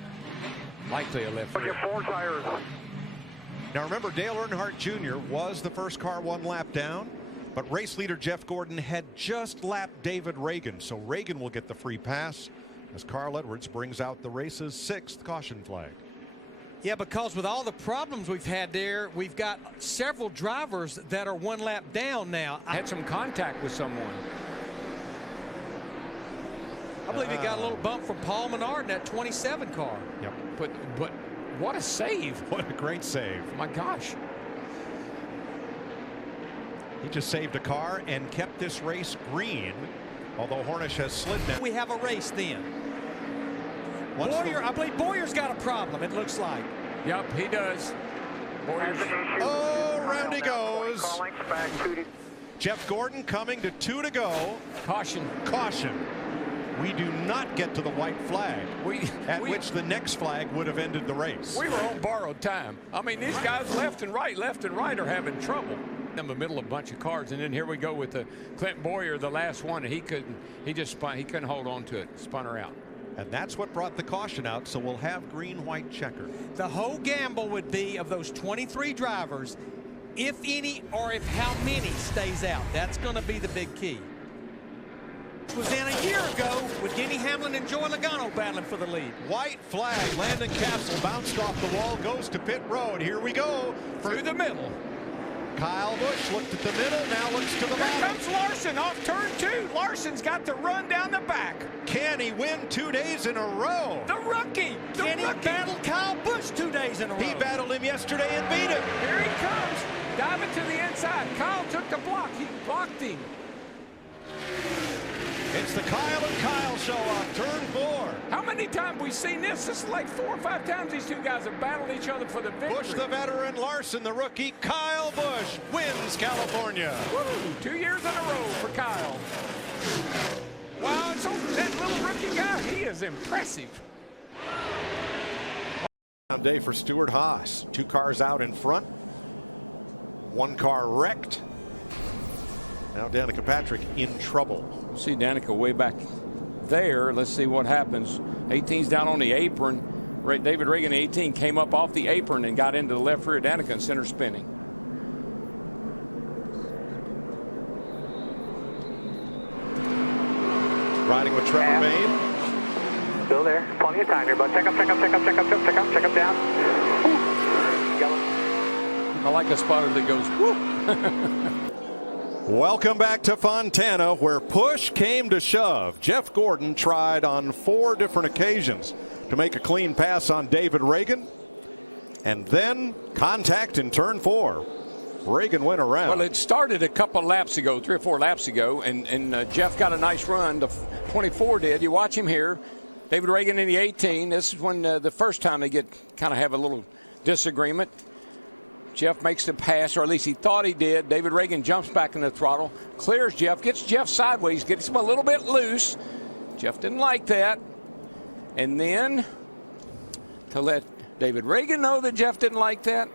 likely a left rear. Look at 4 tires. Now remember, Dale Earnhardt Jr. was the first car 1 lap down, but race leader Jeff Gordon had just lapped David Reagan, so Reagan will get the free pass as Carl Edwards brings out the race's 6th caution flag. Yeah, because with all the problems we've had there, we've got several drivers that are 1 lap down now. Had some contact with someone. I believe he got a little bump from Paul Menard in that 27 car. Yep. But what a save. What a great save. My gosh. He just saved a car and kept this race green, although Hornish has slid now. We have a race then. Boyer, I believe Boyer's got a problem, it looks like. Yep, he does. Boyer's. Oh, round he goes. Jeff Gordon coming to 2 to go. Caution. Caution. We do not get to the white flag, at which the next flag would have ended the race. We were on borrowed time. I mean, these guys left and right are having trouble in the middle of a bunch of cars. And then here we go with the Clint Boyer, the last one. He couldn't hold on to it, spun her out. And that's what brought the caution out, so we'll have green-white checker. The whole gamble would be of those 23 drivers, if any or if how many stays out. That's going to be the big key. Was in a year ago with Denny Hamlin and Joey Logano battling for the lead. White flag. Landon Castle bounced off the wall, goes to pit road. Here we go. Through the middle. Kyle Busch looked at the middle, now looks to the bottom. Here comes Larson off turn 2. Larson's got to run down the back. Can he win 2 days in a row? The rookie. Can he battle Kyle Busch 2 days in a row? He battled him yesterday and beat him. Here he comes. Diving to the inside. Kyle took the block. He blocked him. It's the Kyle and Kyle show off turn 4. How many times we've seen this? This is like 4 or 5 times these two guys have battled each other for the victory. Busch the veteran, Larson the rookie. Kyle Busch wins California. Woo! 2 years in a row for Kyle. Wow, so that little rookie guy, he is impressive. Day for Stewart Haas. 2 cars out in front. 1 car wrecked. Now Danica Patrick in trouble. See Danica way back there. Let's see what happens. 18's down on the apron. David Reagan, 18, came up off the apron and got into the left rear. Danica and center spinning. Riding with Trevor Main. Still there. Plenty of time here, but check up down. I like a spotter that goes, whoop. Welcome back to Fontana, where push came to shove. Jeff Gordon tried on 4 different occasions to make a clean pass on David Reagan, and then contact in turn 4. Reagan went around. Well, it started a couple laps ago, 3 or 4 laps ago, and Jeff got a nice run. The 24 did. You watch him here. David Reagan in the 18. This is when the first time they kind of have a little disagreement. Jeff makes the pass, or at least he thought he did. David Reagan jumps back in the throttle, clears Jeff, gets Jeff sideways, gets him a little bit loose. Jeff didn't like that. And then to let David Reagan know that Jeff didn't like that.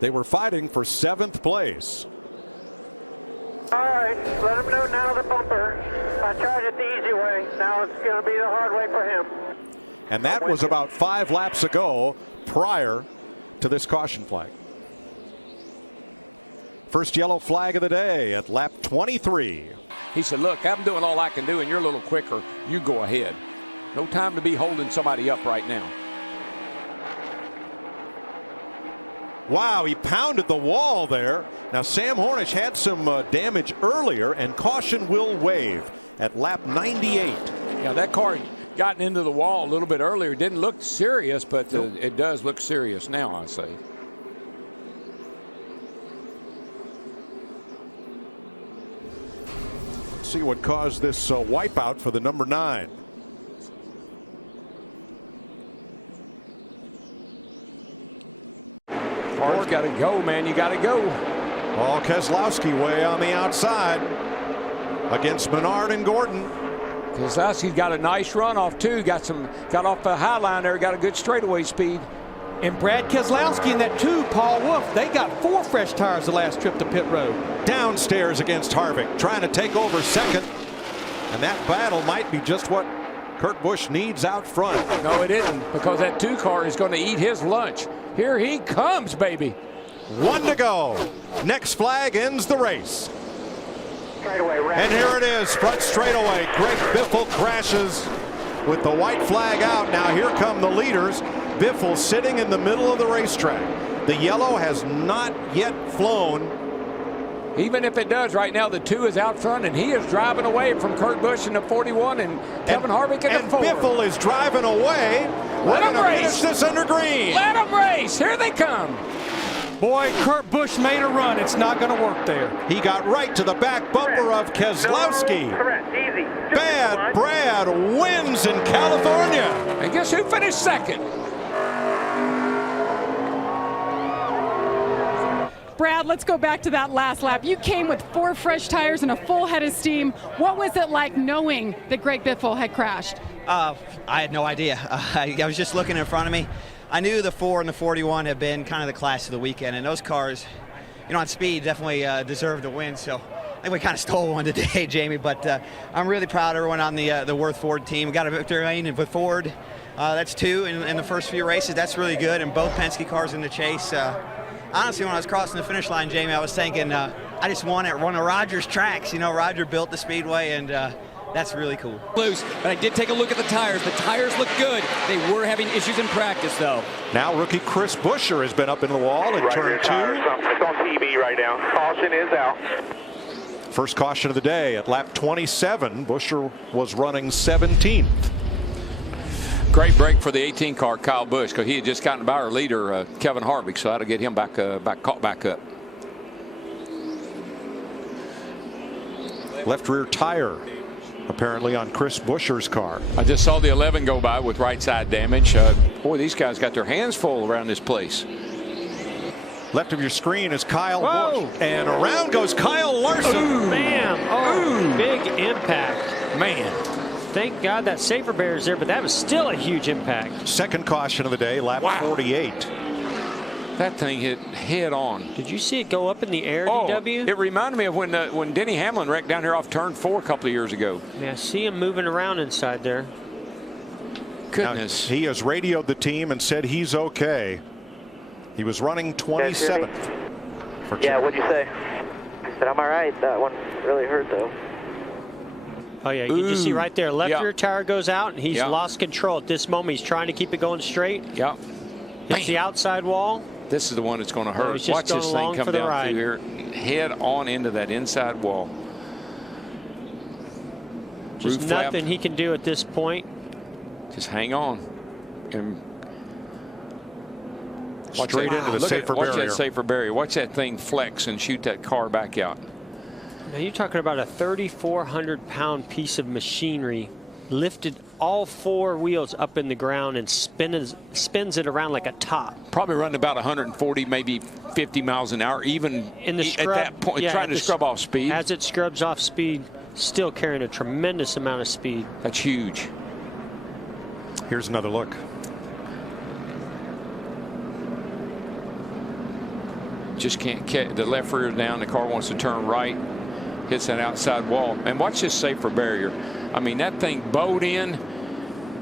They were fighting for 7th place. All right, let him know now the bumper. I tried it the easy way. Now it's going to be the hard way for him. And that was about 5 laps ago, prior to this caution flag. First yellow flag of the day at lap 23. He said, look, I'm doing all I can do, and you're a little quicker. You go ahead. No time to be holding somebody up right now. Wow, he pounded the wall there. Now, Sam Hornish had some damage earlier, and caution will waive at lap 98. Yeah, that car gotten into the wall a little bit earlier. Didn't look serious, but it does look serious now, I say. Let's see what caused this wipeout for the number 9. Car's got to go, man. You got to go. Oh, Keselowski way on the outside against Menard and Gordon. Keselowski's got a nice run off too. Got off the high line there. Got a good straightaway speed. And Brad Keselowski and that 2, Paul Wolf, they got 4 fresh tires the last trip to pit road. Downstairs against Harvick, trying to take over 2nd. And that battle might be just what Kurt Busch needs out front. No, it isn't, because that 2 car is going to eat his lunch. Here he comes, baby. 1 to go. Next flag ends the race. And here it is, front straightaway. Greg Biffle crashes with the white flag out. Now here come the leaders. Biffle sitting in the middle of the racetrack. The yellow has not yet flown. Even if it does, right now the 2 is out front, and he is driving away from Kurt Busch in the 41 and Kevin Harvick in the 4. And Biffle is driving away. Let him race. Finish this under green. Let him race. Here they come. Boy, Kurt Busch made a run. It's not going to work there. He got right to the back bumper of Keselowski. Bad Brad wins in California. And guess who finished second? Brad, let's go back to that last lap. You came with 4 fresh tires and a full head of steam. What was it like knowing that Greg Biffle had crashed? I had no idea. I was just looking in front of me. I knew the 4 and the 41 had been kind of the class of the weekend, and those cars, on speed, definitely deserved to win. So I think we kind of stole one today, Jamie. But I'm really proud of everyone on the Worth Ford team. We got a victory lane with Ford. That's 2 in the first few races. That's really good, and both Penske cars in the chase. Honestly, when I was crossing the finish line, Jamie, I was thinking I just won at one of Roger's tracks. Roger built the Speedway, and that's really cool. Loose, but I did take a look at the tires. The tires look good. They were having issues in practice, though. Now rookie Chris Buescher has been up into the wall in turn 2. It's on TV right now. Caution is out. First caution of the day at lap 27. Buescher was running 17th. Great break for the 18 car, Kyle Busch, because he had just gotten by our leader, Kevin Harvick, so that'll get him caught back up. Left rear tire, apparently on Chris Buescher's car. I just saw the 11 go by with right side damage. Boy, these guys got their hands full around this place. Left of your screen is Kyle Busch, and around goes Kyle Larson. Ooh, man, big impact. Man. Thank God that safer barrier's there, but that was still a huge impact. Second caution of the day, lap 48. That thing hit head on. Did you see it go up in the air, DW? It reminded me of when Denny Hamlin wrecked down here off turn 4 a couple of years ago. Yeah, see him moving around inside there. Goodness. Now, he has radioed the team and said he's okay. He was running 27th. Yeah, what'd you say? I said, I'm all right. That one really hurt, though. Oh, yeah, you can see right there. Left rear tire goes out, and he's lost control. At this moment, he's trying to keep it going straight. Yeah. Hits the outside wall. This is the one that's going to hurt. He's just Watch this thing come down ride. through here, head on into that inside wall. Just Roof nothing flapped. he can do at this point. Just hang on. And straight into the safer barrier. Watch that safer barrier. Watch that thing flex and shoot that car back out. Now you're talking about a 3,400-pound piece of machinery lifted all 4 wheels up in the ground and spins it around like a top. Probably running about 140, maybe 50 miles an hour, even in the scrub, at that point, trying to scrub off speed. As it scrubs off speed, still carrying a tremendous amount of speed. That's huge. Here's another look. Just can't get the left rear down. The car wants to turn right. Hits that outside wall. And watch this safer barrier. I mean, that thing bowed in,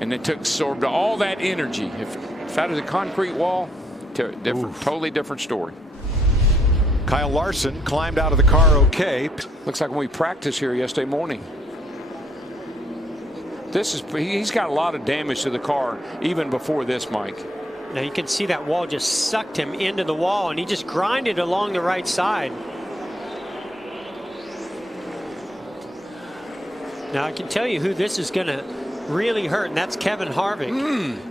and it absorbed all that energy. If that was a concrete wall, totally different story. Kyle Larson climbed out of the car okay. Looks like when we practiced here yesterday morning. He's got a lot of damage to the car even before this, Mike. Now you can see that wall just sucked him into the wall, and he just grinded along the right side. Now I can tell you who this is going to really hurt, and that's Kevin Harvick.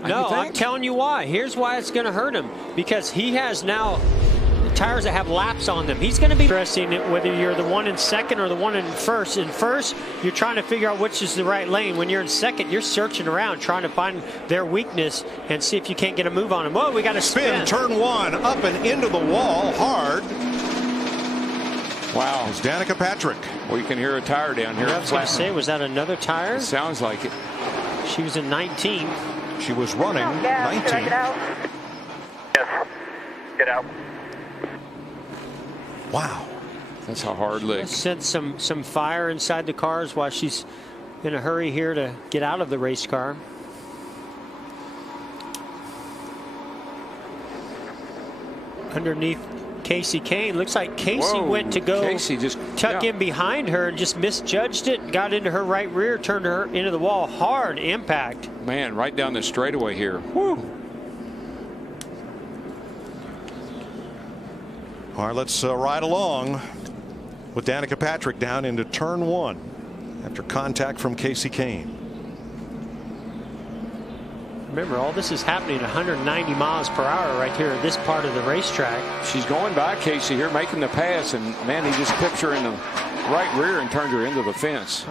No, I'm telling you why. Here's why it's going to hurt him. Because he has now tires that have laps on them. He's going to be interesting whether you're the one in second or the one in first. In first, you're trying to figure out which is the right lane. When you're in second, you're searching around trying to find their weakness and see if you can't get a move on them. Oh, we got a spin. Turn 1 up and into the wall hard. Wow. It's Danica Patrick. Well, you can hear a tire down here. I was going to say, was that another tire? It sounds like it. She was in 19. She was running 19. Yes. Get out. Wow. That's a hard lick. Sent some fire inside the cars while she's in a hurry here to get out of the race car. Underneath Casey Kane. Looks like Casey went to go tuck in behind her and just misjudged it. Got into her right rear, turned her into the wall. Hard impact. Man, right down the straightaway here. Woo. All right, let's ride along with Danica Patrick down into turn 1 after contact from Casey Kane. Remember, all this is happening at 190 miles per hour right here at this part of the racetrack. She's going by Casey here, making the pass, and man, he just clips her in the right rear and turns her into the fence.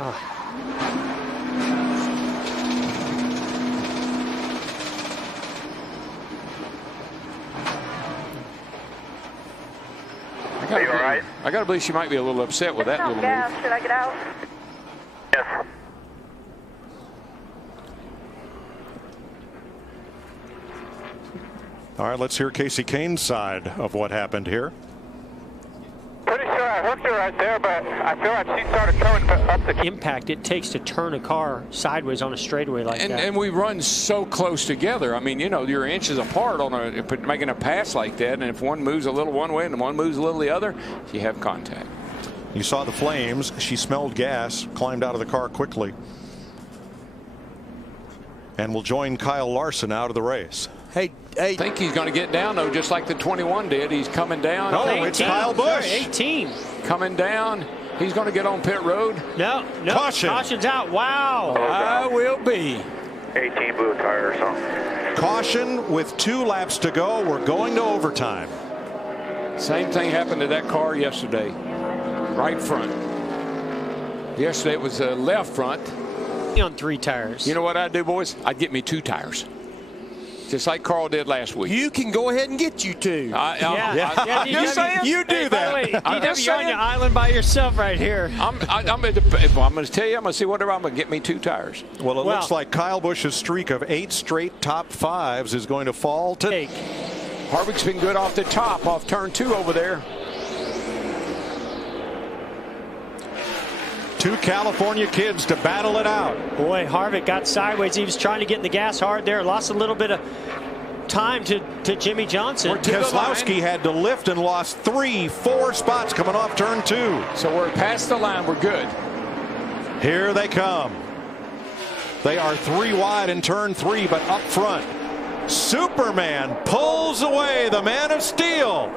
Are you all right? I gotta believe she might be a little upset with that little move. Should I get out? Yes. All right, let's hear Casey Kane's side of what happened here. Pretty sure I hooked her right there, but I feel like she started coming up the impact it takes to turn a car sideways on a straightaway like that. And we run so close together. I mean, you know, you're inches apart on making a pass like that, and if one moves a little one way and one moves a little the other, you have contact. You saw the flames. She smelled gas, climbed out of the car quickly, and will join Kyle Larson out of the race. Hey, I think he's going to get down, though, just like the 21 did. He's coming down. No, it's Kyle Busch. 18. Coming down. He's going to get on pit road. No. Caution. Caution's out. Wow. I will be. 18 blue tire or something. Caution with 2 laps to go. We're going to overtime. Same thing happened to that car yesterday. Right front. Yesterday it was left front. On 3 tires. You know what I'd do, boys? I'd get me 2 tires. Just like Carl did last week. You can go ahead and get you 2. You do that. By the way, DW, you're on your island by yourself right here. I'm going to tell you, I'm going to see whatever. I'm going to get me 2 tires. Well, it looks like Kyle Busch's streak of 8 straight top 5s is going to fall to. Harvick's been good off the top, off turn 2 over there. 2 California kids to battle it out. Boy, Harvick got sideways. He was trying to get in the gas hard there. Lost a little bit of time to Jimmy Johnson. Keselowski had to lift and lost 3-4 spots coming off turn 2. So we're past the line. We're good. Here they come. They are 3 wide in turn 3, but up front. Superman pulls away. The man of steel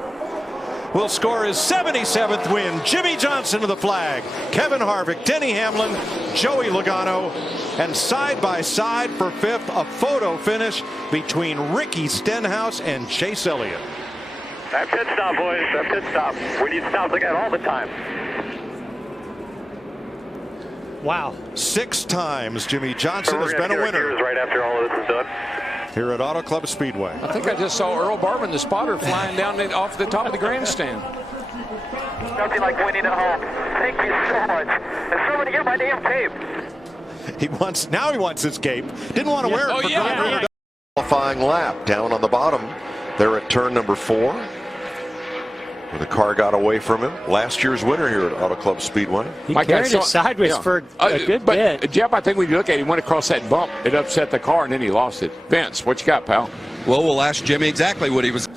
will score his 77th win. Jimmy Johnson to the flag. Kevin Harvick, Denny Hamlin, Joey Logano, and side by side for 5th, a photo finish between Ricky Stenhouse and Chase Elliott. That pit stop, boys. That pit stop. We need stops like that all the time. Wow. 6 times Jimmy Johnson has been a winner. Right after all of this is done. Here at Auto Club Speedway. I think I just saw Earl Barber, the spotter, flying down off the top of the grandstand. Nothing like winning at home. Thank you so much. And somebody get my damn cape. Now he wants his cape. Didn't want to wear it for qualifying lap down on the bottom. They're at turn number 4. Where the car got away from him. Last year's winner here at Auto Club Speedway. He carried it sideways for a good bit. Jeff, I think when you look at it, he went across that bump. It upset the car, and then he lost it. Vince, what you got, pal? Well, we'll ask Jimmy exactly what he was.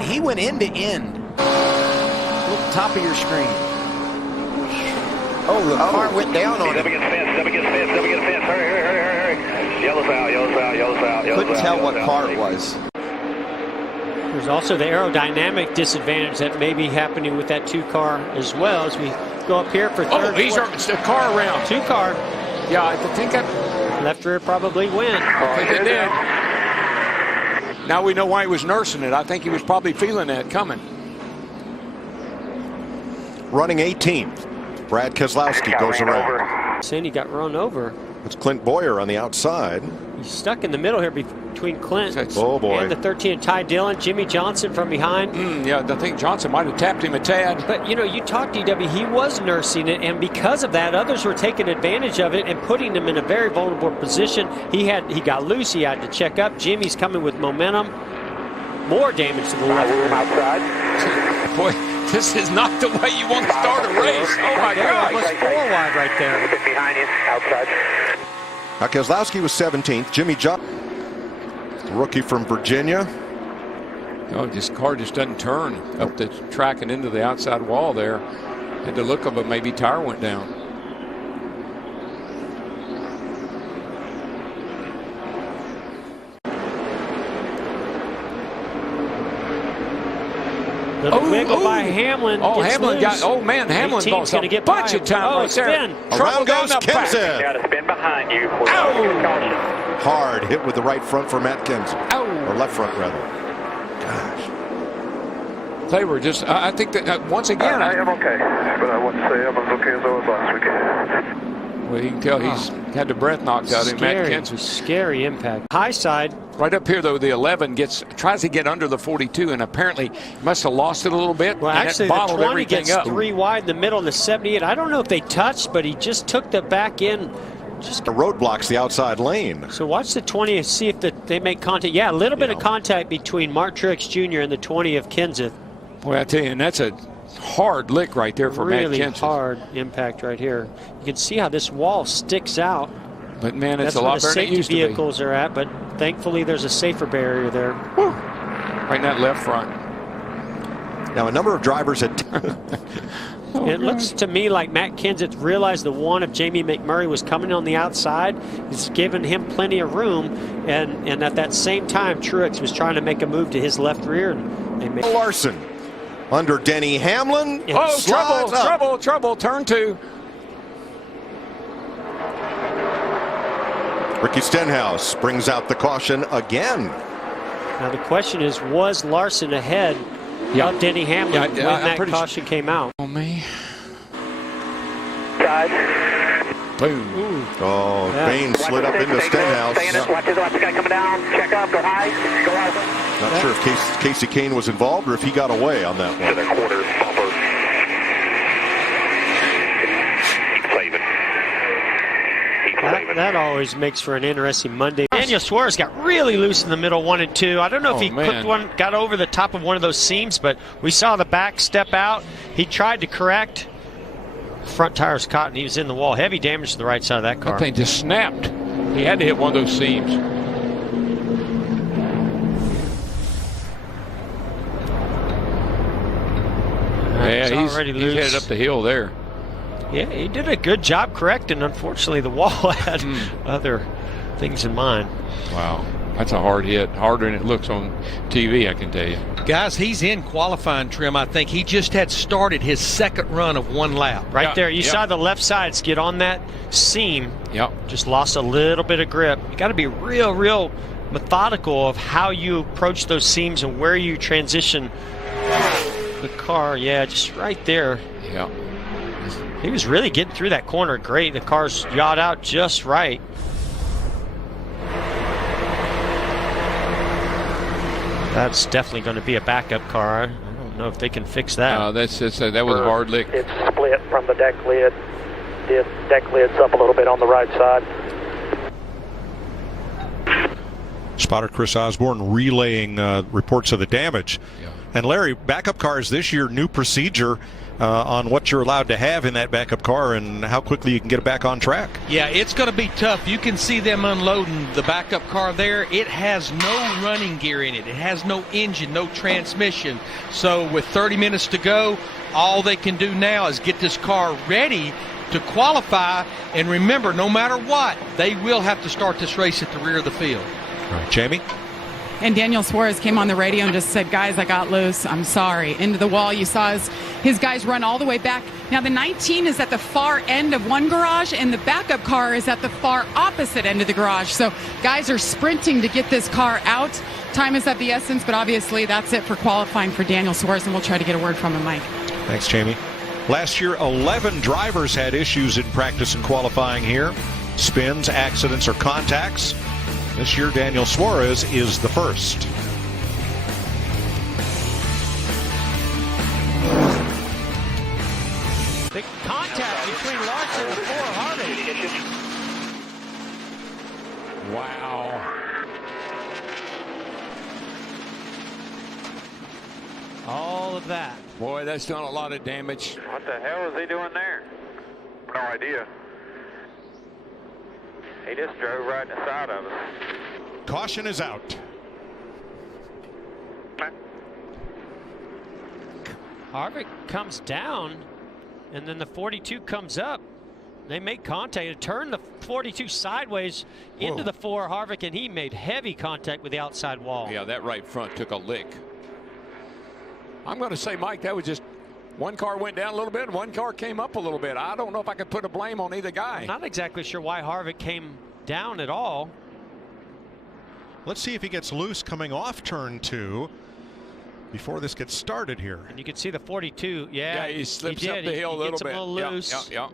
He went end to end. Top of your screen. Oh, the car went down on him. Up against fence, up against fence, up against fence. Hurry. Yellow's out, yellow's out, yellow's out. Couldn't tell what car it was. There's also the aerodynamic disadvantage that may be happening with that 2 car as well as we go up here for third. Oh, he's a car around. 2 car. Yeah, I think left rear probably win. I think it did. Now we know why he was nursing it. I think he was probably feeling that coming. Running 18th. Brad Keselowski goes around. Sandy got run over. It's Clint Boyer on the outside. He's stuck in the middle here between Clint and the 13 Ty Dillon. Jimmy Johnson from behind. Yeah, I think Johnson might have tapped him a tad. But, you know, you talked DW, he was nursing it, and because of that, others were taking advantage of it and putting him in a very vulnerable position. He got loose. He had to check up. Jimmy's coming with momentum. More damage to the left. Outside. Boy, this is not the way you want to start a race. Oh, my God. Almost 4 wide right there. Behind you, outside. Now, Keselowski was 17th. Jimmy Johnson, rookie from Virginia. Oh, this car just doesn't turn up the track and into the outside wall there. Had the look of it, maybe tire went down. Little wiggle by Hamlin. Oh, gets Hamlin loose. Hamlin's going to get bunch by. of time right there. Around goes Kenseth. Got to spin behind you. Hard hit with the right front for Matt Kenseth. Or left front, rather. Gosh. They were just, I think that once again. I am okay, but I wouldn't say I'm as okay as I was last week. Well, you can tell he's had the breath knocked out of him. Matt Kenseth. Scary impact. High side. Right up here, though, the 11 tries to get under the 42, and apparently must have lost it a little bit. Well, and actually, it the 20 everything gets up. 3 wide in the middle of the 78. I don't know if they touched, but he just took the back end. The road blocks the outside lane. So watch the 20 and see if they make contact. Yeah, a little bit of contact between Mark Truex Jr. and the 20 of Kenseth. Boy, I tell you, and that's a hard lick right there for really Matt Kenseth. Hard impact right here. You can see how this wall sticks out. But man, it's That's a lot where better the than it used safety to be. vehicles are at, but thankfully there's a safer barrier there. Right in that left front. Now a number of drivers had. It looks to me like Matt Kenseth realized the one of Jamie McMurray was coming on the outside. He's given him plenty of room, and at that same time, Truex was trying to make a move to his left rear. And they made Larson under Denny Hamlin. Oh, trouble, turn 2. Ricky Stenhouse brings out the caution again. Now the question is, was Larson ahead of Denny Hamlin when that caution came out? Oh, me. Boom. Oh, Bain slid up into Stenhouse. Watch this, guy coming down. Check up, go high, go out. Not sure if Casey Kane was involved or if he got away on that one. To the quarter bumper. That always makes for an interesting Monday. Daniel Suarez got really loose in the middle, 1 and 2. I don't know if he got over the top of one of those seams, but we saw the back step out. He tried to correct. Front tire's caught and he was in the wall. Heavy damage to the right side of that car. That thing just snapped. He had to hit one of those seams. Yeah, he's headed up the hill there. Yeah, he did a good job correcting. Unfortunately, the wall had other things in mind. Wow, that's a hard hit. Harder than it looks on TV, I can tell you. Guys, he's in qualifying trim, I think. He just had started his second run of 1 lap. Right there, you saw the left sides get on that seam. Yep. Just lost a little bit of grip. You got to be real methodical of how you approach those seams and where you transition the car. Yeah, just right there. Yeah. He was really getting through that corner great. The car's yawed out just right. That's definitely going to be a backup car. I don't know if they can fix that. That was a hard lick. It's split from the deck lid. The deck lid's up a little bit on the right side. Spotter Chris Osborne relaying reports of the damage. And Larry, backup cars this year, new procedure on what you're allowed to have in that backup car and how quickly you can get it back on track. Yeah, it's going to be tough. You can see them unloading the backup car there. It has no running gear in it. It has no engine, no transmission. So with 30 minutes to go, all they can do now is get this car ready to qualify. And remember, no matter what, they will have to start this race at the rear of the field. All right, Jamie? And Daniel Suarez came on the radio and just said, guys, I got loose. I'm sorry. Into the wall. You saw his guys run all the way back. Now, the 19 is at the far end of one garage, and the backup car is at the far opposite end of the garage. So guys are sprinting to get this car out. Time is of the essence, but obviously that's it for qualifying for Daniel Suarez, and we'll try to get a word from him, Mike. Thanks, Jamie. Last year, 11 drivers had issues in practice and qualifying here. Spins, accidents, or contacts. This year, Daniel Suarez is the first. The contact between Larson and Harvick. Wow. All of that. Boy, that's done a lot of damage. What the hell is he doing there? No idea. He just drove right in the side of us. Caution is out. Harvick comes down, and then the 42 comes up. They make contact. It turned the 42 sideways into the 4 Harvick, and he made heavy contact with the outside wall. Yeah, that right front took a lick. I'm going to say, Mike, that was just one car went down a little bit and one car came up a little bit. I don't know if I could put a blame on either guy. I'm not exactly sure why Harvick came down at all. Let's see if he gets loose coming off turn 2 before this gets started here. And you can see the 42. Yeah, he slips up the hill a little bit. He gets a little loose. Yeah.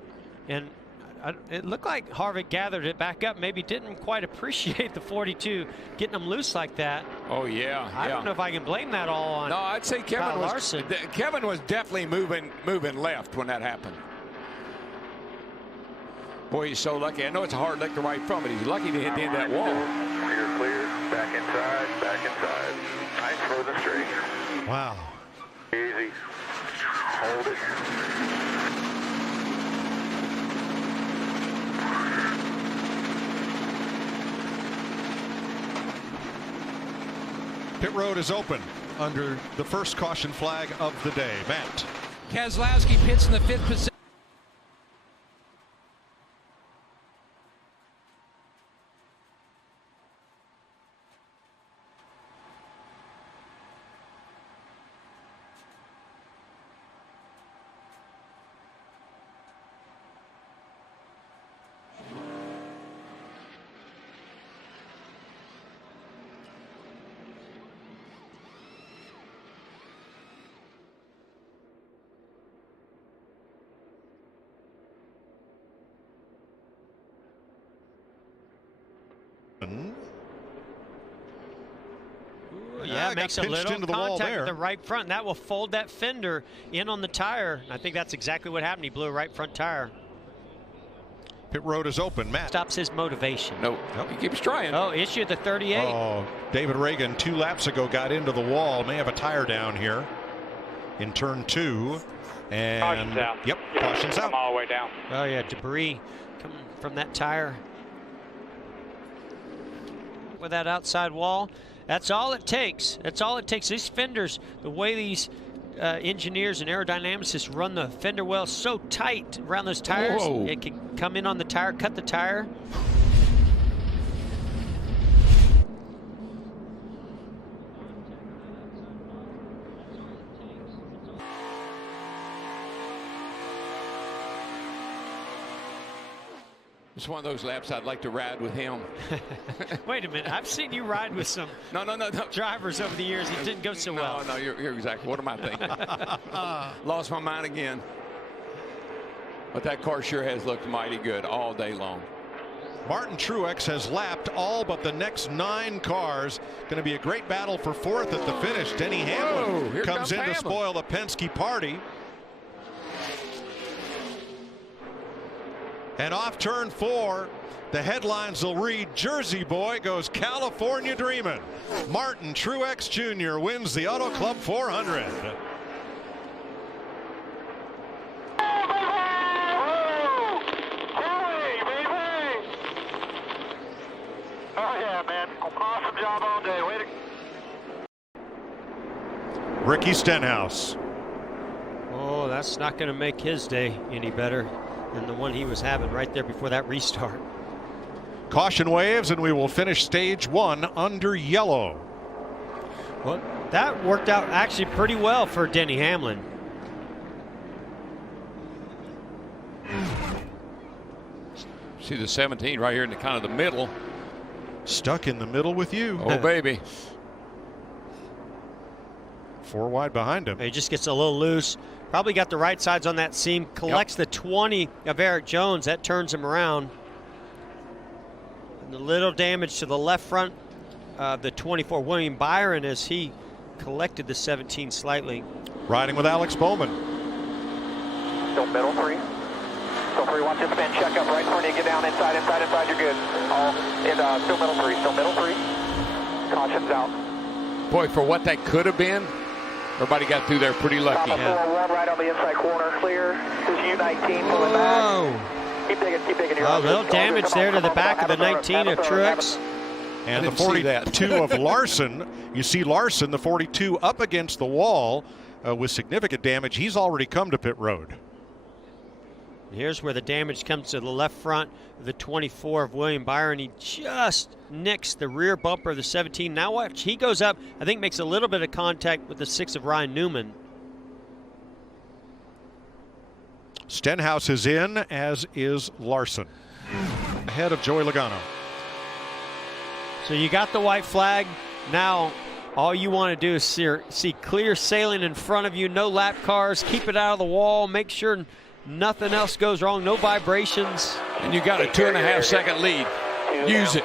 And it looked like Harvick gathered it back up. Maybe didn't quite appreciate the 42 getting him loose like that. Oh, yeah. I don't know if I can blame that all on. No, I'd say Kevin was definitely moving left when that happened. Boy, he's so lucky. I know it's a hard lick to right from, but he's lucky to hit the end of that wall. Clear. Back inside. Nice smooth and straight. Wow. Easy. Hold it. Pit road is open under the first caution flag of the day. Matt. Keselowski pits in the 5th position. Yeah, makes a little contact with the right front. And that will fold that fender in on the tire. I think that's exactly what happened. He blew a right front tire. Pit road is open. Matt. Stops his motivation. Nope. He keeps trying. Oh, issue the 38. Oh, David Reagan 2 laps ago got into the wall. May have a tire down here in turn 2. And caution's out. Yep, caution's out. All the way down. Oh, yeah, debris coming from that tire. With that outside wall. That's all it takes. That's all it takes. These fenders, the way these engineers and aerodynamicists run the fender well so tight around those tires, it can come in on the tire, cut the tire. It's one of those laps I'd like to ride with him. Wait a minute. I've seen you ride with some no. drivers over the years. It didn't go so well. No, you're exactly. What am I thinking? Lost my mind again. But that car sure has looked mighty good all day long. Martin Truex has lapped all but the next 9 cars. Going to be a great battle for 4th at the finish. Denny Hamlin comes in to spoil the Penske party. And off turn 4, the headlines will read, Jersey boy goes California dreamin'. Martin Truex Jr. wins the Auto Club 400. Oh, yeah, man. Awesome job all day. Way to... Ricky Stenhouse. Oh, that's not going to make his day any better than the one he was having right there before that restart. Caution waves, and we will finish stage 1 under yellow. Well, that worked out actually pretty well for Denny Hamlin. See the 17 right here in the kind of the middle. Stuck in the middle with you. Oh, baby. 4 wide behind him. He just gets a little loose. Probably got the right sides on that seam. Collects the 20 of Eric Jones. That turns him around. And a little damage to the left front of the 24 William Byron as he collected the 17 slightly. Riding with Alex Bowman. Still middle 3. Still 3. Watch this spin. Check up right in front of you. Get down inside. You're good. Still middle 3. Still middle 3. Caution's out. Boy, for what that could have been, everybody got through there pretty lucky. Top of 4-1 right on the inside corner. Clear. This is U19 pulling back. Keep digging. Oh, a little damage there to the back of the 19 of Truex. And the 42 of Larson. You see Larson, the 42, up against the wall with significant damage. He's already come to pit road. Here's where the damage comes to the left front of the 24 of William Byron. He just nicks the rear bumper of the 17. Now watch, he goes up, I think makes a little bit of contact with the 6 of Ryan Newman. Stenhouse is in, as is Larson, ahead of Joey Logano. So you got the white flag. Now all you want to do is see clear sailing in front of you, no lap cars, keep it out of the wall, make sure nothing else goes wrong, no vibrations. And you got a 2.5 second lead. Use it.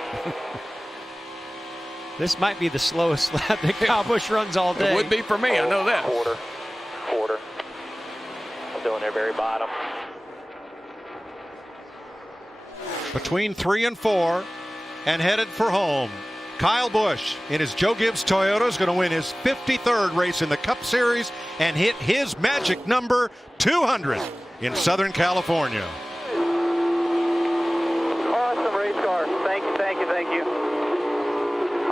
This might be the slowest lap that Kyle Busch runs all day. It would be for me, I know that. Quarter. I'm doing their very bottom. Between 3 and 4 and headed for home. Kyle Busch in his Joe Gibbs Toyota is going to win his 53rd race in the Cup Series and hit his magic number 200 in Southern California. Awesome race car. Thank you.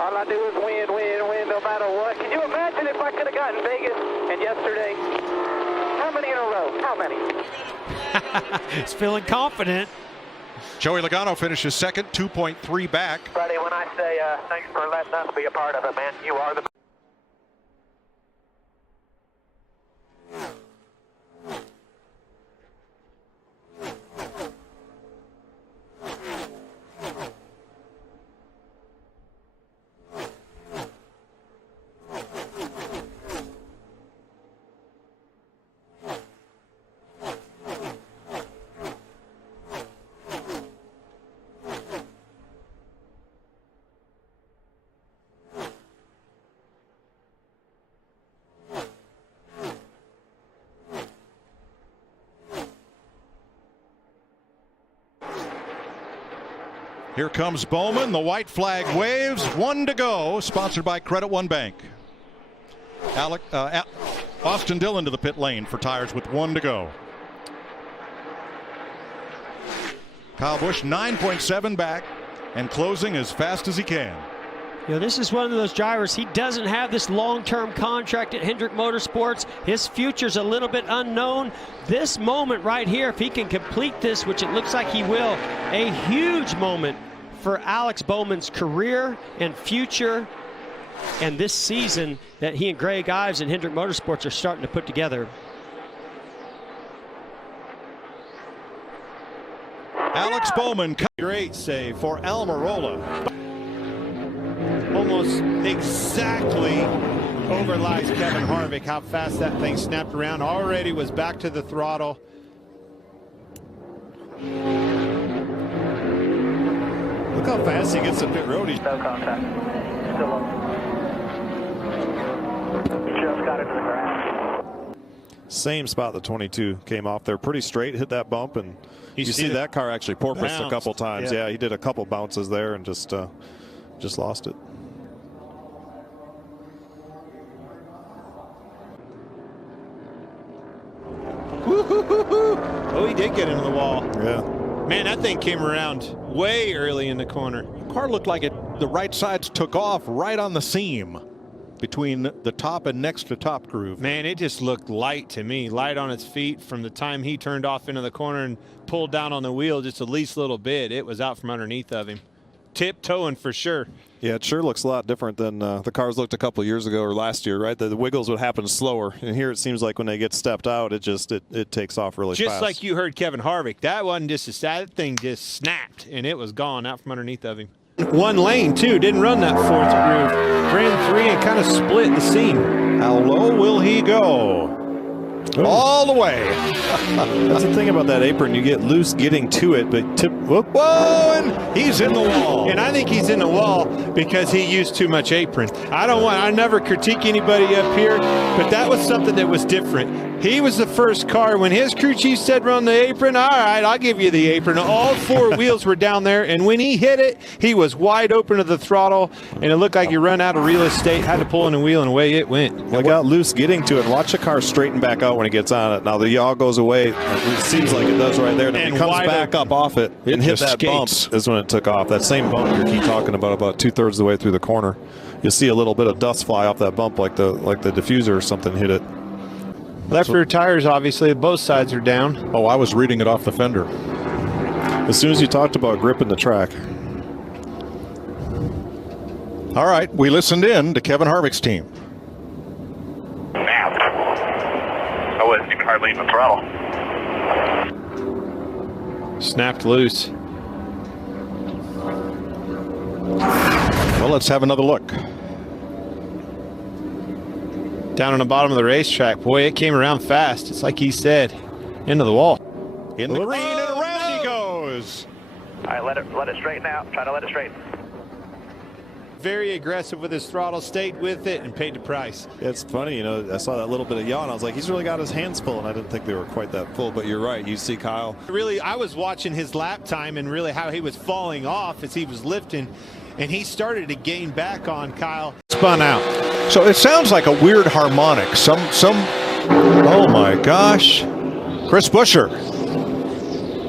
All I do is win no matter what. Can you imagine if I could have gotten Vegas and yesterday? How many in a row? How many? He's feeling confident. Joey Logano finishes second, 2.3 back. Buddy, when I say thanks for letting us be a part of it, man, you are the Here comes Bowman. The white flag waves. 1 to go. Sponsored by Credit One Bank. Austin Dillon to the pit lane for tires with 1 to go. Kyle Busch 9.7 back and closing as fast as he can. You know, this is one of those drivers. He doesn't have this long-term contract at Hendrick Motorsports. His future's a little bit unknown. This moment right here, if he can complete this, which it looks like he will, a huge moment for Alex Bowman's career and future, and this season that he and Greg Ives and Hendrick Motorsports are starting to put together. Alex Bowman. Great save for Almirola. Almost exactly overlaps Kevin Harvick. How fast that thing snapped around. Already was back to the throttle. Look how fast he gets up the road. no contact. Still on. Just got into the grass. Same spot the 22 came off there. Pretty straight, hit that bump, and you see that car actually porpoised a couple times. Yeah, he did a couple bounces there and just lost it. Oh, he did get into the wall. Yeah. Man, that thing came around way early in the corner. The car looked like the right sides took off right on the seam between the top and next to top groove. Man, it just looked light to me. Light on its feet from the time he turned off into the corner and pulled down on the wheel just the least little bit. It was out from underneath of him. Tiptoeing for sure. Yeah, it sure looks a lot different than the cars looked a couple of years ago or last year, right? The wiggles would happen slower, and here it seems like when they get stepped out, it takes off really fast. Just like you heard Kevin Harvick, that wasn't just that thing just snapped and it was gone out from underneath of him. One lane too, didn't run that fourth groove. Ran 3 and kind of split the seam. How low will he go? Ooh. All the way. That's the thing about that apron. You get loose getting to it, but whoa, and he's in the wall. And I think he's in the wall because he used too much apron. I never critique anybody up here, but that was something that was different. He was the first car when his crew chief said run the apron. All right, I'll give you the apron. All 4 wheels were down there, and when he hit it, he was wide open to the throttle, and it looked like he ran out of real estate, had to pull in the wheel, and away it went. Well, it got loose getting to it. Watch the car straighten back out when it gets on it. Now the yaw goes away. It seems like it does right there. And it comes back up off it and hit that bump is when it took off. That same bump you keep talking about 2/3 of the way through the corner. You'll see a little bit of dust fly off that bump like the diffuser or something hit it. Left rear tires, obviously, both sides are down. Oh, I was reading it off the fender. As soon as you talked about gripping the track. All right, we listened in to Kevin Harvick's team. I wasn't even hardly in the throttle. Snapped loose. Well, let's have another look. Down on the bottom of the racetrack. Boy, it came around fast. It's like he said, into the wall. In the green and around he goes. All right, let it straighten out. Try to let it straighten. Very aggressive with his throttle, stayed with it, and paid the price. It's funny, you know, I saw that little bit of yaw, and I was like, he's really got his hands full, and I didn't think they were quite that full, but you're right. You see Kyle. Really, I was watching his lap time and really how he was falling off as he was lifting, and he started to gain back on Kyle. Spun out. So it sounds like a weird harmonic. Oh my gosh. Chris Buescher.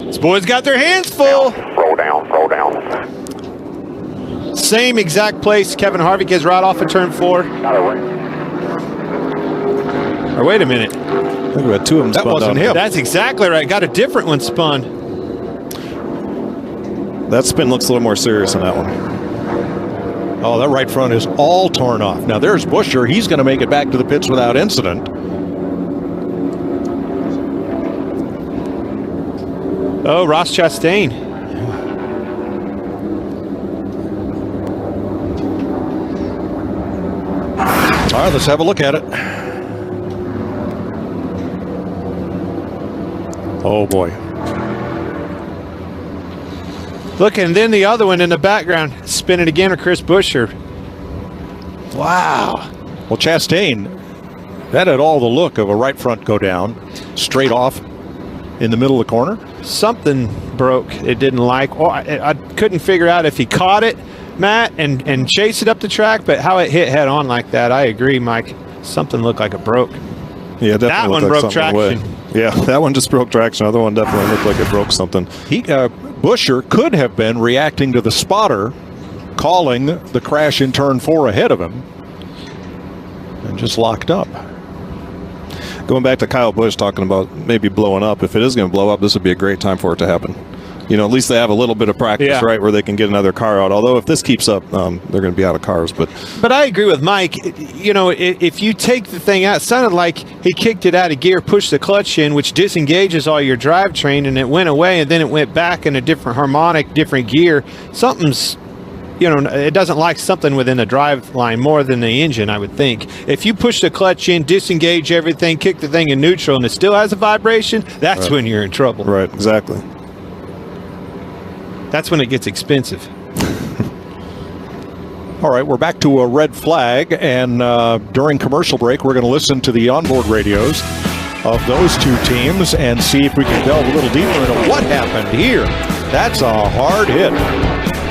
These boys got their hands full. Roll down, roll down. Same exact place Kevin Harvick is right off of turn 4. Or wait a minute. I think we had 2 of them. That wasn't him. That's exactly right. Got a different one spun. That spin looks a little more serious than that one. Oh, that right front is all torn off. Now there's Buescher. He's going to make it back to the pits without incident. Oh, Ross Chastain. All right, let's have a look at it. Oh boy. Look, and then the other one in the background, spin it again, or Chris Buescher. Wow. Well, Chastain, that had all the look of a right front go down, straight off in the middle of the corner. Something broke. It didn't like. Oh, I couldn't figure out if he caught it, Matt, and chased it up the track, but how it hit head on like that, I agree, Mike. Something looked like it broke. Yeah, definitely. That one like broke traction. Yeah, that one just broke traction. The other one definitely looked like it broke something. Buescher could have been reacting to the spotter calling the crash in turn 4 ahead of him and just locked up. Going back to Kyle Busch talking about maybe blowing up. If it is going to blow up, this would be a great time for it to happen. You know, at least they have a little bit of practice, right, where they can get another car out. Although if this keeps up, they're going to be out of cars. But I agree with Mike. You know, if you take the thing out, it sounded like he kicked it out of gear, pushed the clutch in, which disengages all your drivetrain, and it went away, and then it went back in a different harmonic, different gear. Something's, you know, it doesn't like something within the drive line more than the engine, I would think. If you push the clutch in, disengage everything, kick the thing in neutral, and it still has a vibration, that's when you're in trouble. Right, exactly. That's when it gets expensive. All right, we're back to a red flag, and during commercial break, we're going to listen to the onboard radios of those two teams and see if we can delve a little deeper into what happened here. That's a hard hit.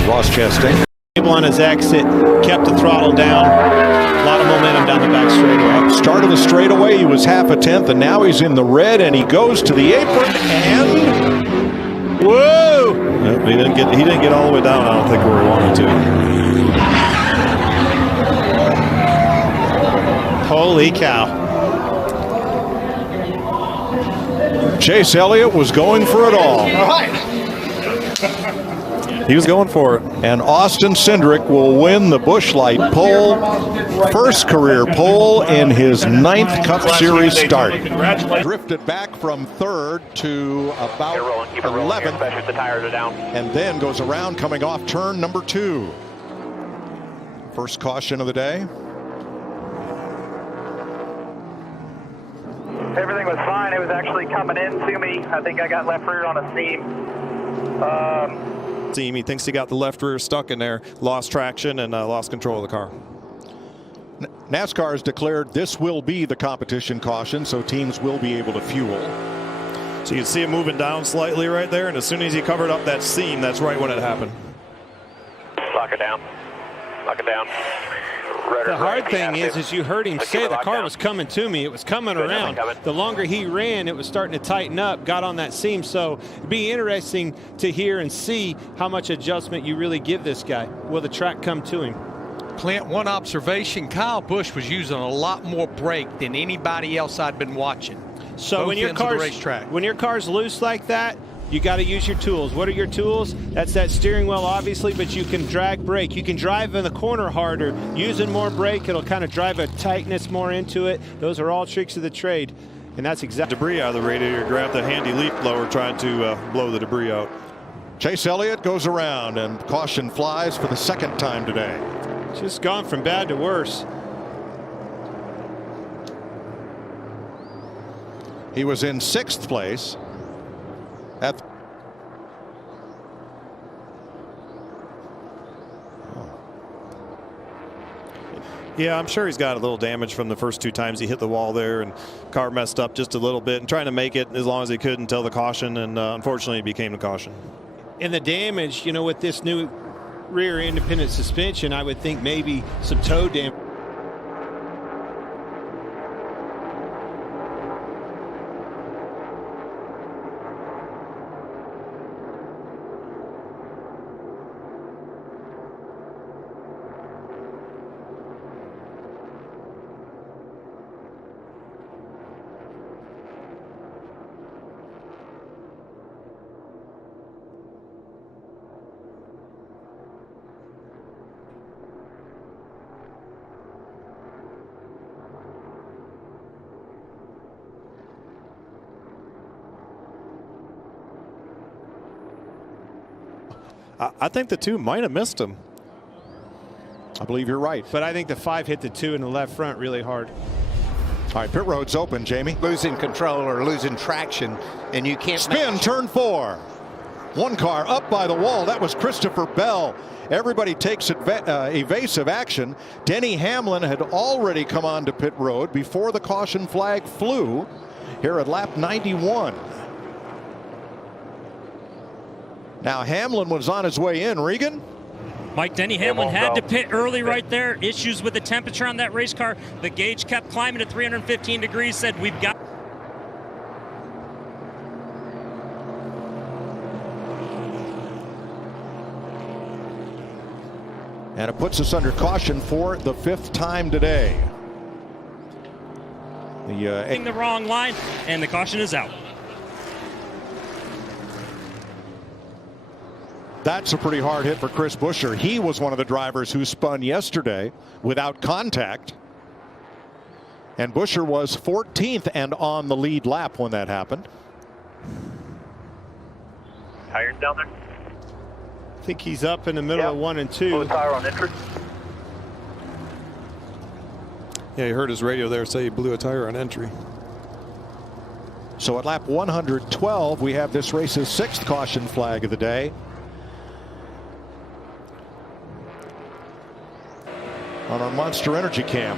Ross Chastain. On his exit, kept the throttle down. A lot of momentum down the back straightaway. Start of the straightaway, he was half a tenth, and now he's in the red, and he goes to the apron, and whoa! He didn't get all the way down. I don't think where he wanted to. Holy cow! Chase Elliott was going for it all. All right. He was going for it. And Austin Cindric will win the Busch Light pole, first career pole in his 9th Cup Series start. Drifted back from 3rd to about 11th, the tires are down. and then goes around coming off turn number 2. First caution of the day. Everything was fine. It was actually coming in to me. I think I got left rear on a seam. He thinks he got the left rear stuck in there, lost traction, and lost control of the car. NASCAR has declared this will be the competition caution, so teams will be able to fuel. So you can see him moving down slightly right there, and as soon as he covered up that seam, that's right when it happened. Lock it down. Lock it down. The hard thing is you heard him say the car was coming to me. It was coming around. The longer he ran, it was starting to tighten up, got on that seam. So it'd be interesting to hear and see how much adjustment you really give this guy. Will the track come to him? Clint, one observation, Kyle Busch was using a lot more brake than anybody else I'd been watching. So when your car's loose like that, you got to use your tools. What are your tools? That's that steering wheel, obviously, but you can drag brake. You can drive in the corner harder. Using more brake, it'll kind of drive a tightness more into it. Those are all tricks of the trade. And that's exactly debris out of the radiator. Grab the handy leaf blower trying to blow the debris out. Chase Elliott goes around and caution flies for the second time today. Just gone from bad to worse. He was in 6th place at Yeah, I'm sure he's got a little damage from the first 2 times he hit the wall there, and car messed up just a little bit and trying to make it as long as he could until the caution, and unfortunately it became the caution. And the damage, you know, with this new rear independent suspension, I would think maybe some toe damage. I think the 2 might have missed him. I believe you're right. But I think the 5 hit the 2 in the left front really hard. All right, pit road's open, Jamie. Losing control or losing traction, and you can't spin. Turn 4. 1 car up by the wall. That was Christopher Bell. Everybody takes evasive action. Denny Hamlin had already come on to pit road before the caution flag flew here at lap 91. Now Hamlin was on his way in. Regan? Mike, Denny Hamlin had to pit early right there. Issues with the temperature on that race car. The gauge kept climbing to 315 degrees, said we've got. And it puts us under caution for the 5th time today. The wrong line, and the caution is out. That's a pretty hard hit for Chris Buescher. He was one of the drivers who spun yesterday without contact. And Buescher was 14th and on the lead lap when that happened. Tires down there? I think he's up in the middle of 1 and 2. Blue tire on entry. Yeah, you heard his radio there say he blew a tire on entry. So at lap 112, we have this race's 6th caution flag of the day. On our Monster Energy cam.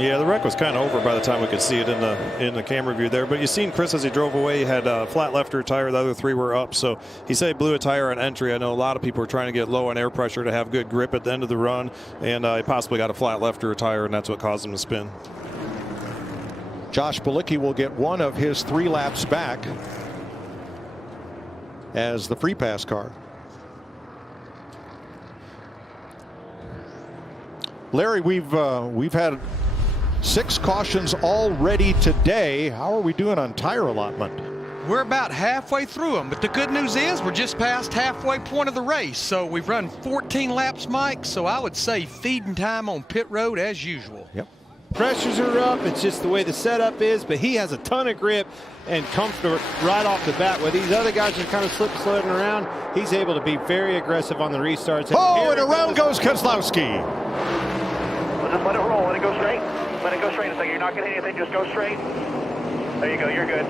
Yeah, the wreck was kind of over by the time we could see it in the camera view there. But you seen Chris as he drove away, he had a flat left rear tire. The other 3 were up. So he said he blew a tire on entry. I know a lot of people were trying to get low on air pressure to have good grip at the end of the run, and he possibly got a flat left rear tire, and that's what caused him to spin. Josh Bilicki will get 1 of his 3 laps back as the free pass car. Larry, we've had 6 cautions already today. How are we doing on tire allotment? We're about halfway through them, but the good news is we're just past halfway point of the race. So we've run 14 laps, Mike. So I would say feeding time on pit road as usual. Yep. Pressures are up. It's just the way the setup is, but he has a ton of grip and comfort right off the bat. Where these other guys are kind of slip-sliding around, he's able to be very aggressive on the restarts. And around goes Keselowski. Just let it roll. Let it go straight. Let it go straight. So you're not going to hit anything. Just go straight. There you go. You're good.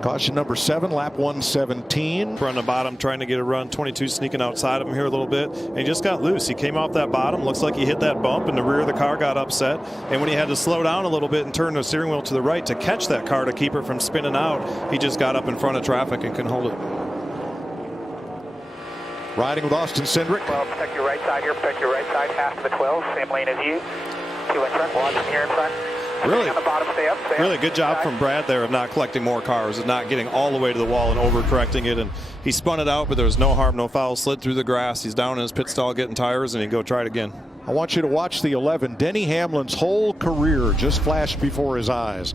Caution number 7, lap 117. On the bottom, trying to get a run. 22 sneaking outside of him here a little bit, and he just got loose. He came off that bottom. Looks like he hit that bump, and the rear of the car got upset. And when he had to slow down a little bit and turn the steering wheel to the right to catch that car to keep it from spinning out, he just got up in front of traffic and couldn't hold it. Riding with Austin Cindric. Well, protect your right side here. Protect your right side. Half of the 12. Same lane as you. 2 in front. Watch from here in front. Really, on the bottom, stay up, really good job from Brad there of not collecting more cars, of not getting all the way to the wall and overcorrecting it. And he spun it out, but there was no harm, no foul. Slid through the grass. He's down in his pit stall getting tires, and he go try it again. I want you to watch the 11. Denny Hamlin's whole career just flashed before his eyes.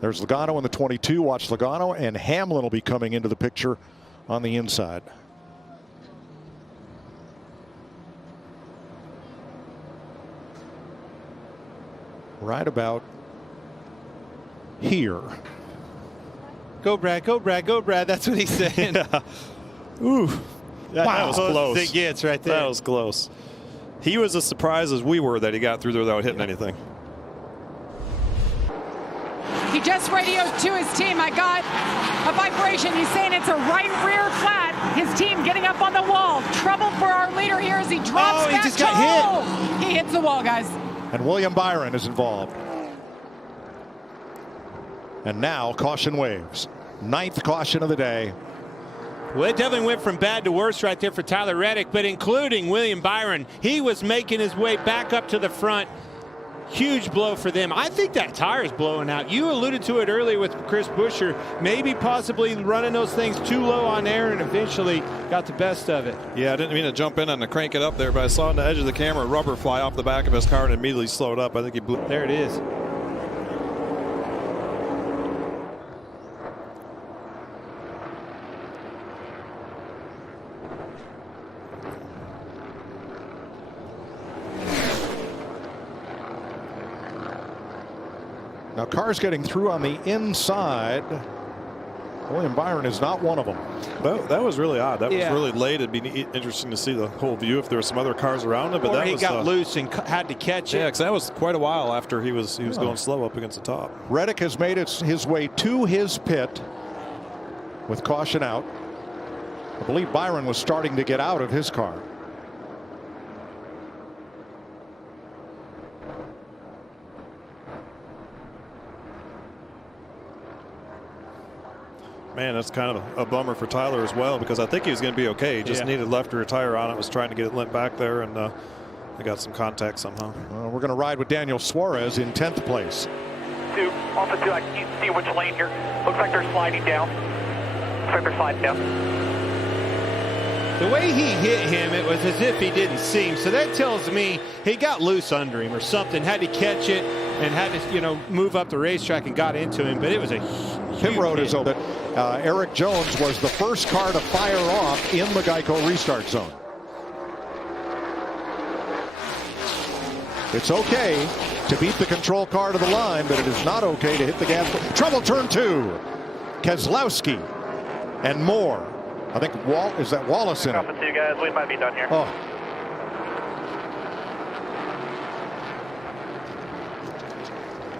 There's Logano in the 22. Watch Logano, and Hamlin will be coming into the picture on the inside. right about here. Go, Brad, go, Brad, go, Brad. That's what he's saying. Yeah. Ooh. That was close. It gets right there. That was close. He was as surprised as we were that he got through there without hitting anything. He just radioed to his team. I got a vibration. He's saying it's a right rear flat. His team getting up on the wall. Trouble for our leader here as he drops back. He just got hit. He hits the wall, guys. And William Byron is involved. And now caution waves. 9th caution of the day. Well, it definitely went from bad to worse right there for Tyler Reddick, but including William Byron. He was making his way back up to the front. Huge blow for them. I think that tire is blowing out. You alluded to it earlier with Chris Buescher, maybe possibly running those things too low on air and eventually got the best of it. Yeah, I didn't mean to jump in and to crank it up there, but I saw on the edge of the camera rubber fly off the back of his car and immediately slowed up. I think he blew. There it is. Now cars getting through on the inside. William Byron is not one of them. That was really odd. That was really late. It'd be interesting to see the whole view if there were some other cars around him. But that he got loose and had to catch it. Yeah, because that was quite a while after he was going slow up against the top. Reddick has made his way to his pit with caution out. I believe Byron was starting to get out of his car. Man, that's kind of a bummer for Tyler as well, because I think he was going to be okay. He just needed left rear tire on it, was trying to get it limp back there, and they got some contact somehow. We're going to ride with Daniel Suarez in 10th place. Off the 2, I can't see which lane here. Looks like they're sliding down. Looks like they're sliding down. The way he hit him, it was as if he didn't see him. So that tells me he got loose under him or something, had to catch it and had to, move up the racetrack and got into him. But it was a pit road is open. Eric Jones was the first car to fire off in the Geico restart zone. It's okay to beat the control car to the line, but it is not okay to hit the gas. Trouble turn 2. Keselowski and more. I think is that Wallace in it? Off the 2 guys, we might be done here. Oh.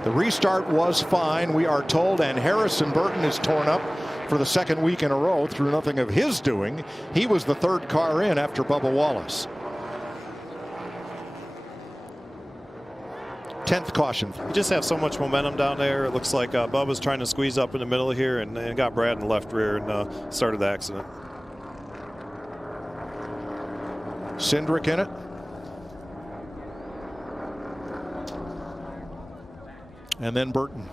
The restart was fine, we are told, and Harrison Burton is torn up for the 2nd week in a row through nothing of his doing. He was the 3rd car in after Bubba Wallace. 10th caution. You just have so much momentum down there. It looks like Bubba's trying to squeeze up in the middle here and got Brad in the left rear and started the accident. Cindric in it. And then Burton.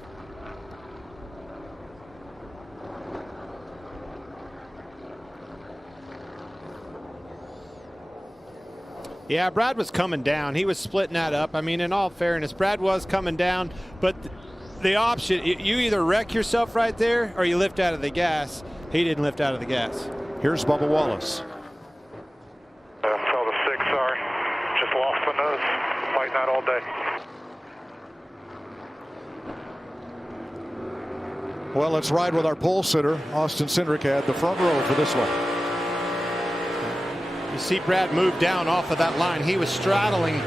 Yeah, Brad was coming down. He was splitting that up. I mean, in all fairness, Brad was coming down, but the option, you either wreck yourself right there or you lift out of the gas. He didn't lift out of the gas. Here's Bubba Wallace. Fell to 6, sorry. Just lost my nose. Fighting out all day. Well, let's ride with our pole sitter. Austin Cindric had the front row for this one. You see Brad move down off of that line. He was straddling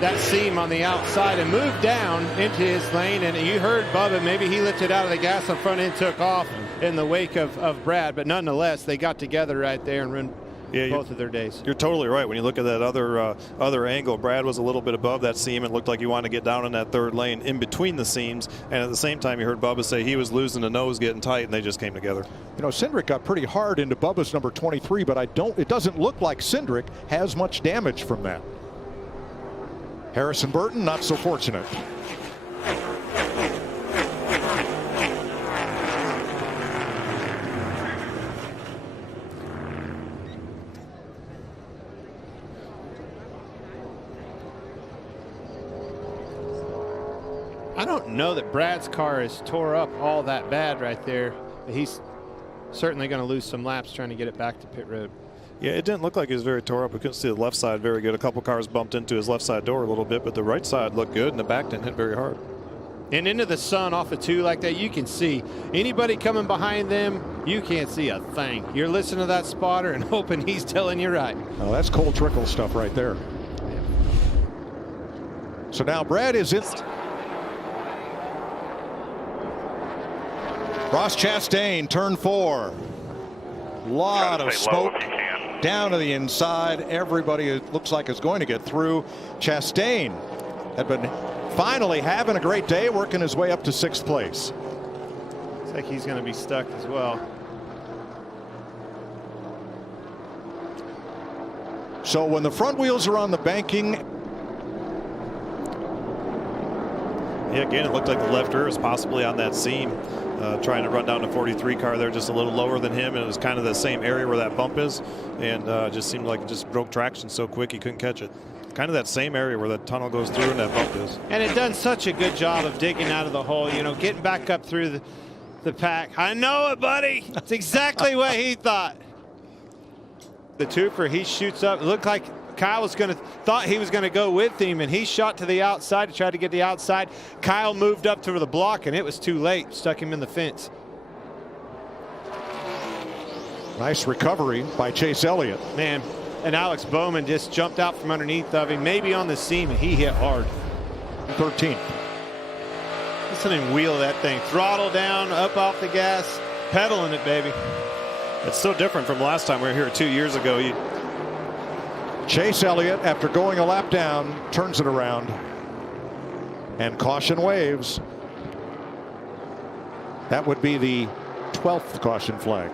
that seam on the outside and moved down into his lane. And you heard Bubba, maybe he lifted out of the gas, the front end took off in the wake of Brad. But nonetheless, they got together right there and ruined both of their days. You're totally right. When you look at that other angle, Brad was a little bit above that seam and looked like he wanted to get down in that 3rd lane in between the seams. And at the same time, you heard Bubba say he was losing the nose, getting tight, and they just came together. Cindric got pretty hard into Bubba's number 23, but it doesn't look like Cindric has much damage from that. Harrison Burton, not so fortunate. I don't know that Brad's car is tore up all that bad right there. He's certainly going to lose some laps trying to get it back to pit road. Yeah, it didn't look like he was very tore up. We couldn't see the left side very good. A couple cars bumped into his left side door a little bit, but the right side looked good, and the back didn't hit very hard. And into the sun off of 2 like that, you can see anybody coming behind them, you can't see a thing. You're listening to that spotter and hoping he's telling you right. Oh, that's cold trickle stuff right there. So now Brad is in. Ross Chastain, turn 4. Lot of smoke down to the inside. Everybody, it looks like, is going to get through. Chastain had been finally having a great day, working his way up to 6th place. Looks like he's going to be stuck as well. So when the front wheels are on the banking. Yeah, again, it looked like the left rear was possibly on that seam, trying to run down the 43 car there, just a little lower than him, and it was kind of the same area where that bump is, and just seemed like it just broke traction so quick he couldn't catch it. Kind of that same area where that tunnel goes through and that bump is. And it done such a good job of digging out of the hole, you know, getting back up through the pack. I know it, buddy. It's exactly what he thought. The twofer, he shoots up. It looked like Kyle thought he was gonna go with him, and he shot to the outside to try to get the outside. Kyle moved up to the block, and it was too late. Stuck him in the fence. Nice recovery by Chase Elliott. Man, and Alex Bowman just jumped out from underneath of him, maybe on the seam, and he hit hard. 13th. Listen and wheel that thing. Throttle down, up off the gas, pedaling it, baby. It's so different from last time we were here 2 years ago. Chase Elliott, after going a lap down, turns it around. And caution waves. That would be the 12th caution flag.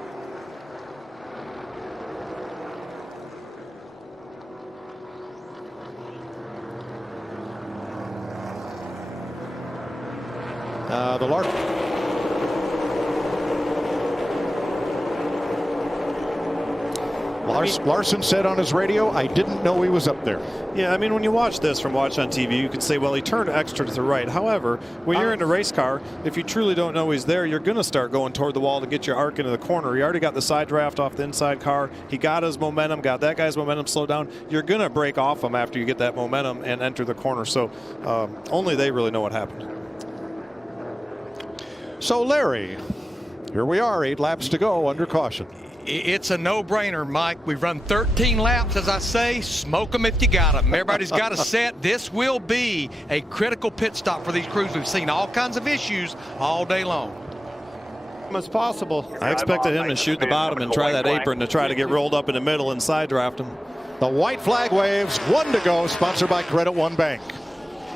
The Larson said on his radio, I didn't know he was up there. Yeah, I mean, when you watch this from watching on TV, you could say, well, he turned extra to the right. However, when you're in a race car, if you truly don't know he's there, you're going to start going toward the wall to get your arc into the corner. He already got the side draft off the inside car. He got his momentum, got that guy's momentum slowed down. You're going to break off him after you get that momentum and enter the corner. So only they really know what happened. So, Larry, here we are, 8 laps to go under caution. It's a no-brainer, Mike. We've run 13 laps, as I say. Smoke them if you got them. Everybody's got a set. This will be a critical pit stop for these crews. We've seen all kinds of issues all day long. As possible. I expected him to shoot the bottom and try that apron to try to get rolled up in the middle and side draft him. The white flag waves, 1 to go, sponsored by Credit One Bank.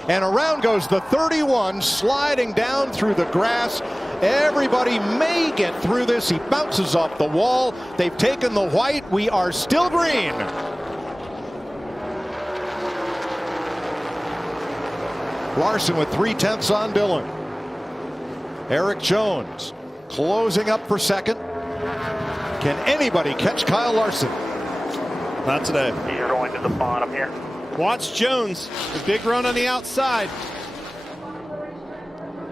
And around goes the 31, sliding down through the grass. Everybody may get through this. He bounces off the wall. They've taken the white. We are still green. Larson with 3/10 on Dillon. Eric Jones closing up for second. Can anybody catch Kyle Larson? Not today. You're going to the bottom here. Watch Jones. The big run on the outside.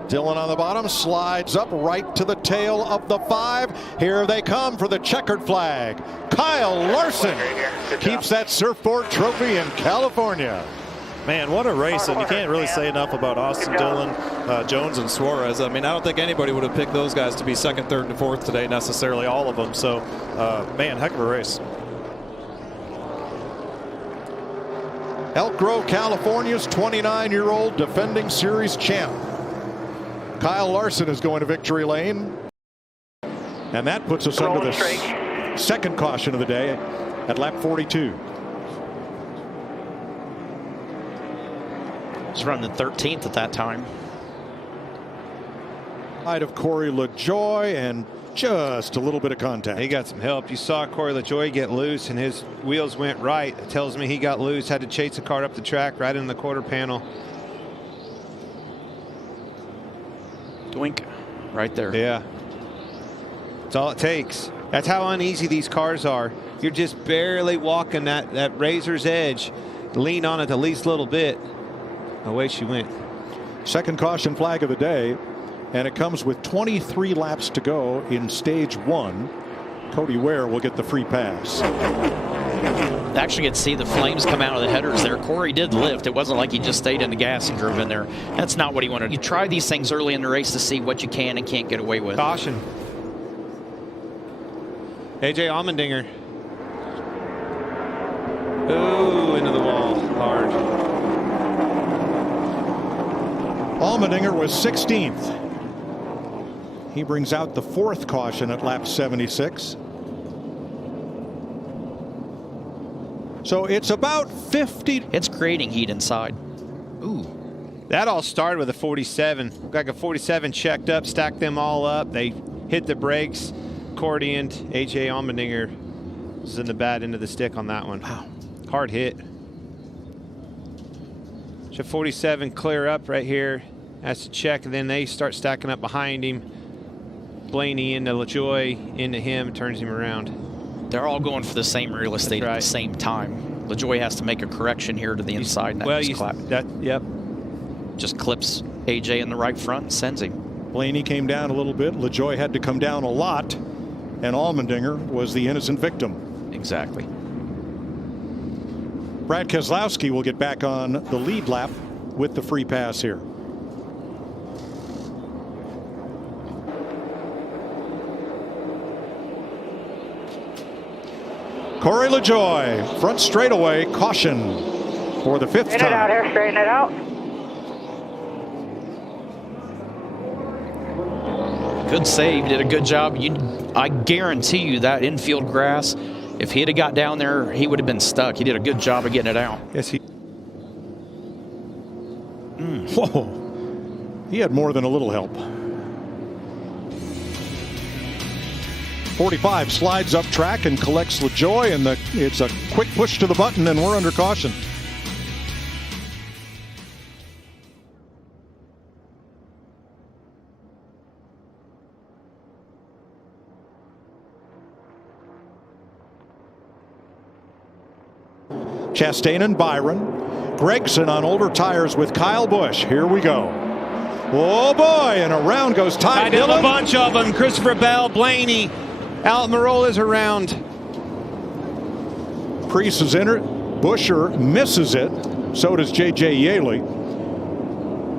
Dillon on the bottom, slides up right to the tail of the 5. Here they come for the checkered flag. Kyle Larson keeps that surfboard trophy in California. Man, what a race, and you can't really say enough about Austin Dillon, Jones, and Suarez. I mean, I don't think anybody would have picked those guys to be second, third, and fourth today, necessarily all of them. So, man, heck of a race. Elk Grove, California's 29-year-old defending series champ. Kyle Larson is going to victory lane. And that puts us under the second caution of the day at lap 42. He's running 13th at that time. Side of Corey LaJoie and just a little bit of contact. He got some help. You saw Corey LaJoie get loose and his wheels went right. It tells me he got loose, had to chase the car up the track right in the quarter panel. Doink. Right there. Yeah. That's all it takes. That's how uneasy these cars are. You're just barely walking that razor's edge. Lean on it the least little bit. Away she went. Second caution flag of the day. And it comes with 23 laps to go in stage 1. Cody Ware will get the free pass. Actually get to see the flames come out of the headers there. Corey did lift. It wasn't like he just stayed in the gas and drove in there. That's not what he wanted. You try these things early in the race to see what you can and can't get away with. Caution. AJ Allmendinger. Ooh, into the wall. Hard. Allmendinger was 16th. He brings out the 4th caution at lap 76. So it's about 50. It's creating heat inside. Ooh. That all started with a 47. Like a 47 checked up, stacked them all up. They hit the brakes, accordioned. AJ Allmendinger was in the bad end of the stick on that one. Wow. Hard hit. So 47 clear up right here. Has to check, and then they start stacking up behind him. Blaney into LaJoy, into him, turns him around. They're all going for the same real estate at the same time. LaJoy has to make a correction here to the inside. And Yep. Just clips AJ in the right front and sends him. Blaney came down a little bit. LaJoy had to come down a lot. And Allmendinger was the innocent victim. Exactly. Brad Keselowski will get back on the lead lap with the free pass here. Corey LaJoy, front straightaway, caution for the 5th time. Straighten it out here, straighten it out. Good save, did a good job. I guarantee you that infield grass, if he'd have got down there, he would have been stuck. He did a good job of getting it out. Yes, he. Whoa. He had more than a little help. 45 slides up track and collects LaJoy, and it's a quick push to the button, and we're under caution. Chastain and Byron. Gregson on older tires with Kyle Busch. Here we go. Oh boy, and around goes Ty Dillon. A bunch of them. Christopher Bell, Blaney. Almirola's around. Priest is in it. Buscher misses it. So does J.J. Yaley.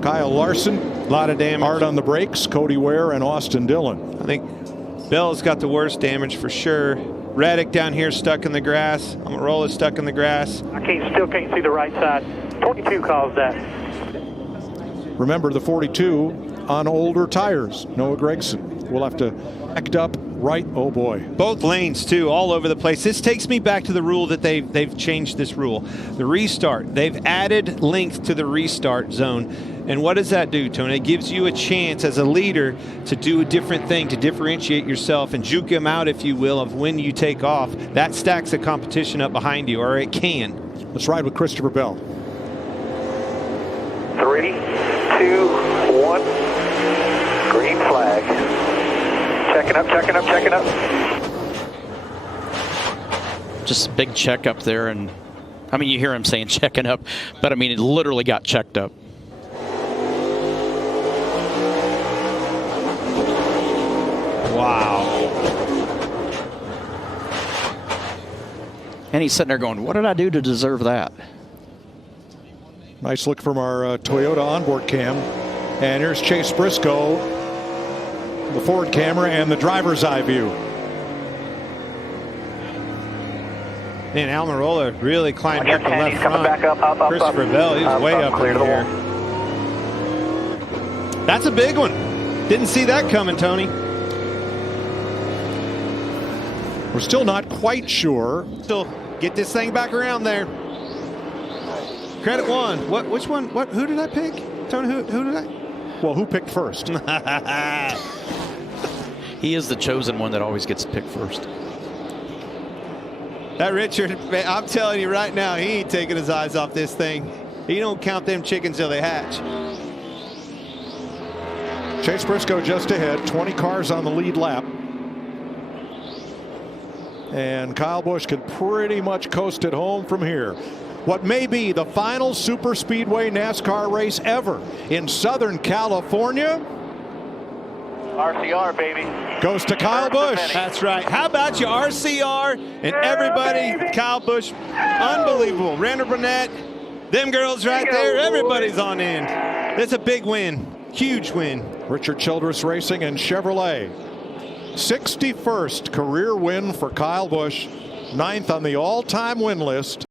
Kyle Larson. A lot of damage. Hard on the brakes. Cody Ware and Austin Dillon. I think Bell's got the worst damage for sure. Reddick down here stuck in the grass. Almirola's stuck in the grass. I still can't see the right side. 22 caused that. Remember the 42 on older tires. Noah Gragson will have to act up right. Oh boy. Both lanes too, all over the place. This takes me back to the rule that they've changed this rule. The restart. They've added length to the restart zone. And what does that do, Tony? It gives you a chance as a leader to do a different thing, to differentiate yourself and juke them out, if you will, of when you take off. That stacks the competition up behind you, or it can. Let's ride with Christopher Bell. 3, 2, 1. Green flag. Checking up, checking up, checking up. Just a big check up there, and I mean, you hear him saying checking up, but I mean, it literally got checked up. Wow. And he's sitting there going, what did I do to deserve that? Nice look from our Toyota onboard cam. And here's Chase Briscoe, the forward camera, and the driver's eye view. Man, Almirola really climbed up the left front. Back up, Christopher Bell, he was way up clear in to the there. That's a big one. Didn't see that coming, Tony. We're still not quite sure. Still get this thing back around there. Credit one. Which one? Who did I pick? Tony, who did I? Well, who picked first? He is the chosen one that always gets picked first. That Richard, man, I'm telling you right now, he ain't taking his eyes off this thing. He don't count them chickens till they hatch. Chase Briscoe just ahead, 20 cars on the lead lap. And Kyle Busch can pretty much coast it home from here. What may be the final super speedway NASCAR race ever in Southern California RCR, baby. Goes to Kyle Busch. That's right. How about you, RCR and everybody? Kyle Busch, unbelievable. Randall Burnett, them girls right there. Everybody's on in. That's a big win. Huge win. Richard Childress Racing and Chevrolet. 61st career win for Kyle Busch. 9th on the all-time win list.